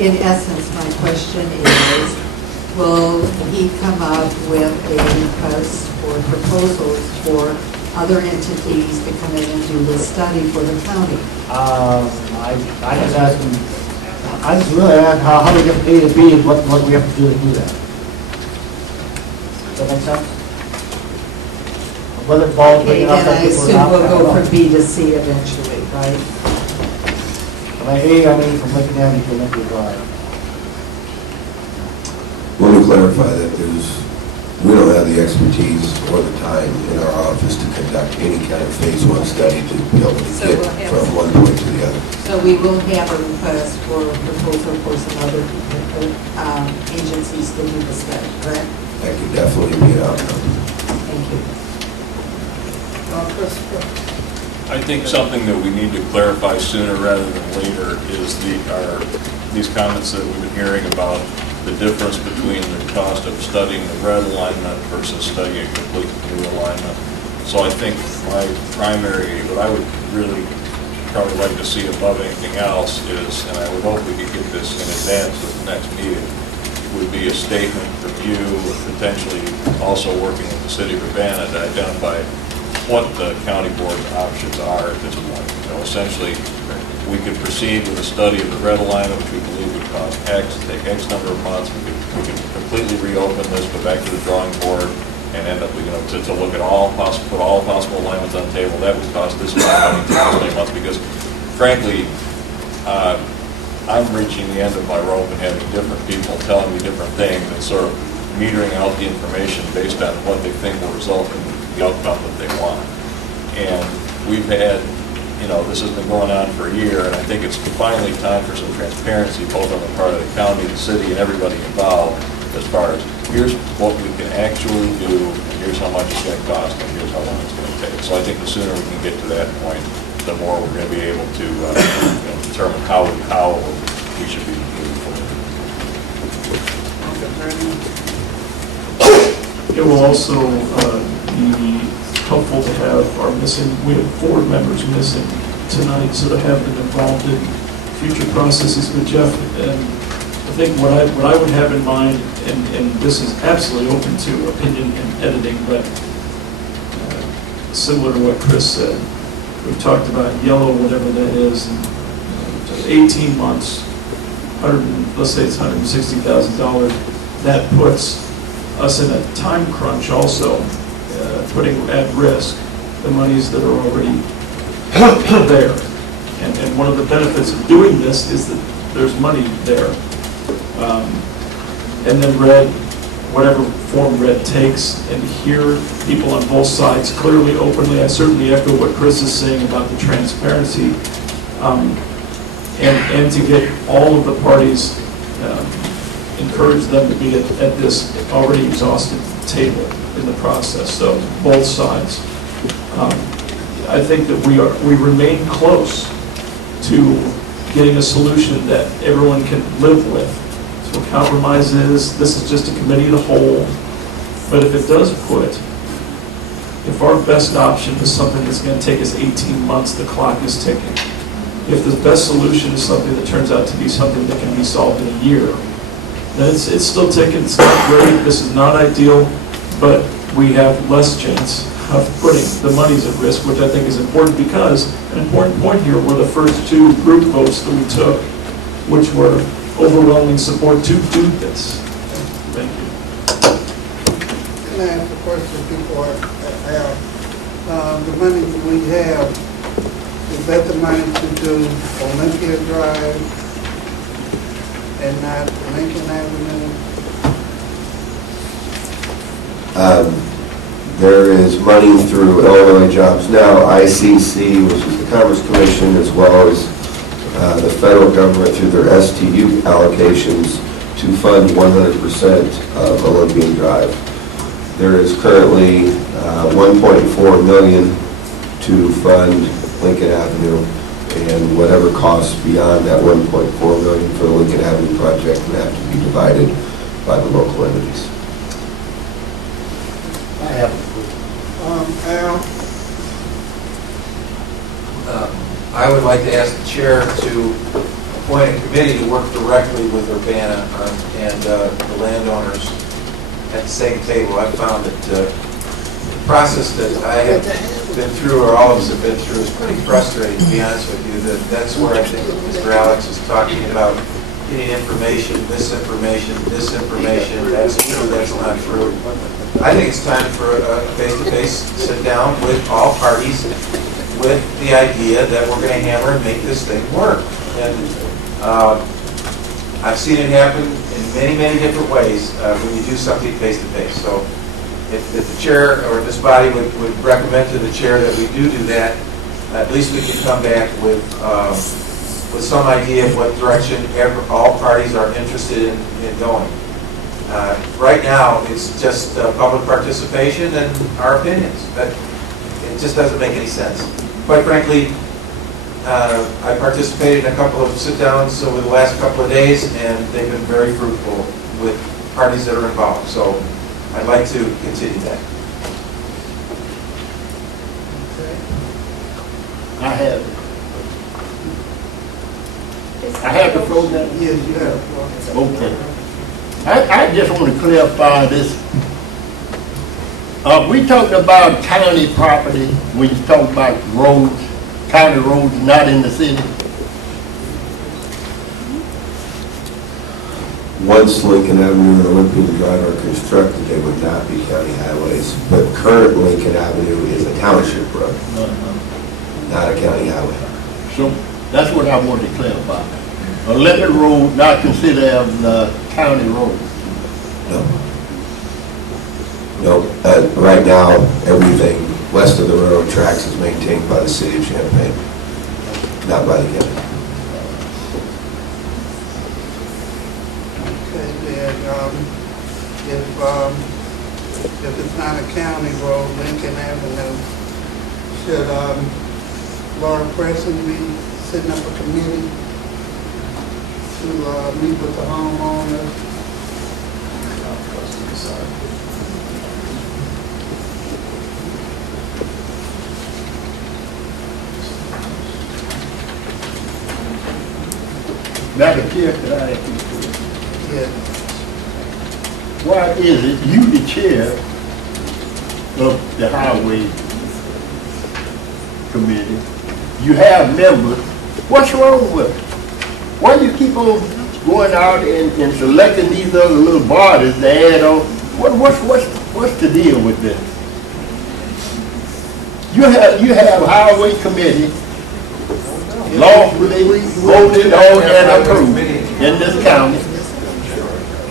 In essence, my question is, will he come up with a request for proposals for other entities to come in and do this study for the county? I just asked him, I just really asked how we get from A to B and what we have to do that. Does that make sense? Whether it involves Okay, bringing up then I that people assume are not, we'll I don't go know. from B to C eventually, right? By A, I mean from Lincoln Avenue to Olympia Drive. Let me clarify that we don't have the expertise or the time in our office to conduct any kind of phase one study to be able to So get we'll have- from one point to the other. So we will have a request for a proposal for some other agencies to do the study, correct? That could definitely be an outcome. Thank you. I think something that we need to clarify sooner rather than later is these comments that we've been hearing about the difference between the cost of studying the red alignment versus studying a complete new alignment. So I think what I would really probably like to see above anything else is, and I would hope we could get this in advance of the next meeting, would be a statement from you, potentially also working with the city of Urbana to identify what the county board's options are at this point. Essentially, we could proceed with a study of the red alignment, which we believe would cost X, take X number of months. We could completely reopen this, go back to the drawing board, and end up, to look at put all possible alignments on the table. That would cost this much money, take this many months, because frankly, I'm reaching the end of my rope and having different people telling me different things and sort of metering out the information based on what they think will result in the outcome that they want. And we've had, this has been going on for a year, and I think it's finally time for some transparency, both on the part of the county, the city, and everybody involved, as far as, here's what we can actually do, and here's how much it's gonna cost, and here's how long it's gonna take. So I think the sooner we can get to that point, the more we're gonna be able to, determine how we should be moving forward. It will also be helpful to have our missing, we have 4 members missing tonight, so to have them involved in future processes with Jeff. And I think what I would have in mind, and this is absolutely open to opinion and editing, but similar to what Chris said, we've talked about yellow, whatever that is, and 18 months, let's say it's $160,000, that puts us in a time crunch also, putting at risk the monies that are already there. And one of the benefits of doing this is that there's money there. And then red, whatever form red takes, and hear people on both sides clearly, openly. I certainly echo what Chris is saying about the transparency, and to get all of the parties, encourage them to be at this already exhausted table in the process, so both sides. I think that we remain close to getting a solution that everyone can live with. So compromise is, this is just a committee of the whole, but if it does if our best option is something that's going to take us 18 months, the clock is ticking. If the best solution is something that turns out to be something that can be solved in a year, then it's still ticking, it's not great, this is not ideal, but we have less chance of putting the monies at risk, which I think is important, because an important point here were the first 2 group votes that we took, which were overwhelming support to do this. Thank you. Can I ask a question before I have? The money that we have, is that the money to do Olympia Drive and not Lincoln Avenue? There is money through Illinois Jobs Now, ICC, which is the Commerce Commission, as well as the federal government through their STU allocations to fund 100% of Olympian Drive. There is currently $1.4 million to fund Lincoln Avenue, and whatever costs beyond that $1.4 million for the Lincoln Avenue project would have to be divided by the local entities. I have. Al? I would like to ask the chair to appoint a committee to work directly with Urbana and the landowners at the same table. I've found that the process that I have been through, or all of us have been through, is pretty frustrating, to be honest with you. That's where I think Mr. Alex is talking about getting information, misinformation, disinformation, that's true, that's not true. I think it's time for a face-to-face sit-down with all parties with the idea that we're going to hammer and make this thing work. And I've seen it happen in many, many different ways when you do something face-to-face. So if the chair or this body would recommend to the chair that we do that, at least we can come back with some idea of what direction all parties are interested in going. Right now, it's just public participation and our opinions. But it just doesn't make any sense. Quite frankly, I participated in a couple of sit-downs over the last couple of days, and they've been very fruitful with parties that are involved. So I'd like to continue that. I have the floor now? Yes, you have the floor. Okay. I just want to clarify this. We talked about county property when you talk about roads, county roads not in the city. Once Lincoln Avenue and Olympian Drive are constructed, they would not be county highways. But current Lincoln Avenue is a township road, not a county highway. So that's what I wanted to clarify. Olympic Road not considered a county road. No. No. Right now, everything west of the railroad tracks is maintained by the city of Champaign, not by the county. Okay, then, if it's not a county road, Lincoln Avenue, should, Laura Preston be setting up a committee to, meet with the homeowners? Madam Chair, could I ask you a question? Yeah. Why is it you the chair of the highway committee? You have members. What's wrong with it? Why do you keep on going out and selecting these other little bodies to add on? What's the deal with this? You have highway committee lawfully voted on and approved in this county.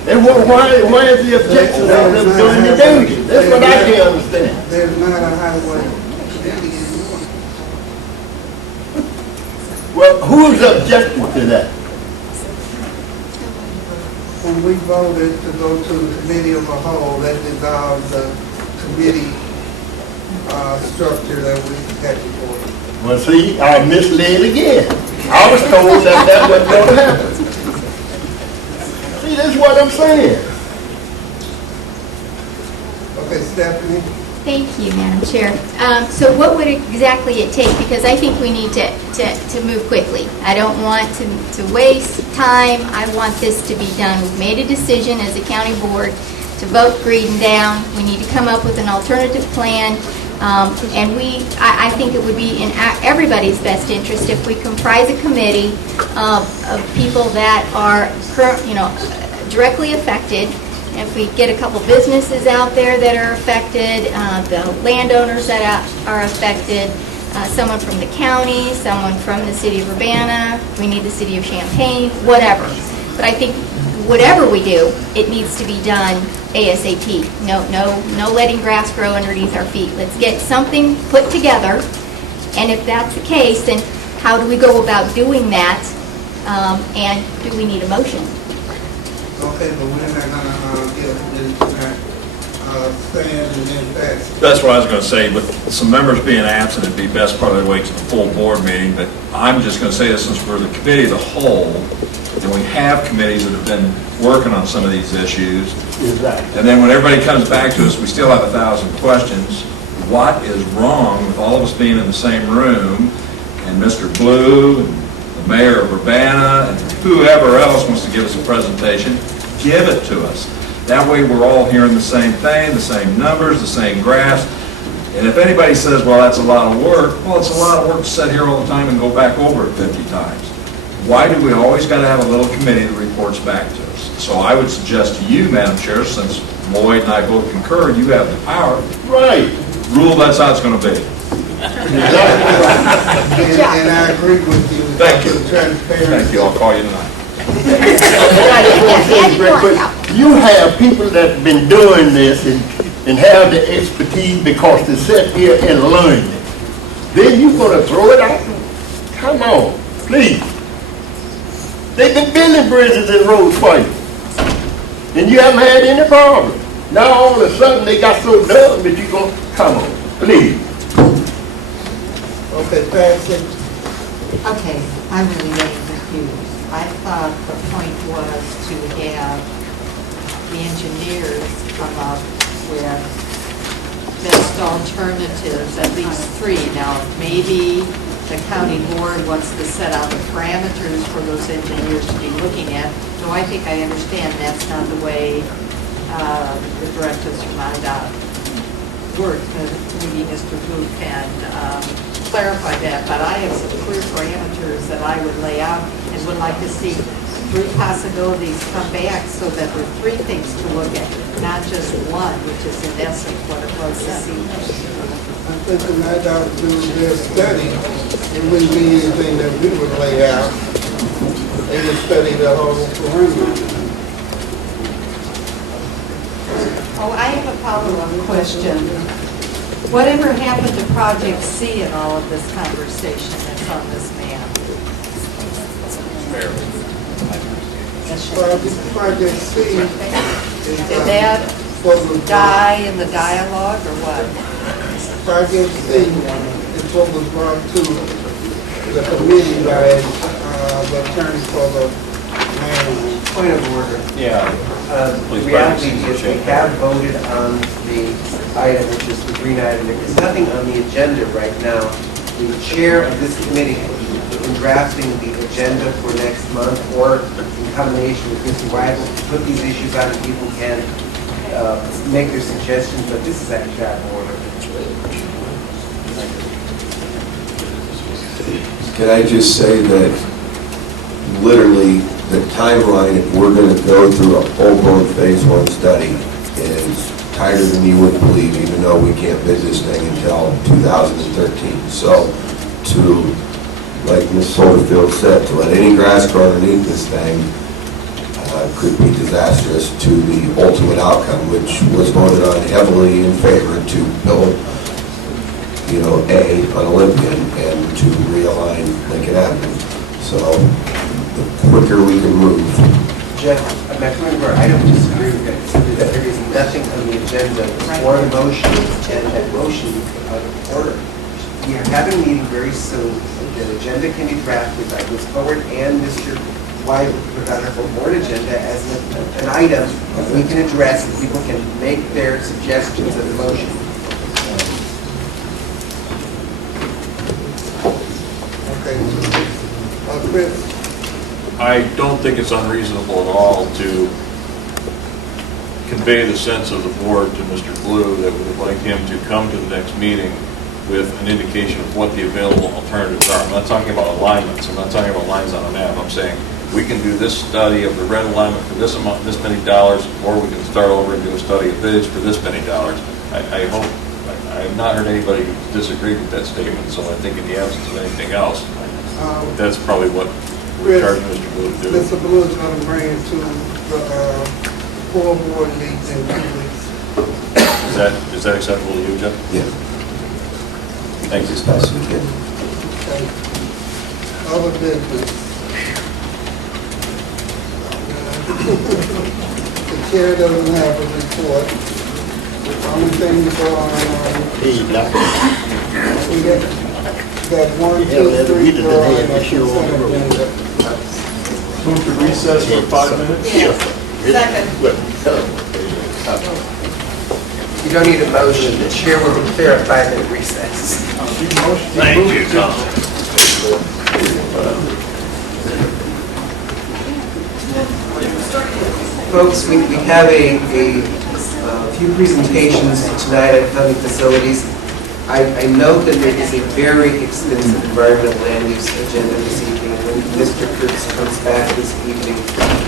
And why is the objection of them doing the duty? That's what I can't understand. There's not a highway committee anymore. Well, who's objecting to that? When we voted to go to the committee of the whole, that dissolved the committee structure that we had before. Well, see, I misled again. I was told that wasn't going to happen. See, that's what I'm saying. Okay, Stephanie? Thank you, Madam Chair. So what would exactly it take? Because I think we need to move quickly. I don't want to waste time. I want this to be done. We've made a decision as a county board to vote Greedon down. We need to come up with an alternative plan. And I think it would be in everybody's best interest if we comprise a committee of people that are directly affected. If we get a couple businesses out there that are affected, the landowners that are affected, someone from the county, someone from the city of Urbana, we need the city of Champaign, whatever. But I think whatever we do, it needs to be done ASAP. No letting grass grow underneath our feet. Let's get something put together, and if that's the case, then how do we go about doing that? And do we need a motion? Okay, but we're not gonna get stand and then pass. That's what I was going to say. With some members being absent, it'd be best probably to wait to the full board meeting. But I'm just going to say this, since we're the committee of the whole, and we have committees that have been working on some of these issues. Exactly. And then when everybody comes back to us, we still have 1,000 questions. What is wrong with all of us being in the same room, and Mr. Blue, and the mayor of Urbana, and whoever else wants to give us a presentation, give it to us. That way we're all hearing the same thing, the same numbers, the same graphs. And if anybody says, well, that's a lot of work, well, it's a lot of work to sit here all the time and go back over it 50 times. Why do we always got to have a little committee that reports back to us? So I would suggest to you, Madam Chair, since Lloyd and I both concur, you have the power. Right. Rule that's how it's going to be. And I agree with you. Thank you. Transparency. Thank you. I'll call you tonight. You have people that have been doing this and have the expertise because they sit here and learn it. Then you're going to throw it out? Come on, please. They've been building bridges and roads for you. And you haven't had any problem. Now all of a sudden they got so dumb that you're going to, come on, please. Okay, Patsy. Okay, I'm really getting confused. I thought the point was to have the engineers come up with best alternatives, at least 3. Now, maybe the county board wants to set out the parameters for those engineers to be looking at. So I think I understand that's not the way the directives from IDOT work. Maybe Mr. Blue can clarify that, but I have some clear parameters that I would lay out and would like to see 3 possibilities come back so that there are 3 things to look at, not just one, which is in essence what it was this evening. I think when IDOT do their study, it wouldn't be anything that we would lay out. They would study the whole perimeter. Oh, I have a follow-up question. Whatever happened to Project C in all of this conversation that's on this map? Project C is, Did that what was die in the dialogue or what? Project C is what was brought to the committee by the attorney for the land. Point of order. Yeah. The reality is we have voted on the item, which is the green item. There's nothing on the agenda right now. The chair of this committee, in drafting the agenda for next month, or in combination with Mr. Weigel, put these issues on and people can make their suggestions, but this is actually out of order. Can I just say that literally the timeline, if we're going to go through a full-blown phase 1 study, is tighter than you would believe, even though we can't bid this thing until 2013. So to, like Ms. Soderfield said, to let any grass grow underneath this thing could be disastrous to the ultimate outcome, which was voted on heavily in favor to build, an Olympian and to realign Lincoln Avenue. So the quicker we can move. Jeff, I don't disagree with that. Simply that there is nothing on the agenda or a motion, and that motion is out of order. We are having a meeting very soon. The agenda can be drafted by Ms. Howard and Mr. White, put on our full board agenda as an item that we can address, and people can make their suggestions of the motion. Okay. Chris? I don't think it's unreasonable at all to convey the sense of the board to Mr. Blue that we would like him to come to the next meeting with an indication of what the available alternatives are. I'm not talking about alignments. I'm not talking about lines on a map. I'm saying we can do this study of the red alignment for this amount, this many dollars, or we can start over and do a study of bids for this many dollars. I have not heard anybody disagree with that statement, so I think in the absence of anything else, that's probably what we're charging Mr. Blue to do. Mr. Blue is going to bring it to the full board meeting in 2 weeks. Is that acceptable to you, Jeff? Yeah. Thank you. As fast as we can. Okay. Other business. The chair doesn't have a report. The only thing to go on, we got 1, 2, 3, 4 on the consent agenda. Move to recess for 5 minutes? Second. You don't need a motion. The chair will declare a 5-minute recess. Thank you, Tom. Folks, we have a few presentations tonight at county facilities. I note that there is a very extensive environmental land use agenda this evening. When Mr. Kurtz comes back this evening,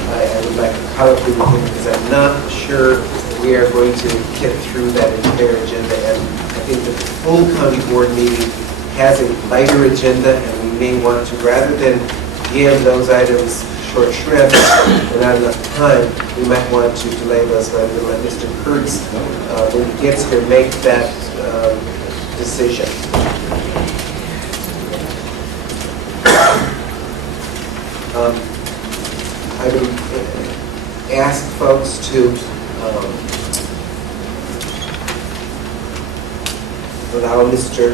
I would like to colloquy with him because I'm not sure we are going to get through that entire agenda. And I think that the full county board meeting has a lighter agenda, and we may want to, rather than give those items short shrift or not enough time, we might want to delay those rather than let Mr. Kurtz, when he gets here, make that decision. I would ask folks to allow Mr.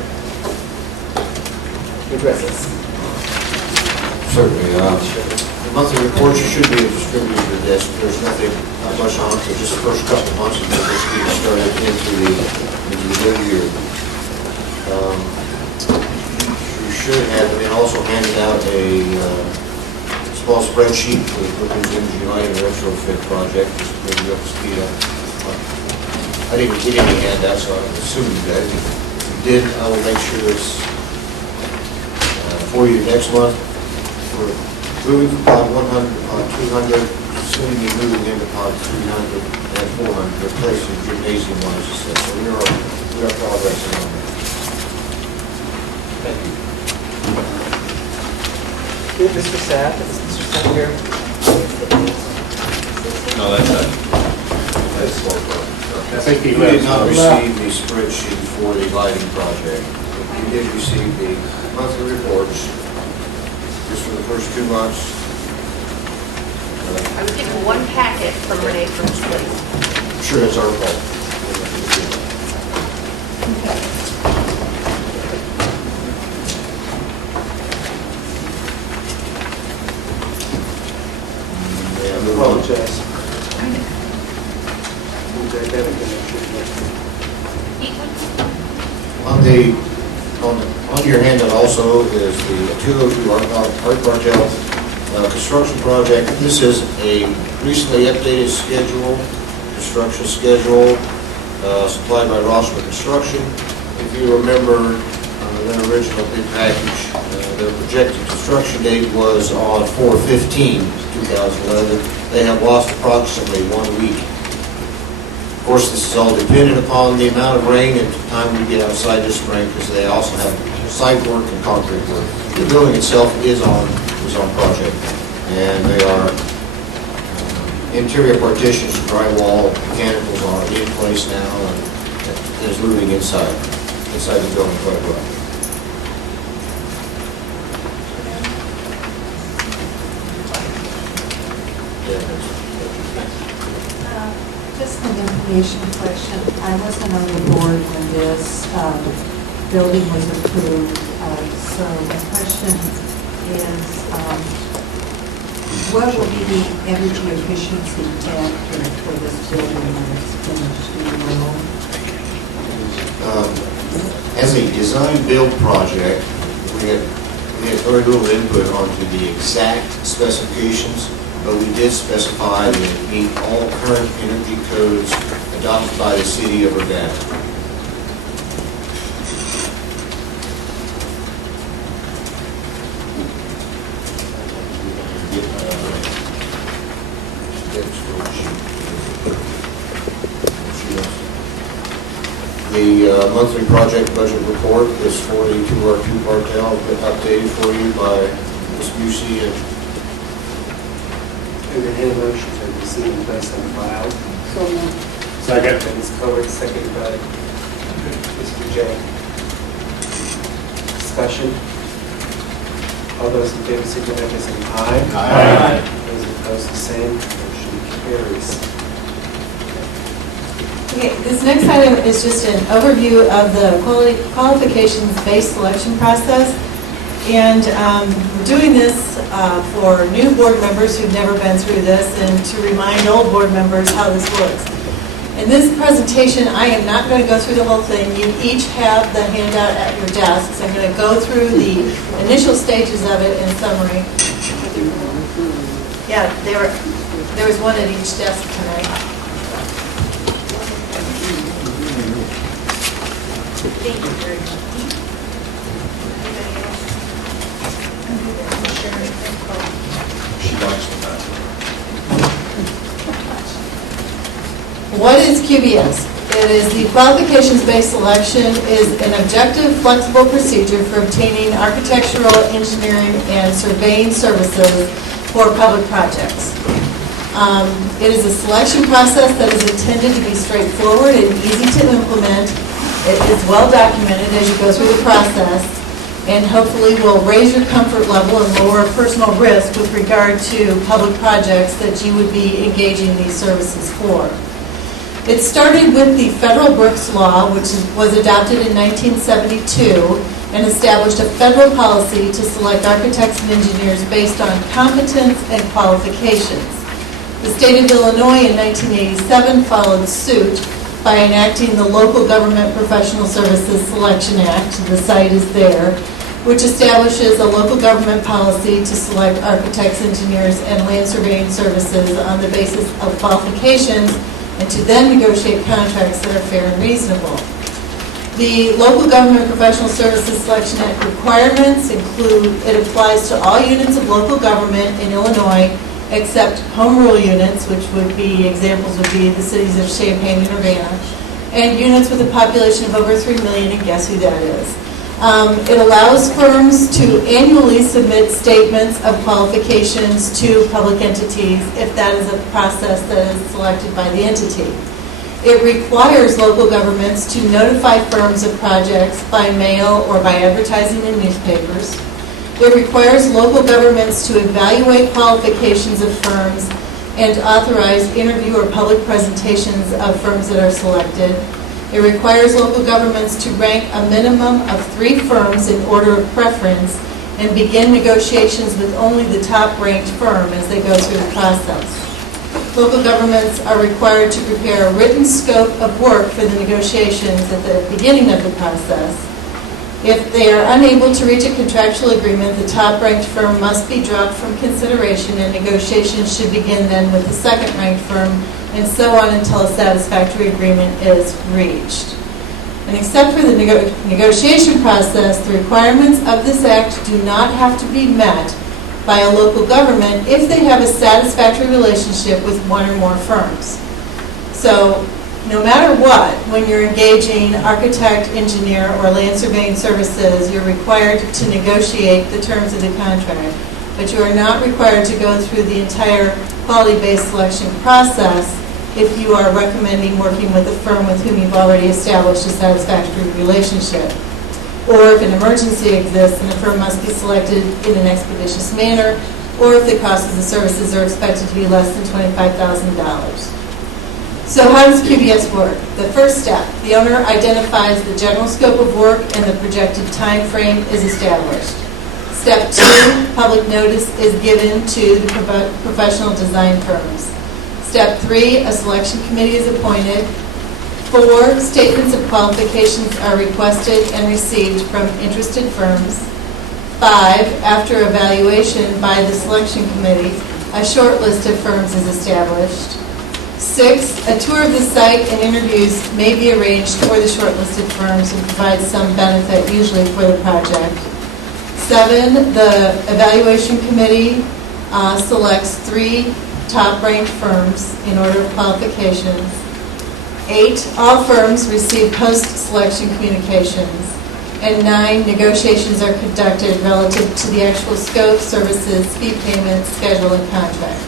to address us. Certainly. The monthly reports should be distributed to the desk. There's nothing much on it. There's just the first couple of months and then just getting started into the new year. You should have, and also handed out a small spreadsheet for the Brookings Energy Lighting Retrofit Project. Just to bring you up to speed on. I didn't get any handouts, so I assume you did. If you did, I will make sure it's for you next month. We're moving from pod 100 to pod 200, soon be moving into pod 300 and 400, replacing gymnasium ones, so we are progressing on that. Thank you. Mr. Sapp, is Mr. Sapp here? No, that's not. I think you did not receive the spreadsheet for the lighting project. You did receive the monthly reports, just for the first 2 months. I was given one packet from Renee First, please. Sure, it's our fault. May I move on? Apologize. On your handout also is the 202 Art Bartel construction project. This is a recently updated schedule, construction schedule supplied by Rossman Construction. If you remember their original bid package, their projected construction date was on 4/15/2011. They have lost approximately 1 week. Of course, this is all dependent upon the amount of rain and the time we get outside this spring, because they also have site work and concrete work. The building itself is on project, and they are interior partitions, drywall, mechanicals are in place now, and it is moving inside the building quite well. Just an information question. I wasn't on the board when this building was approved, so my question is, what will be the energy efficiency factor for this building when it's finished? Do you know? As a design-build project, we had very little input onto the exact specifications, but we did specify that it meet all current energy codes adopted by the city of Urbana. The monthly project budget report is for the 2R2 Bartel, been updated for you by Ms. Busey and Entertain a motion to receive and place on file. So moved. Second. By Ms. Covert, second by Mr. J. Discussion. All those in favor signify by saying aye. Aye. Those opposed, the same. Motion carries. Okay, this next item is just an overview of the qualifications-based selection process. And we're doing this for new board members who've never been through this, and to remind old board members how this works. In this presentation, I am not going to go through the whole thing. You each have the handout at your desks. I'm going to go through the initial stages of it in summary. Yeah, there was one at each desk tonight. Thank you very much. She likes that. What is QBS? It is the qualifications-based selection is an objective, flexible procedure for obtaining architectural, engineering, and surveying services for public projects. It is a selection process that is intended to be straightforward and easy to implement. It is well documented as you go through the process, and hopefully will raise your comfort level and lower personal risk with regard to public projects that you would be engaging these services for. It started with the Federal Brooks Law, which was adopted in 1972 and established a federal policy to select architects and engineers based on competence and qualifications. The state of Illinois in 1987 followed suit by enacting the Local Government Professional Services Selection Act, the site is there, which establishes a local government policy to select architects, engineers, and land surveying services on the basis of qualifications, and to then negotiate contracts that are fair and reasonable. The Local Government Professional Services Selection Act requirements include, it applies to all units of local government in Illinois except home rule units, which would be, examples would be the cities of Champaign and Urbana, and units with a population of over 3 million, and guess who that is. It allows firms to annually submit statements of qualifications to public entities if that is a process that is selected by the entity. It requires local governments to notify firms of projects by mail or by advertising in newspapers. It requires local governments to evaluate qualifications of firms and to authorize interview or public presentations of firms that are selected. It requires local governments to rank a minimum of 3 firms in order of preference and begin negotiations with only the top-ranked firm as they go through the process. Local governments are required to prepare a written scope of work for the negotiations at the beginning of the process. If they are unable to reach a contractual agreement, the top-ranked firm must be dropped from consideration, and negotiations should begin then with the second-ranked firm, and so on until a satisfactory agreement is reached. And except for the negotiation process, the requirements of this act do not have to be met by a local government if they have a satisfactory relationship with one or more firms. So, no matter what, when you're engaging architect, engineer, or land surveying services, you're required to negotiate the terms of the contract, but you are not required to go through the entire quality-based selection process if you are recommending working with a firm with whom you've already established a satisfactory relationship. Or if an emergency exists and a firm must be selected in an expeditious manner, or if the cost of the services are expected to be less than $25,000. So how does QBS work? The first step, the owner identifies the general scope of work and the projected time frame is established. Step 2, public notice is given to the professional design firms. Step 3, a selection committee is appointed. 4, statements of qualifications are requested and received from interested firms. 5, after evaluation by the selection committee, a short list of firms is established. 6, a tour of the site and interviews may be arranged for the shortlisted firms and provide some benefit, usually for the project. 7, the evaluation committee selects 3 top-ranked firms in order of qualifications. 8, all firms receive post-selection communications. And 9, negotiations are conducted relative to the actual scope, services, fee payment, schedule, and contract.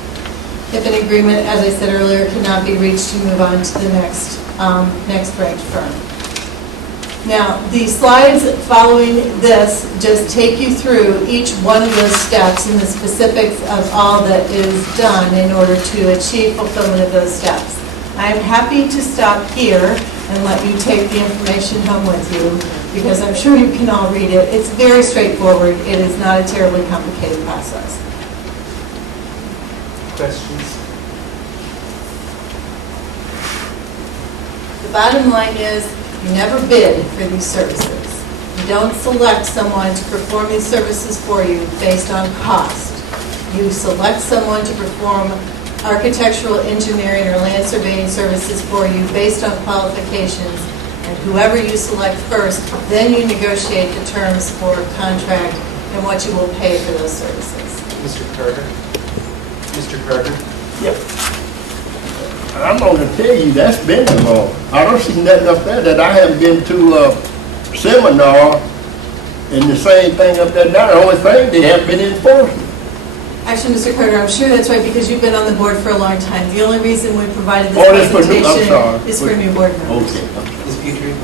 If an agreement, as I said earlier, cannot be reached, you move on to the next ranked firm. Now, the slides following this just take you through each one of those steps and the specifics of all that is done in order to achieve fulfillment of those steps. I'm happy to stop here and let you take the information home with you, because I'm sure you can all read it. It's very straightforward. It is not a terribly complicated process. Questions? The bottom line is, you never bid for these services. You don't select someone to perform these services for you based on cost. You select someone to perform architectural, engineering, or land surveying services for you based on qualifications, and whoever you select first, then you negotiate the terms for contract and what you will pay for those services. Mr. Carter? Mr. Carter? Yep. I'm gonna tell you, that's been the law. I don't see nothing up there that I haven't been to a seminar and the same thing up there now. The only thing, they haven't been enforcing. Actually, Mr. Carter, I'm sure that's right, because you've been on the board for a long time. The only reason we provided this presentation is for new board members. Okay. Ms. Petrie?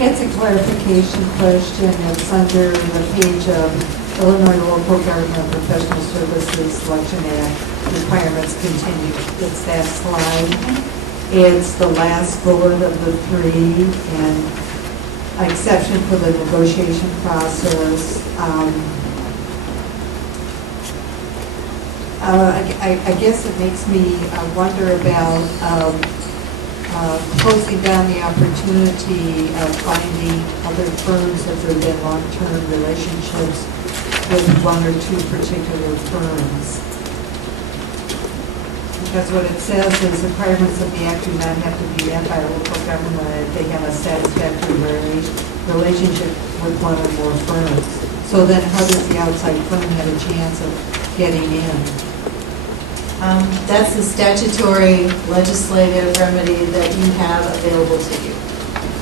It's a clarification question. It's under the page of Illinois Local Government Professional Services Selection Act, requirements continue. It's that slide. It's the last bullet of the 3, and exception for the negotiation process. I guess it makes me wonder about closing down the opportunity of finding other firms if there have been long-term relationships with 1 or 2 particular firms. Because what it says is requirements of the act do not have to be met by a local government if they have a satisfactory relationship with 1 or more firms. So then how does the outside firm have a chance of getting in? That's a statutory legislative remedy that you have available to you.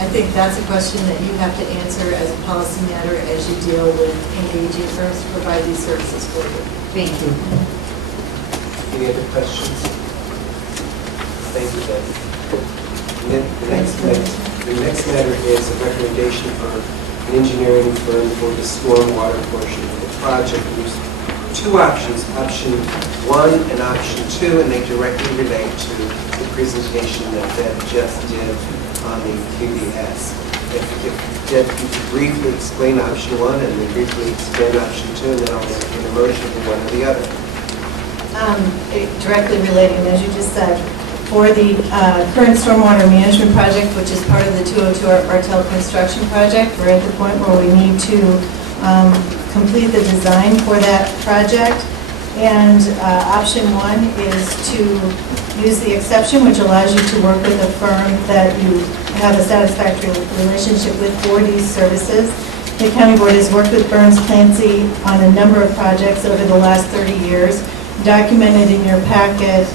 I think that's a question that you have to answer as a policy matter as you deal with engaging firms to provide these services for you. Thank you. Any other questions? Thank you, Deb. The next matter is a recommendation for an engineering firm for the stormwater portion of the project, which two options, option 1 and option 2, and they directly relate to the presentation that Deb just did on the QBS. If Deb, you could briefly explain option 1 and then briefly explain option 2, and then I'll entertain a motion for one or the other. Directly relating, as you just said, for the current stormwater management project, which is part of the 202 Bartel construction project, we're at the point where we need to complete the design for that project. And option 1 is to use the exception, which allows you to work with a firm that you have a satisfactory relationship with for these services. The county board has worked with Burns Clancy on a number of projects over the last 30 years. Documented in your packet,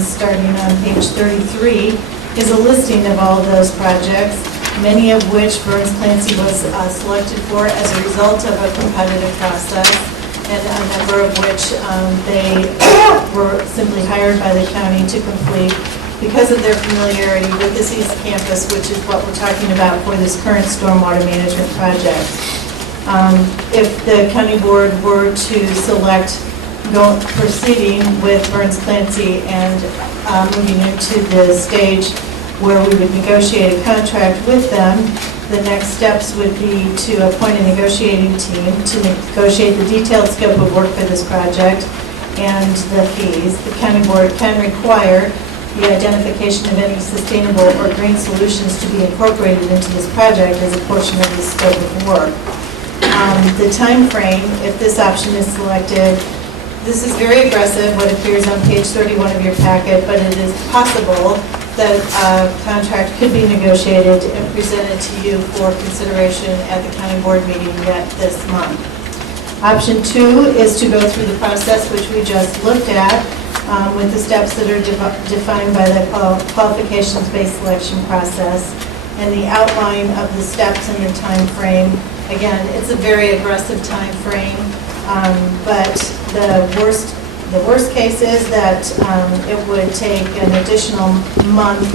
starting on page 33, is a listing of all of those projects, many of which Burns Clancy was selected for as a result of a competitive process, and a number of which they were simply hired by the county to complete because of their familiarity with this East Campus, which is what we're talking about for this current stormwater management project. If the county board were to select proceeding with Burns Clancy and moving into the stage where we would negotiate a contract with them, the next steps would be to appoint a negotiating team to negotiate the detailed scope of work for this project and the fees. The county board can require the identification of any sustainable or green solutions to be incorporated into this project as a portion of the scope of work. The time frame, if this option is selected, this is very aggressive, what appears on page 31 of your packet, but it is possible that a contract could be negotiated and presented to you for consideration at the county board meeting yet this month. Option 2 is to go through the process which we just looked at with the steps that are defined by the qualifications-based selection process and the outline of the steps and the time frame. Again, it's a very aggressive time frame. But the worst case is that it would take an additional month,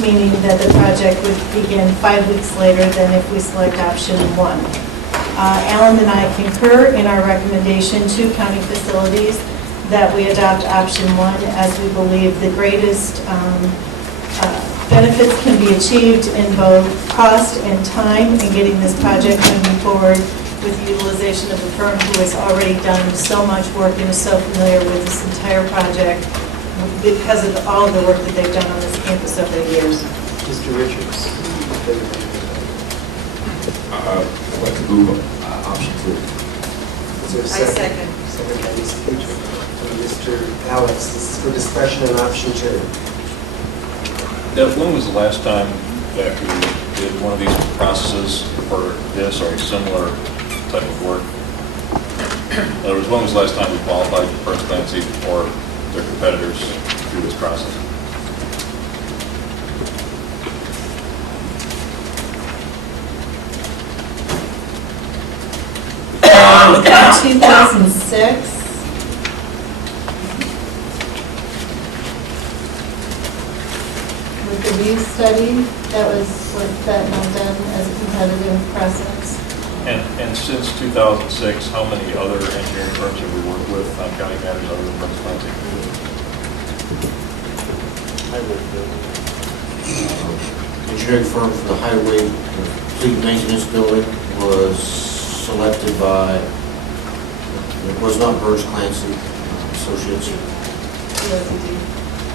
meaning that the project would begin 5 weeks later than if we select option 1. Alan and I concur in our recommendation to county facilities that we adopt option 1 as we believe the greatest benefits can be achieved in both cost and time in getting this project moving forward, with the utilization of the firm who has already done so much work and is so familiar with this entire project because of all of the work that they've done on this campus over the years. Mr. Richards. I'd like to move option 2. Is there a I second? Second by Ms. Petrie. Mr. Alex, this is for discussion on option 2. Deb, when was the last time that we did one of these processes for this or a similar type of work? In other words, when was the last time we qualified Burns Clancy or their competitors through this process? In 2006. With the Reeves study, that was done as a competitive process. And since 2006, how many other engineering firms have we worked with on county matters other than Burns Clancy? Engineering firm for the highway fleet maintenance building was selected by, it was not Burns Clancy Associates.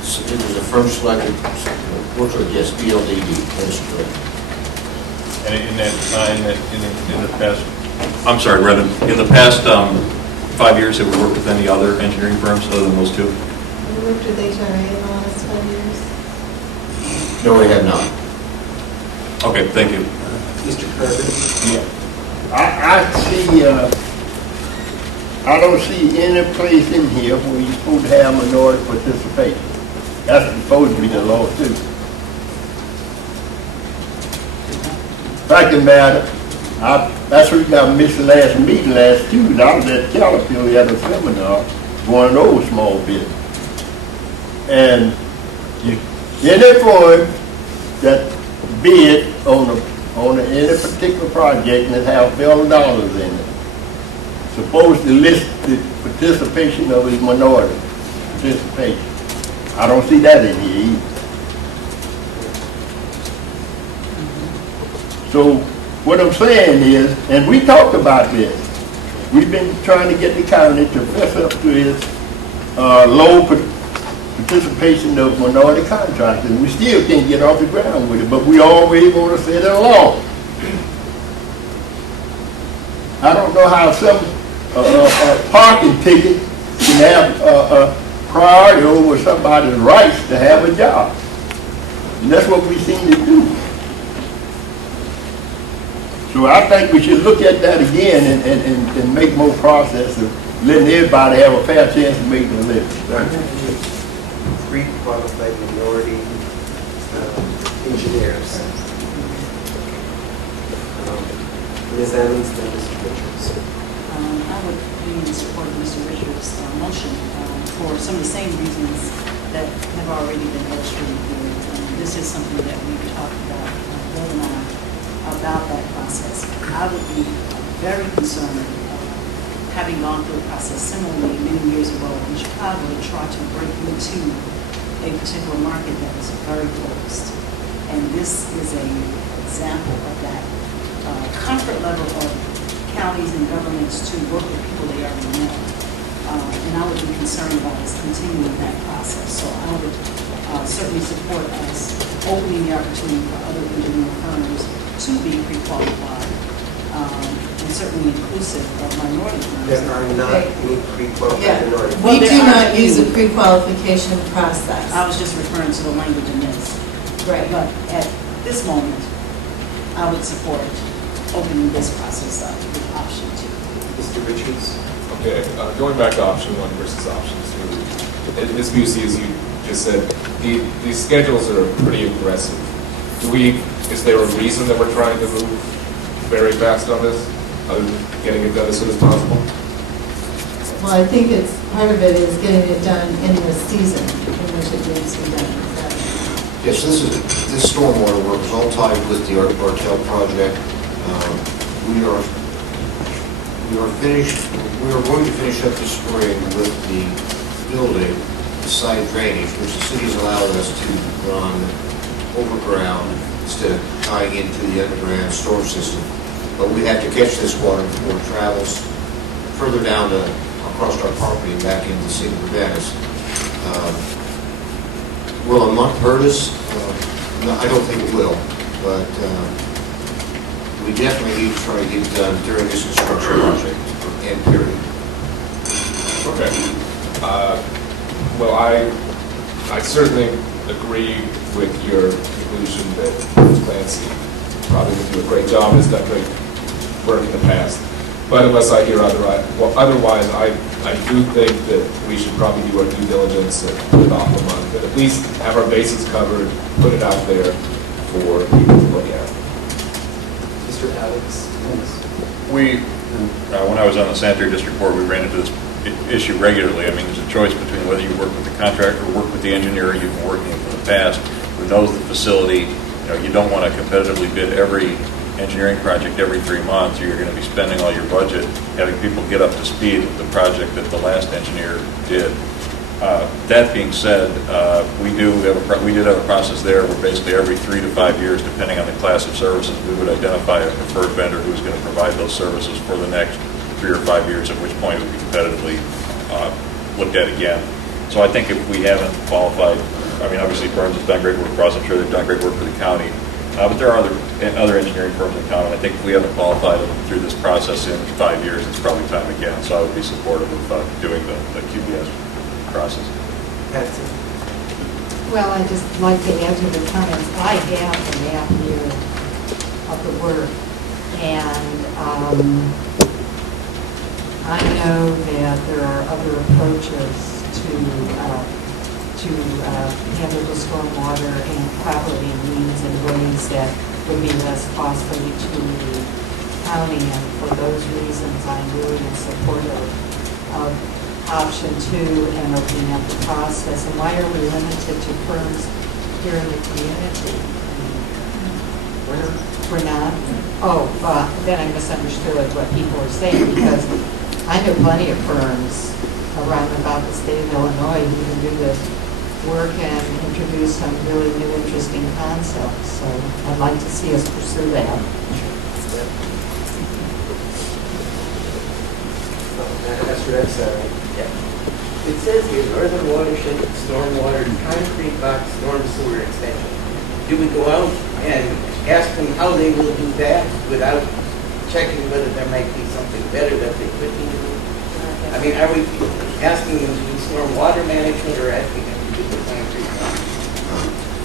So it was a firm selected, worked with, yes, BLDD, that is correct. And in that time, in the past, I'm sorry, Reverend, in the past 5 years, have we worked with any other engineering firms other than those two? Have you worked with HRA in the last 5 years? No, we have not. Okay, thank you. Mr. Kirby? Yeah. I see, I don't see any place in here where you're supposed to have minority participation. That's supposed to be the law too. Fact of the matter, that's what I missed the last meeting last Tuesday. I was at Caterpillar at a seminar, going over small business. And any firm that bid on any particular project that have $1 billion in it supposed to list the participation of his minority participation. I don't see that in here either. So what I'm saying is, and we talked about this, we've been trying to get the county to fess up to its low participation of minority contractors. We still can't get off the ground with it, but we always want to set it along. I don't know how some parking ticket can have priority over somebody's rights to have a job. And that's what we seem to do. So I think we should look at that again and make more process of letting everybody have a fair chance of making a living. Pre-qualified minority engineers. Ms. Evans, then Mr. Richards. I would be in support of Mr. Richards' motion for some of the same reasons that have already been illustrated here. This is something that we've talked about, Bill and I, about that process. I would be very concerned, having gone through a process similarly many years ago in Chicago to try to break into a particular market that was very closed. And this is an example of that comfort level of counties and governments to work with people they already know. And I would be concerned about us continuing that process. So I would certainly support us opening the opportunity for other engineering firms to be pre-qualified, and certainly inclusive of minority firms. There are not any pre-qualified minority. We do not use a pre-qualification process. I was just referring to the language in this. Right. But at this moment, I would support opening this process up with option 2. Mr. Richards? Okay, going back to option 1 versus option 2. Ms. Busey, as you just said, these schedules are pretty aggressive. Is there a reason that we're trying to move very fast on this, other than getting it done as soon as possible? Well, I think it's, part of it is getting it done in the season in which it needs to be done. Yes, this stormwater work is all tied with the Bartel project. We are going to finish up this spring with the building, the site drainage, which the city's allowed us to run overground instead of tying into the underground storm system. But we have to catch this water before it travels further down across our property and back into the city of Venice. Will a month hurt us? No, I don't think it will, but we definitely need to try to get it done during this construction project and period. Okay. Well, I certainly agree with your conclusion that Clancy probably would do a great job and has done great work in the past. But unless I hear otherwise, I do think that we should probably do our due diligence and put it off a month, and at least have our bases covered, put it out there for people to look at. Mr. Alex? When I was on the sanitary district board, we ran into this issue regularly. I mean, there's a choice between whether you work with the contractor or work with the engineer you've been working with in the past, who knows the facility. You don't want to competitively bid every engineering project every 3 months, or you're going to be spending all your budget having people get up to speed with the project that the last engineer did. That being said, we did have a process there where basically every 3 to 5 years, depending on the class of services, we would identify a preferred vendor who was going to provide those services for the next 3 or 5 years, at which point it would be competitively looked at again. So I think if we haven't qualified, I mean, obviously Burns has done great work for us. I'm sure they've done great work for the county. But there are other engineering firms in town, and I think if we haven't qualified them through this process in 5 years, it's probably time again. So I would be supportive of doing the QBS process. Well, I'd just like to add to the comments. I have the map here of the work, and I know that there are other approaches to handle the stormwater and property needs in ways that would be less costly to the county, and for those reasons, I'm really in support of option 2 and opening up the process. And why are we limited to firms here in the community? We're not? Oh, then I misunderstood what people were saying, because I know plenty of firms around and about the state of Illinois who can do this work and introduce some really new, interesting concepts. So I'd like to see us pursue that. It says here, Northern Watershed Stormwater Concrete Box Storm Sewer Extension. Do we go out and ask them how they will do that without checking whether there might be something better that they could do? I mean, are we asking them to do stormwater management or asking them to do the concrete box?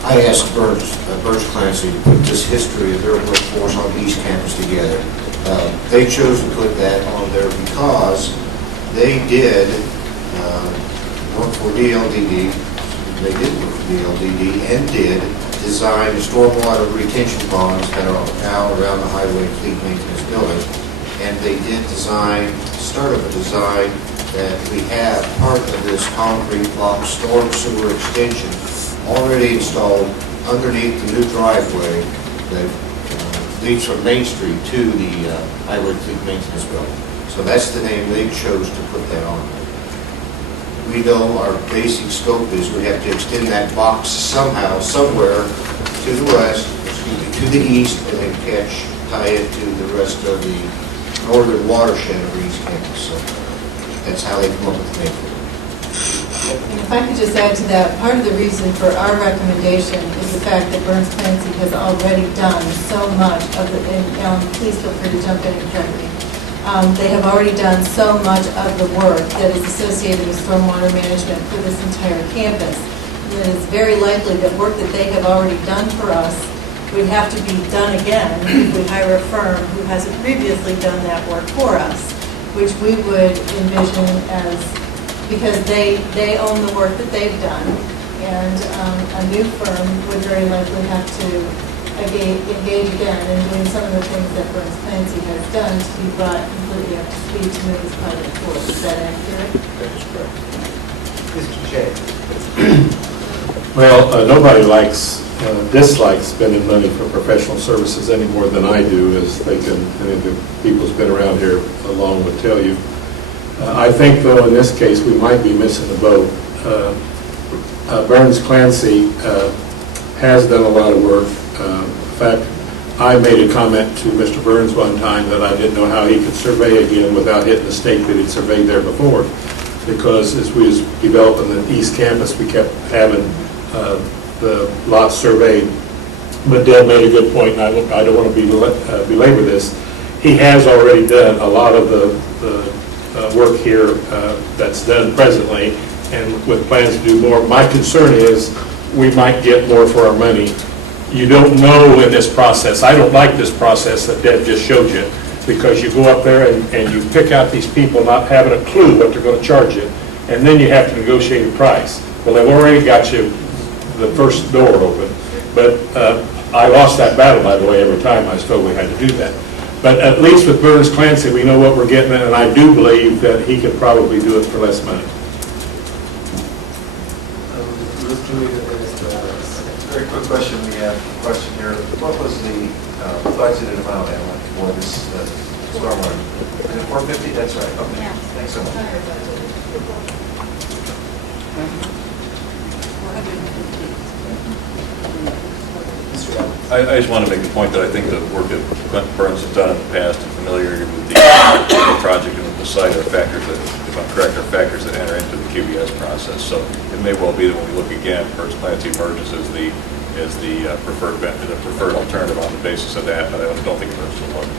I asked Burge Clancy to put this history of their workforce on the East Campus together. They chose to put that on there because they did work for DLDD. They did work for DLDD and did design the stormwater retention ponds that are now around the highway fleet maintenance building. And they did start of a design that we have part of this concrete block storm sewer extension already installed underneath the new driveway that leads from Main Street to the highway fleet maintenance building. So that's the name they chose to put that on. We know our basic scope is we have to extend that box somehow, somewhere to the west, to the east, and then tie it to the rest of the northern watershed of East Campus. So that's how they come up with the name. If I could just add to that, part of the reason for our recommendation is the fact that Burns Clancy has already done so much of the, and Ellen, please feel free to jump in and correct me. They have already done so much of the work that is associated with stormwater management for this entire campus. And it is very likely that work that they have already done for us would have to be done again if we hire a firm who hasn't previously done that work for us, which we would envision as, because they own the work that they've done, and a new firm would very likely have to engage again in doing some of the things that Burns Clancy has done to be brought completely up to speed to move this project forward. Is that accurate? That is correct. Mr. Shea. Well, nobody dislikes spending money for professional services any more than I do, as any of the people who's been around here long would tell you. I think, though, in this case, we might be missing the boat. Burns Clancy has done a lot of work. In fact, I made a comment to Mr. Burns one time that I didn't know how he could survey again without hitting the stake that he'd surveyed there before. Because as we was developing the East Campus, we kept having the lots surveyed. But Deb made a good point, and I don't want to belabor this. He has already done a lot of the work here that's done presently, and with plans to do more. My concern is we might get more for our money. You don't know in this process. I don't like this process that Deb just showed you, because you go up there and you pick out these people not having a clue what they're going to charge you, and then you have to negotiate a price. Well, they've already got you the first door open, but I lost that battle, by the way, every time I was told we had to do that. But at least with Burns Clancy, we know what we're getting, and I do believe that he could probably do it for less money. Very quick question. We have a question here. What was the budgeted amount, Alan, for this stormwater? Is it 450? That's right. Okay. Yeah. Thanks so much. I just want to make the point that I think the work that Clint Burns has done in the past and familiarity with the project and with the site are factors that, if I'm correct, are factors that enter into the QBS process. So it may well be that when we look again, Burns Clancy emerges as the preferred alternative on the basis of that, but I don't think Burns will look.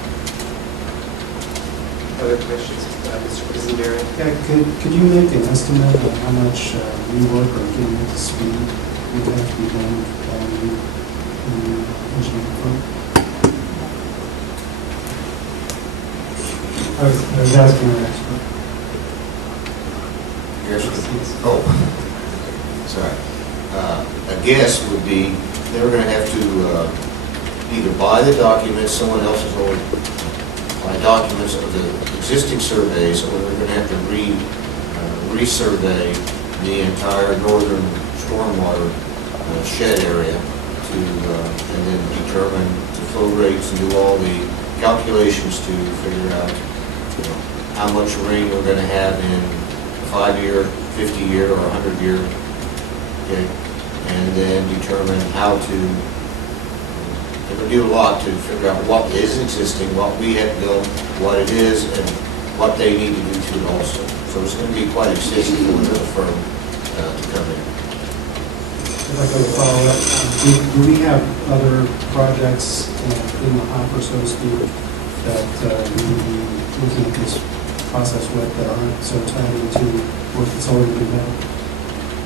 Other questions, Mr. President? Yeah, could you make an estimate of how much rework or getting up to speed would have to be done by the engineering firm? I was asking an expert. Yes. Oh, sorry. A guess would be they were going to have to either buy the documents, someone else is going to buy documents of the existing surveys, or they're going to have to resurvey the entire northern stormwater shed area to, and then determine the flow rates and do all the calculations to figure out how much rain we're gonna have in 5-year, 50-year, or 100-year, okay? And then determine how to, and we do a lot to figure out what is existing, what we have built, what it is, and what they need to do to it also. So it's gonna be quite extensive for the firm to come in. If I could follow up, do we have other projects in the hopper, so to speak, that we would be looking at this process with that aren't so tied into work that's already been done?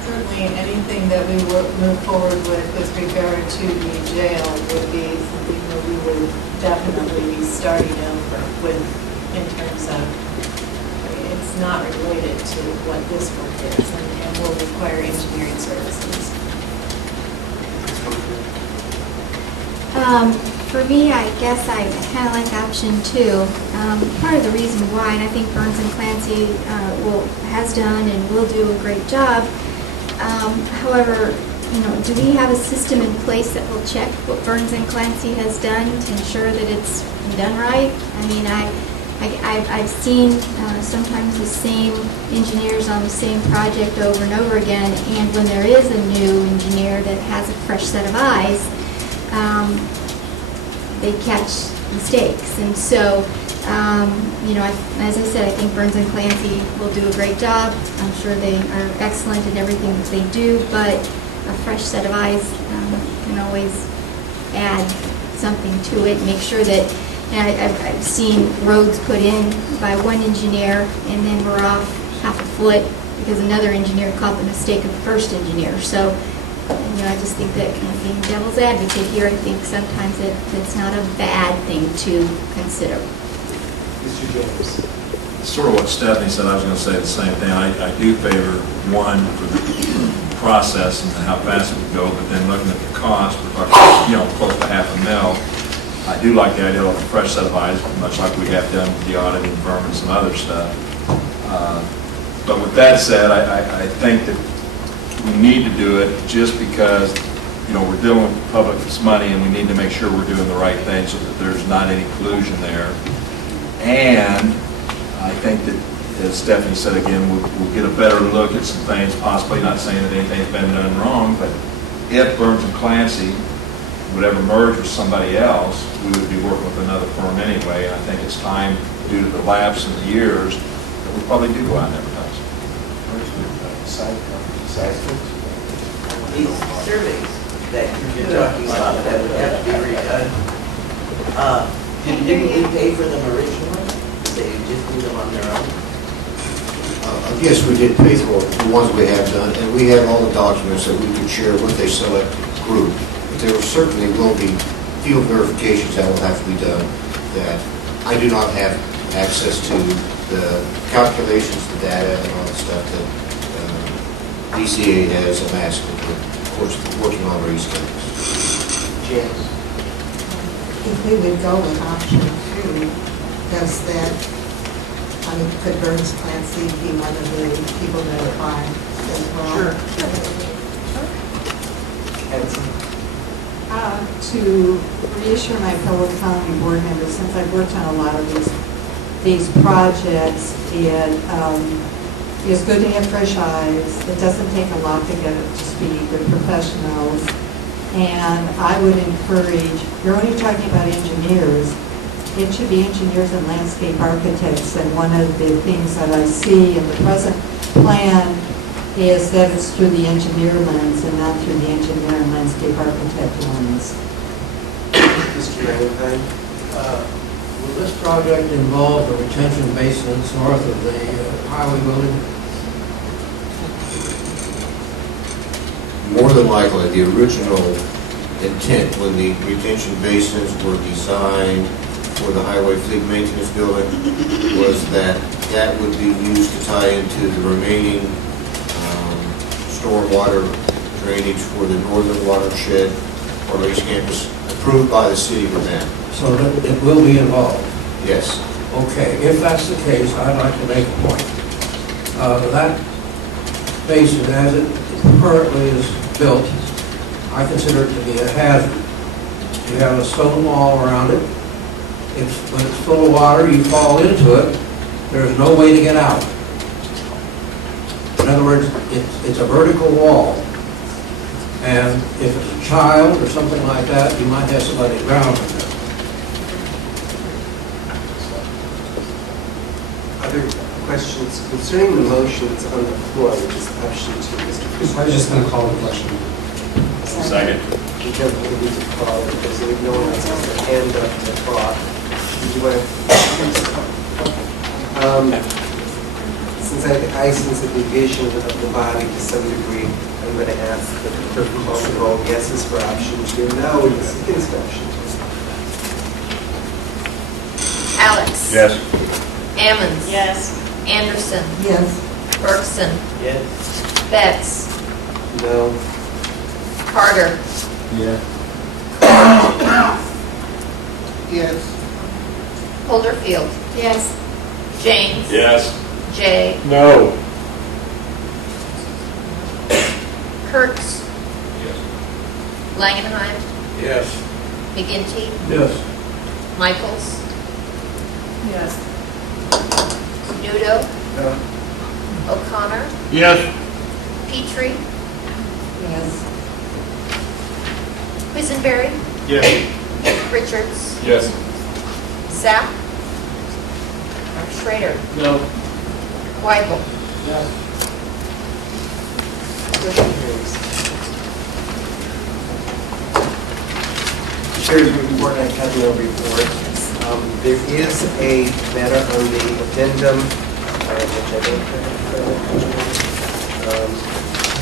Certainly, anything that we would move forward with regard to the jail would be something that we would definitely be starting over with in terms of, it's not related to what this work is and will require engineering services. For me, I guess I kind of like option 2. Part of the reason why, and I think Burns and Clancy has done and will do a great job. However, do we have a system in place that will check what Burns and Clancy has done to ensure that it's done right? I mean, I've seen sometimes the same engineers on the same project over and over again, and when there is a new engineer that has a fresh set of eyes, they catch mistakes. And so, as I said, I think Burns and Clancy will do a great job. I'm sure they are excellent in everything that they do, but a fresh set of eyes can always add something to it, make sure that, I've seen roads put in by one engineer, and then we're off half a foot because another engineer caught the mistake of the first engineer. So, I just think that being devil's advocate here, I think sometimes it's not a bad thing to consider. Mr. James. Sort of what Stephanie said, I was going to say the same thing. I do favor one for the process and how fast it would go, but then looking at the cost, we're talking, close to $500,000. I do like the idea of a fresh set of eyes, much like we have done with the auditing firm and some other stuff. But with that said, I think that we need to do it just because, we're dealing with the public's money and we need to make sure we're doing the right thing so that there's not any collusion there. And I think that, as Stephanie said again, we'll get a better look at some things, possibly not saying that anything's been done wrong, but if Burns and Clancy would ever merge with somebody else, we would be working with another firm anyway. And I think it's time, due to the lapse in the years, that we probably do go out and advertise. These surveys that you're talking about that would have to be redone, didn't we pay for them originally? They just do them on their own? Yes, we did pay for the ones we have done, and we have all the documents that we could share with a select group. But there certainly will be field verifications that will have to be done that I do not have access to, the calculations, the data, and all the stuff that DCA has amassed, of course, working on these things. James? If we would go with option 2, does that, could Burns Clancy be one of the people that apply as well? Sure. To reassure my fellow county board members, since I've worked on a lot of these projects, it's good to have fresh eyes. It doesn't take a lot to get up to speed. They're professionals. And I would encourage, you're only talking about engineers, it should be engineers and landscape architects. And one of the things that I see in the present plan is that it's through the engineer lens and not through the engineer and landscape architect lens. Mr. Chairman, will this project involve the retention basins north of the highway building? More than likely, the original intent when the retention basins were designed for the highway fleet maintenance building was that that would be used to tie into the remaining stormwater drainage for the northern watershed or East Campus approved by the city of Urbana. So that it will be involved? Yes. Okay, if that's the case, I'd like to make a point. That basin, as it currently is built, I consider it to be a hazard. You have a stone wall around it. When it's full of water, you fall into it, there's no way to get out. In other words, it's a vertical wall. And if it's a child or something like that, you might have somebody drown in there. Other questions concerning the motion that's on the floor, which is option 2, Mr. Fisher? I was just going to call the question. Second. We don't really need to call because no one else has their hand up to talk. Did you want to? Since I sense a division of the body to some degree, I'm going to ask that the clerk call the roll. Yeses for option 2, no is against option 2. Alex. Yes. Ammons. Yes. Anderson. Yes. Bergson. Yes. Betts. No. Carter. Yes. Holderfield. Yes. James. Yes. Jay. No. Kurtz. Yes. Langenheim. Yes. McGinty. Yes. Michaels. Yes. Nudo. No. O'Connor. Yes. Petrie. Yes. Quisenberry. Yes. Richards. Yes. Sapp. Schrader. No. Weigel. Yes. Motion carries. Chair's report, I have no report. There is a matter on the addendum, which I don't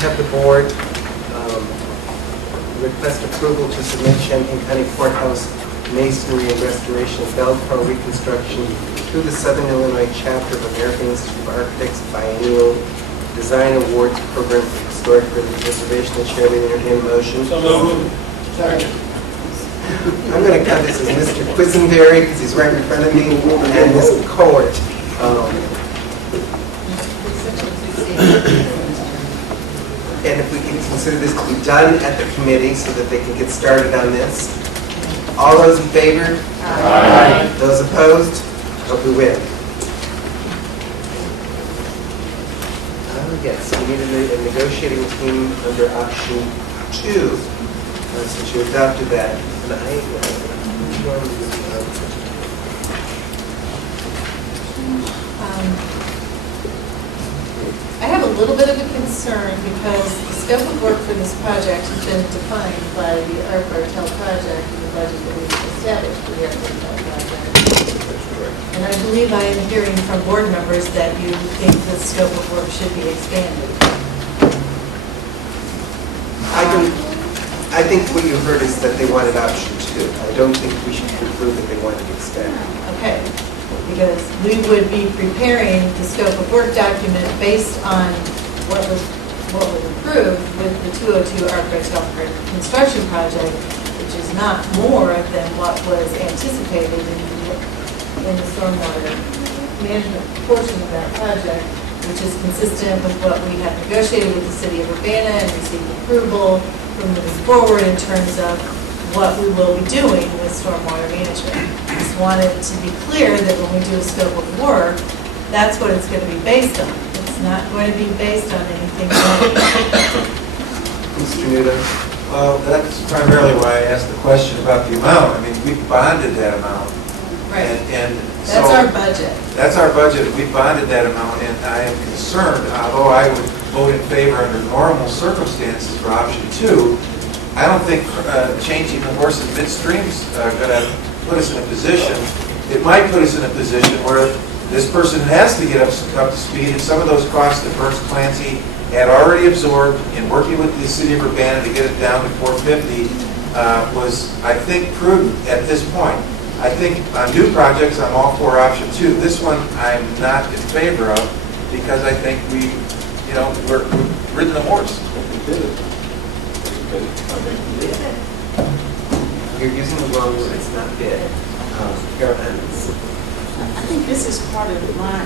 have the board request approval to submit Champaign County Courthouse masonry and restoration of bell tower reconstruction to the Southern Illinois chapter of American Institute of Architects Biennial Design Awards Program for Historic Preservation. The chair will entertain a motion. So moved. Second. I'm going to count this as Mr. Quisenberry because he's right in front of me, and Ms. Court. And if we can consider this to be done at the committee so that they can get started on this. All those in favor? Aye. Those opposed? Hope we win. Yes, we need a negotiating team under option 2, since you adopted that. And I have a little bit of a concern because the scope of work for this project has been defined by the Art Bartel project and the budget that we've established for the Art Bartel project. And I believe I am hearing from board members that you think the scope of work should be expanded. I think what you heard is that they wanted option 2. I don't think we should conclude that they wanted to expand. Okay, because we would be preparing the scope of work document based on what was approved with the 202 Art Bartel construction project, which is not more than what was anticipated in the stormwater management portion of that project, which is consistent with what we have negotiated with the city of Urbana and received approval from moving forward in terms of what we will be doing with stormwater management. Just wanted to be clear that when we do a scope of work, that's what it's going to be based on. It's not going to be based on anything else. Mr. Nudo? Well, that's primarily why I asked the question about the amount. I mean, we bonded that amount. Right. And so That's our budget. That's our budget. We bonded that amount, and I am concerned, although I would vote in favor under normal circumstances for option 2, I don't think changing the horses midstream is going to put us in a position. It might put us in a position where this person has to get up to speed, and some of those costs that Burns Clancy had already absorbed in working with the city of Urbana to get it down to 450 was, I think, prudent at this point. I think on new projects, I'm all for option 2. This one, I'm not in favor of because I think we've ridden the horse. You're using the wrong word. It's not bid. I think this is part of my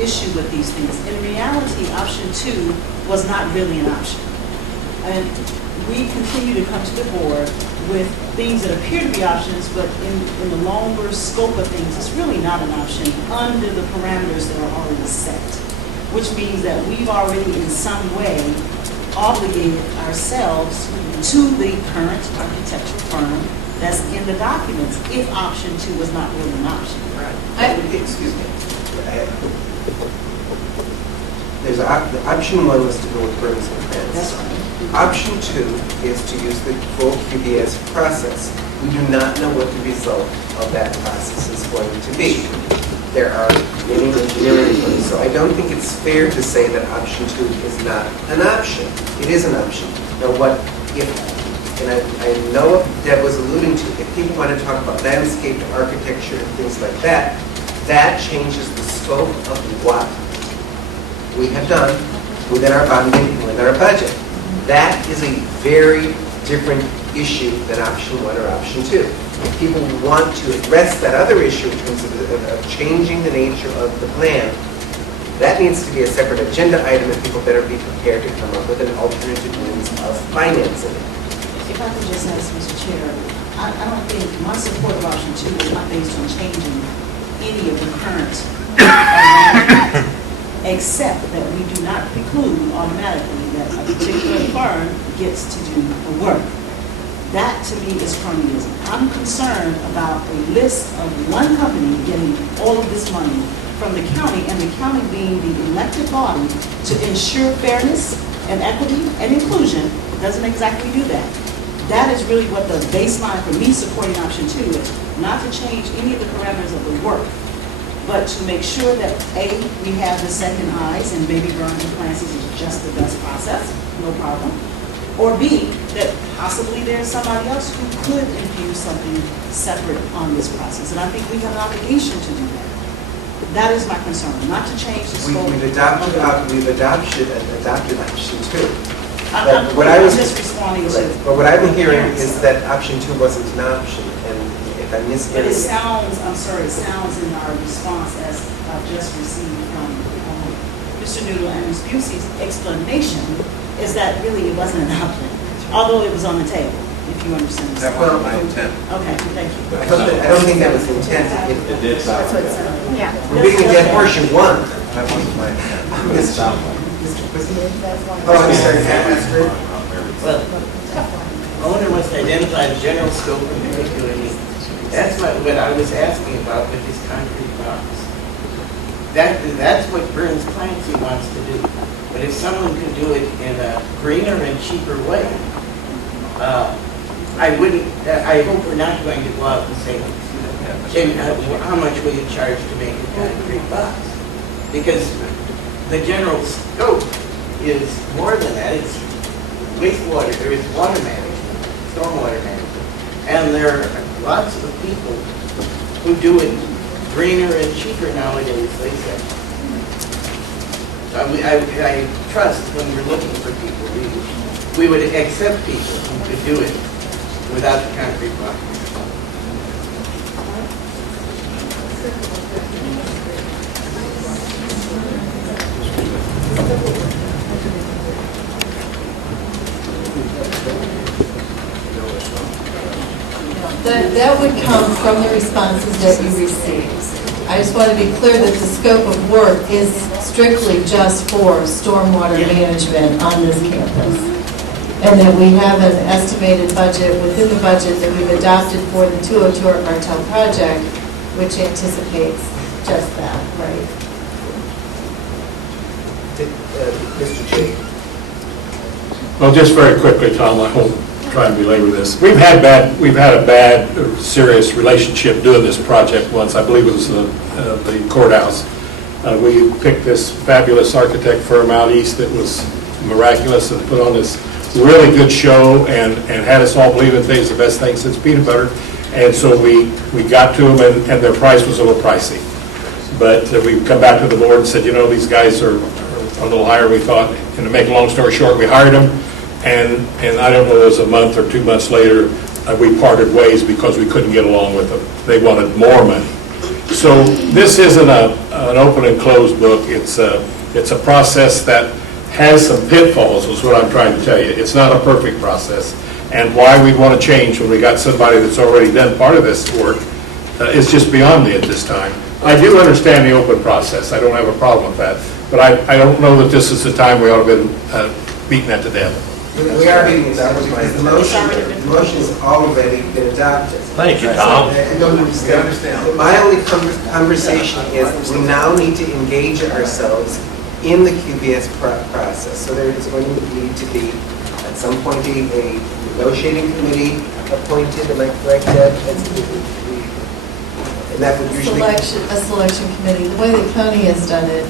issue with these things. In reality, option 2 was not really an option. And we continue to come to the board with things that appear to be options, but in the longer scope of things, it's really not an option under the parameters that are already set, which means that we've already in some way obligated ourselves to the current architectural firm that's in the documents, if option 2 was not really an option. Excuse me. There's option 1 was to go with Burns and Friends. That's right. Option 2 is to use the full QBS process. We do not know what the result of that process is going to be. There are many engineering firms, so I don't think it's fair to say that option 2 is not an option. It is an option. Now what if, and I know what Deb was alluding to, if people want to talk about landscape architecture and things like that, that changes the scope of what we have done within our bonding and within our budget. That is a very different issue than option 1 or option 2. If people want to address that other issue in terms of changing the nature of the plan, that needs to be a separate agenda item, and people better be prepared to come up with an alternative means of financing it. If I could just ask, Mr. Chair, I don't think my support of option 2 is not based on changing any of the current except that we do not preclude automatically that a particular firm gets to do the work. That, to me, is cronyism. I'm concerned about a list of one company getting all of this money from the county, and the county being the elected body to ensure fairness and equity and inclusion. It doesn't exactly do that. That is really what the baseline for me supporting option 2 is, not to change any of the parameters of the work, but to make sure that A, we have the second eyes, and maybe Burns and Clancy's is just the best process, no problem. Or B, that possibly there's somebody else who could infuse something separate on this process. And I think we have an obligation to do that. That is my concern, not to change the scope. We've adopted option 2. I'm just responding to. But what I'm hearing is that option 2 wasn't an option, and if I missed But it sounds in our response as I've just received from Mr. Noodle and Ms. Busey's explanation is that really it wasn't an option, although it was on the table, if you understand. That wasn't my intent. Okay, thank you. I don't think that was the intent. It did sound That's what it sounded. Yeah. We're beating a dead horse, you won. That wasn't my intent. Oh, I'm sorry, Well, Owner must identify the general scope and particular needs. That's what I was asking about with this concrete box. That's what Burns Clancy wants to do. But if someone can do it in a greener and cheaper way, I hope we're not going to go out and say, Jim, how much will you charge to make a concrete box? Because the general scope is more than that. It's wastewater, there is water management, stormwater management. And there are lots of people who do it greener and cheaper nowadays, they say. So I trust when we're looking for people, we would accept people who could do it without the concrete block. That would come from the responses that you received. I just want to be clear that the scope of work is strictly just for stormwater management on this campus. And that we have an estimated budget within the budget that we've adopted for the 202 Martell project, which anticipates just that, right? Mr. J. Well, just very quickly, Tom, I won't try and belabor this. We've had a bad, serious relationship doing this project once. I believe it was the courthouse. We picked this fabulous architect firm out east that was miraculous and put on this really good show and had us all believing things the best thing since peanut butter. And so we got to them, and their price was a little pricey. But we come back to the board and said, you know, these guys are a little higher than we thought. And to make a long story short, we hired them. And I don't know, it was a month or 2 months later, we parted ways because we couldn't get along with them. They wanted more money. So this isn't an open and closed book. It's a process that has some pitfalls, is what I'm trying to tell you. It's not a perfect process. And why we'd want to change when we got somebody that's already done part of this work is just beyond me at this time. I do understand the open process. I don't have a problem with that. But I don't know that this is the time we ought to have been beating that to death. We are beating it down because the motion has already been adopted. Thank you, Tom. I don't understand. My only conversation is we now need to engage ourselves in the QPS process. So there is going to need to be, at some point, a negotiating committee appointed, am I correct, Deb? And that would usually... A selection committee. The way the county has done it,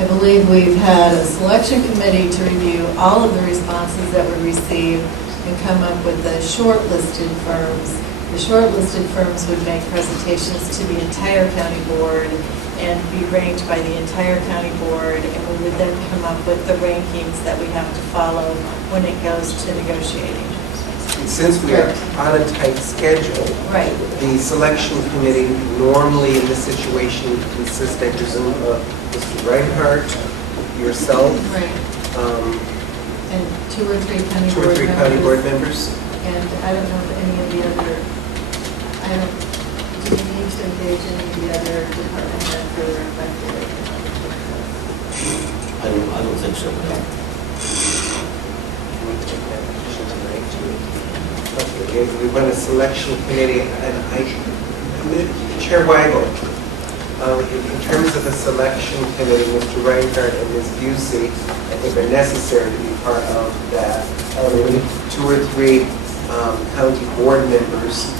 I believe we've had a selection committee to review all of the responses that were received and come up with the shortlisted firms. The shortlisted firms would make presentations to the entire county board and be ranked by the entire county board, and we would then come up with the rankings that we have to follow when it goes to negotiating. Since we are on a tight schedule, right, the selection committee normally in this situation consists, I presume, of Mr. Reinhardt, yourself, right, and two or three county board members. And I don't know if any of the other, do we need to engage any of the other department heads that are affected? I don't think so. We run a selection committee, and Chair Weigel, in terms of the selection committee, Mr. Reinhardt and Ms. Busey, I think are necessary to be part of that. We need 2 or 3 county board members.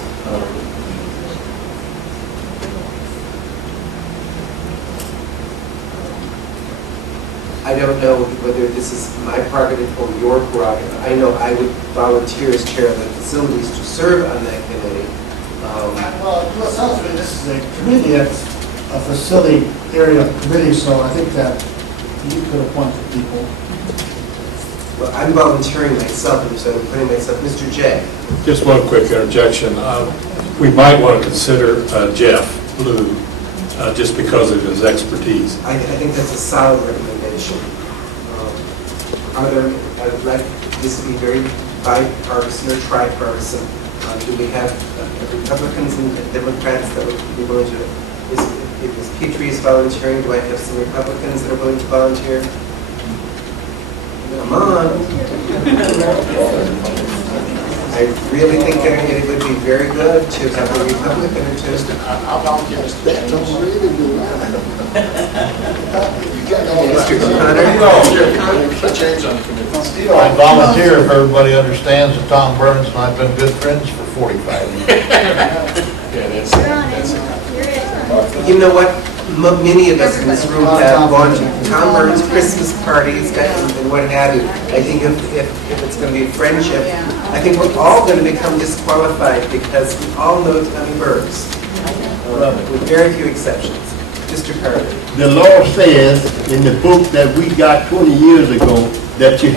I don't know whether this is my prerogative or your prerogative. I know I would volunteer as chair of the facilities to serve on that committee. Well, it sounds like this is a committee, it's a facility area committee, so I think that you could appoint the people. Well, I'm volunteering myself, and so I'm putting myself, Mr. J. Just one quick interjection. We might want to consider Jeff Blue, just because of his expertise. I think that's a solid recommendation. I'd like this to be very bipartisan or tripartisan. Do we have Republicans and Democrats that would be willing to, if Ms. Petrie is volunteering, do I have some Republicans that are willing to volunteer? Come on. I really think it would be very good to have a Republican or two. I'll volunteer Mr. Beck. Mr. Connor? I volunteer if everybody understands that Tom Burns and I have been good friends for 45 years. You know what? Many of us in this room have gone to Tom Burns' Christmas parties and what have you. I think if it's going to be a friendship, I think we're all going to become disqualified because we all know Tommy Burns, with very few exceptions. Mr. Carter. The law says in the book that we got 20 years ago that you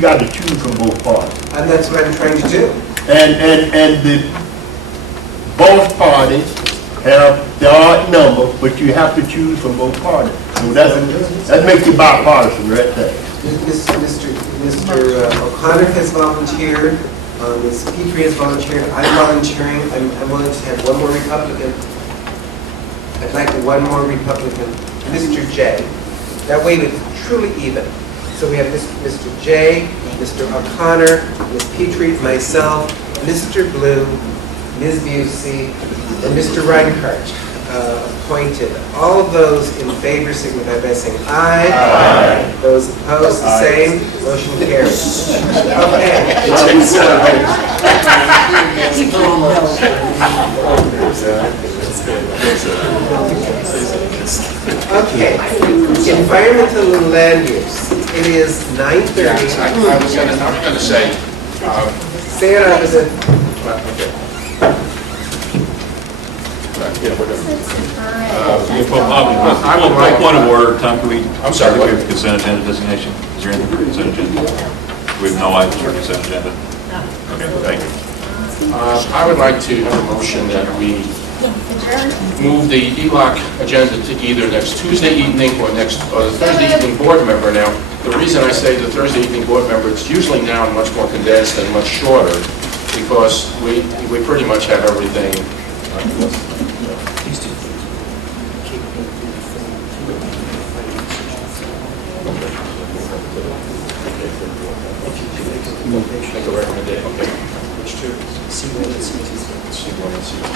got to choose from both parties. And that's what I'm trying to do. And the both parties have the odd number, but you have to choose from both parties. So that makes you bipartisan right there. Mr. O'Connor has volunteered. Ms. Petrie has volunteered. I'm volunteering. I'm willing to have one more Republican. I'd like one more Republican. Mr. J. That way it's truly even. So we have Mr. J, Mr. O'Connor, Ms. Petrie, myself, Mr. Blue, Ms. Busey, and Mr. Reinhardt appointed. All of those in favor signify by saying aye. Aye. Those opposed, the same. Motion carries. Okay. Environmental and land use. It is 9:30. I was going to say. Say it out of the. Okay. Point of order, Tom, can we? I'm sorry, what? We have consent agenda designation. Is there anything for consent agenda? We have no items for consent agenda. Okay, thank you. I would like to have a motion that we move the ELOC agenda to either next Tuesday evening or the Thursday evening board member now. The reason I say the Thursday evening board member, it's usually now much more condensed and much shorter, because we pretty much have everything. Make a recommendation, okay. Which two? C1 and C2. C1 and C2.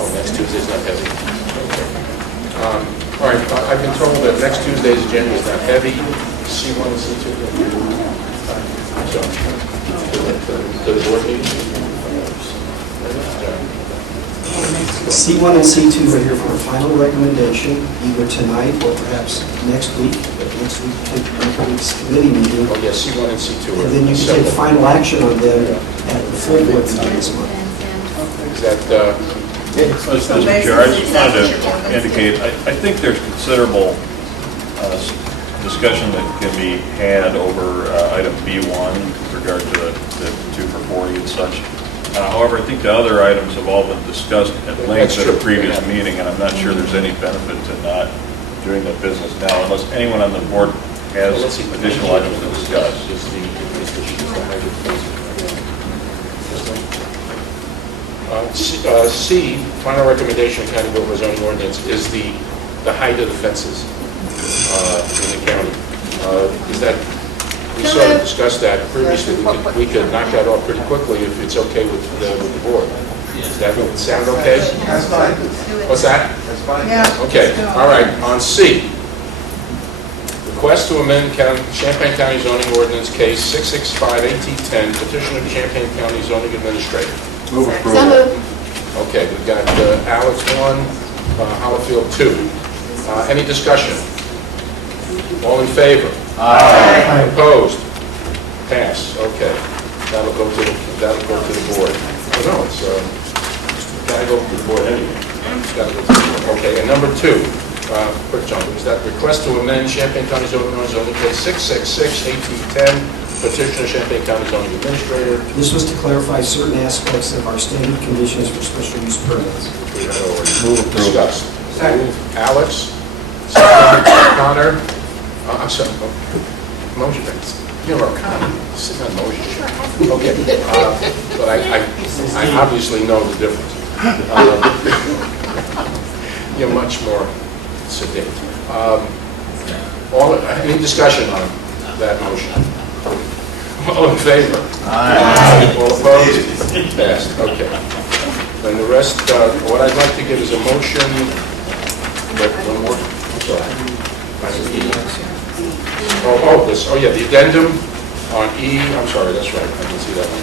Oh, next Tuesday's not heavy. Okay. All right, I've been told that next Tuesday's agenda is not heavy. C1 and C2. So, to the board meeting? C1 and C2 are here for a final recommendation, either tonight or perhaps next week. But next week, next week's committee meeting. Oh, yeah, C1 and C2 are. And then you can take final action on them at the full board meeting this month. Is that, Mr. Chair, I just wanted to indicate, I think there's considerable discussion that can be had over item B1 with regard to the 2 for 40 and such. However, I think the other items have all been discussed at length at a previous meeting, and I'm not sure there's any benefit to not doing that business now, unless anyone on the board has additional items to discuss. C, final recommendation of County Board of Zoning Ordinance is the height of the fences in the county. Is that, we sort of discussed that previously, we could knock that off pretty quickly if it's okay with the board. Does that sound okay? That's fine. What's that? That's fine. Okay, all right, on C. Request to amend Champaign County zoning ordinance case 665-1810, petition of Champaign County zoning administrator. Move So approval. moved. Okay, we've got Alex 1, Hollifield 2. Any discussion? All in favor? Aye. Opposed? Pass, okay. That'll go to the board. Oh, no, it's, gotta go to the board anyway. It's gotta go to the board. Okay, and number 2, quick jump, is that request to amend Champaign County zoning case 666-1810, petition of Champaign County zoning administrator. This was to clarify certain aspects of our standard conditions for special use permits. We had already discussed. Alex, second, Connor, I'm sorry, motion, you know, Connor, sitting on motion. Okay, but I obviously know the difference. You're much more sedate. Any discussion on that motion? All in favor? Aye. All opposed? Passed, okay. And the rest, what I'd like to give is a motion, one more, I'm sorry. The addendum on E, I'm sorry, that's right, I can see that one.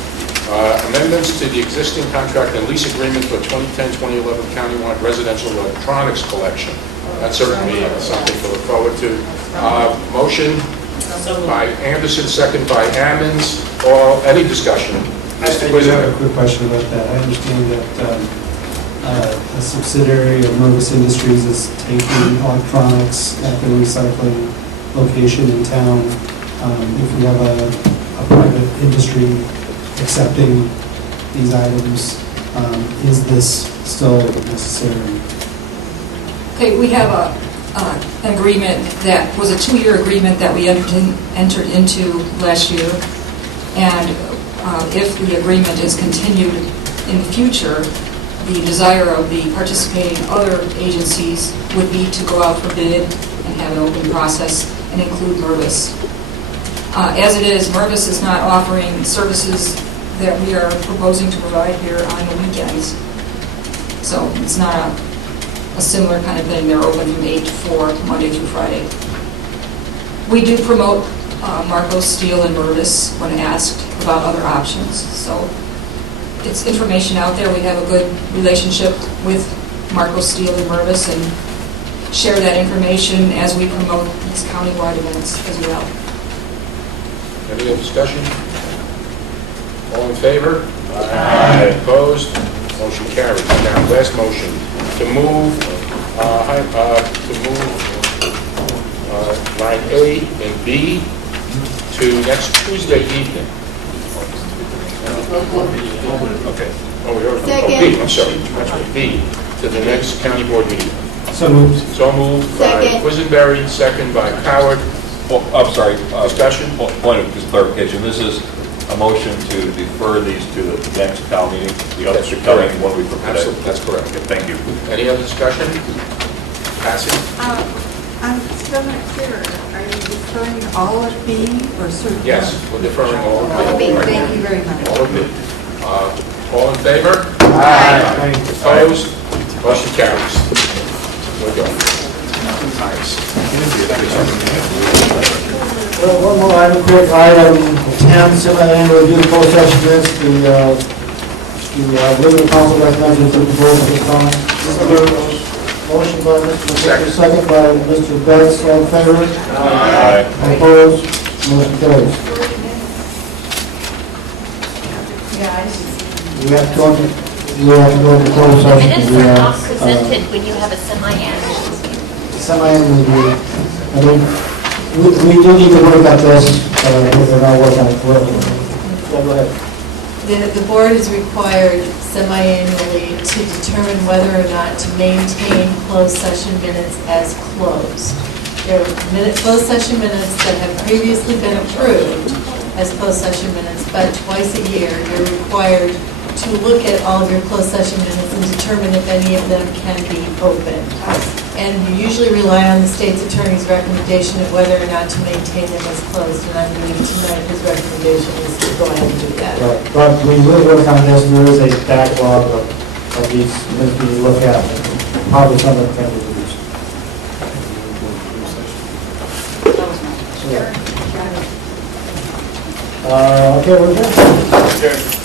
Amendments to the existing contract and lease agreement for 2010-2011 countywide residential electronics collection. That's certainly something to look forward to. Motion by Anderson, second by Ammons. Any discussion? I just have a quick question about that. I understand that a subsidiary of Mervis Industries is taking electronics at the recycling location in town. If we have a private industry accepting these items, is this still necessary? Okay, we have an agreement that was a 2-year agreement that we entered into last year, and if the agreement is continued in the future, the desire of the participating other agencies would be to go out for bid and have an open process and include Mervis. As it is, Mervis is not offering services that we are proposing to provide here on the weekends. So it's not a similar kind of thing. They're open from 8 to 4, Monday through Friday. We do promote Marco Steel and Mervis when asked about other options. So it's information out there. We have a good relationship with Marco Steel and Mervis and share that information as we promote these countywide events as well. Any other discussion? All in favor? Aye. Opposed? Motion carries. Now, last motion, to move line A and B to next Tuesday evening. Okay. Oh, we already, Second. B, I'm sorry, that's right, B, to the next county board meeting. So moved. So moved by Second. Quisenberry, second by Coward. Oh, I'm sorry. Discussion? Point of just clarification, this is a motion to defer these to the next town meeting, the other That's town correct. meeting, one week from today. Absolutely, that's correct. Okay, thank you. Any other discussion? Passing? I'm still not clear. Are you referring all of B or certain? Yes, we're deferring all of All of B, it. thank you very much. All of it. All in favor? Aye. Opposed? Motion carries. We're done. Nice. Well, one more item, quick item 10, semi-annual review of closed session minutes. The Liberty Council recommends we take the vote at this time. Motion by Mr. McCarthy, second by Mr. Betts, all in favor? Aye. Opposed? Motion carries. We have to go into closed session. Minutes We are have, not presented when you have a semi-annual. Semi-annual review. I mean, we do need to work at this, we're not working on it. Yeah, go ahead. The board is required semi-annually to determine whether or not to maintain closed session minutes as closed. There are closed session minutes that have previously been approved as closed session minutes, but twice a year, you're required to look at all of your closed session minutes and determine if any of them can be opened. And you usually rely on the state's attorney's recommendation of whether or not to maintain them as closed, and I believe tonight his recommendation is to go ahead and do that. Right, but we will work on this, there is a backlog of these minutes we look at, probably some of them can be reduced. Okay, we're good. Okay.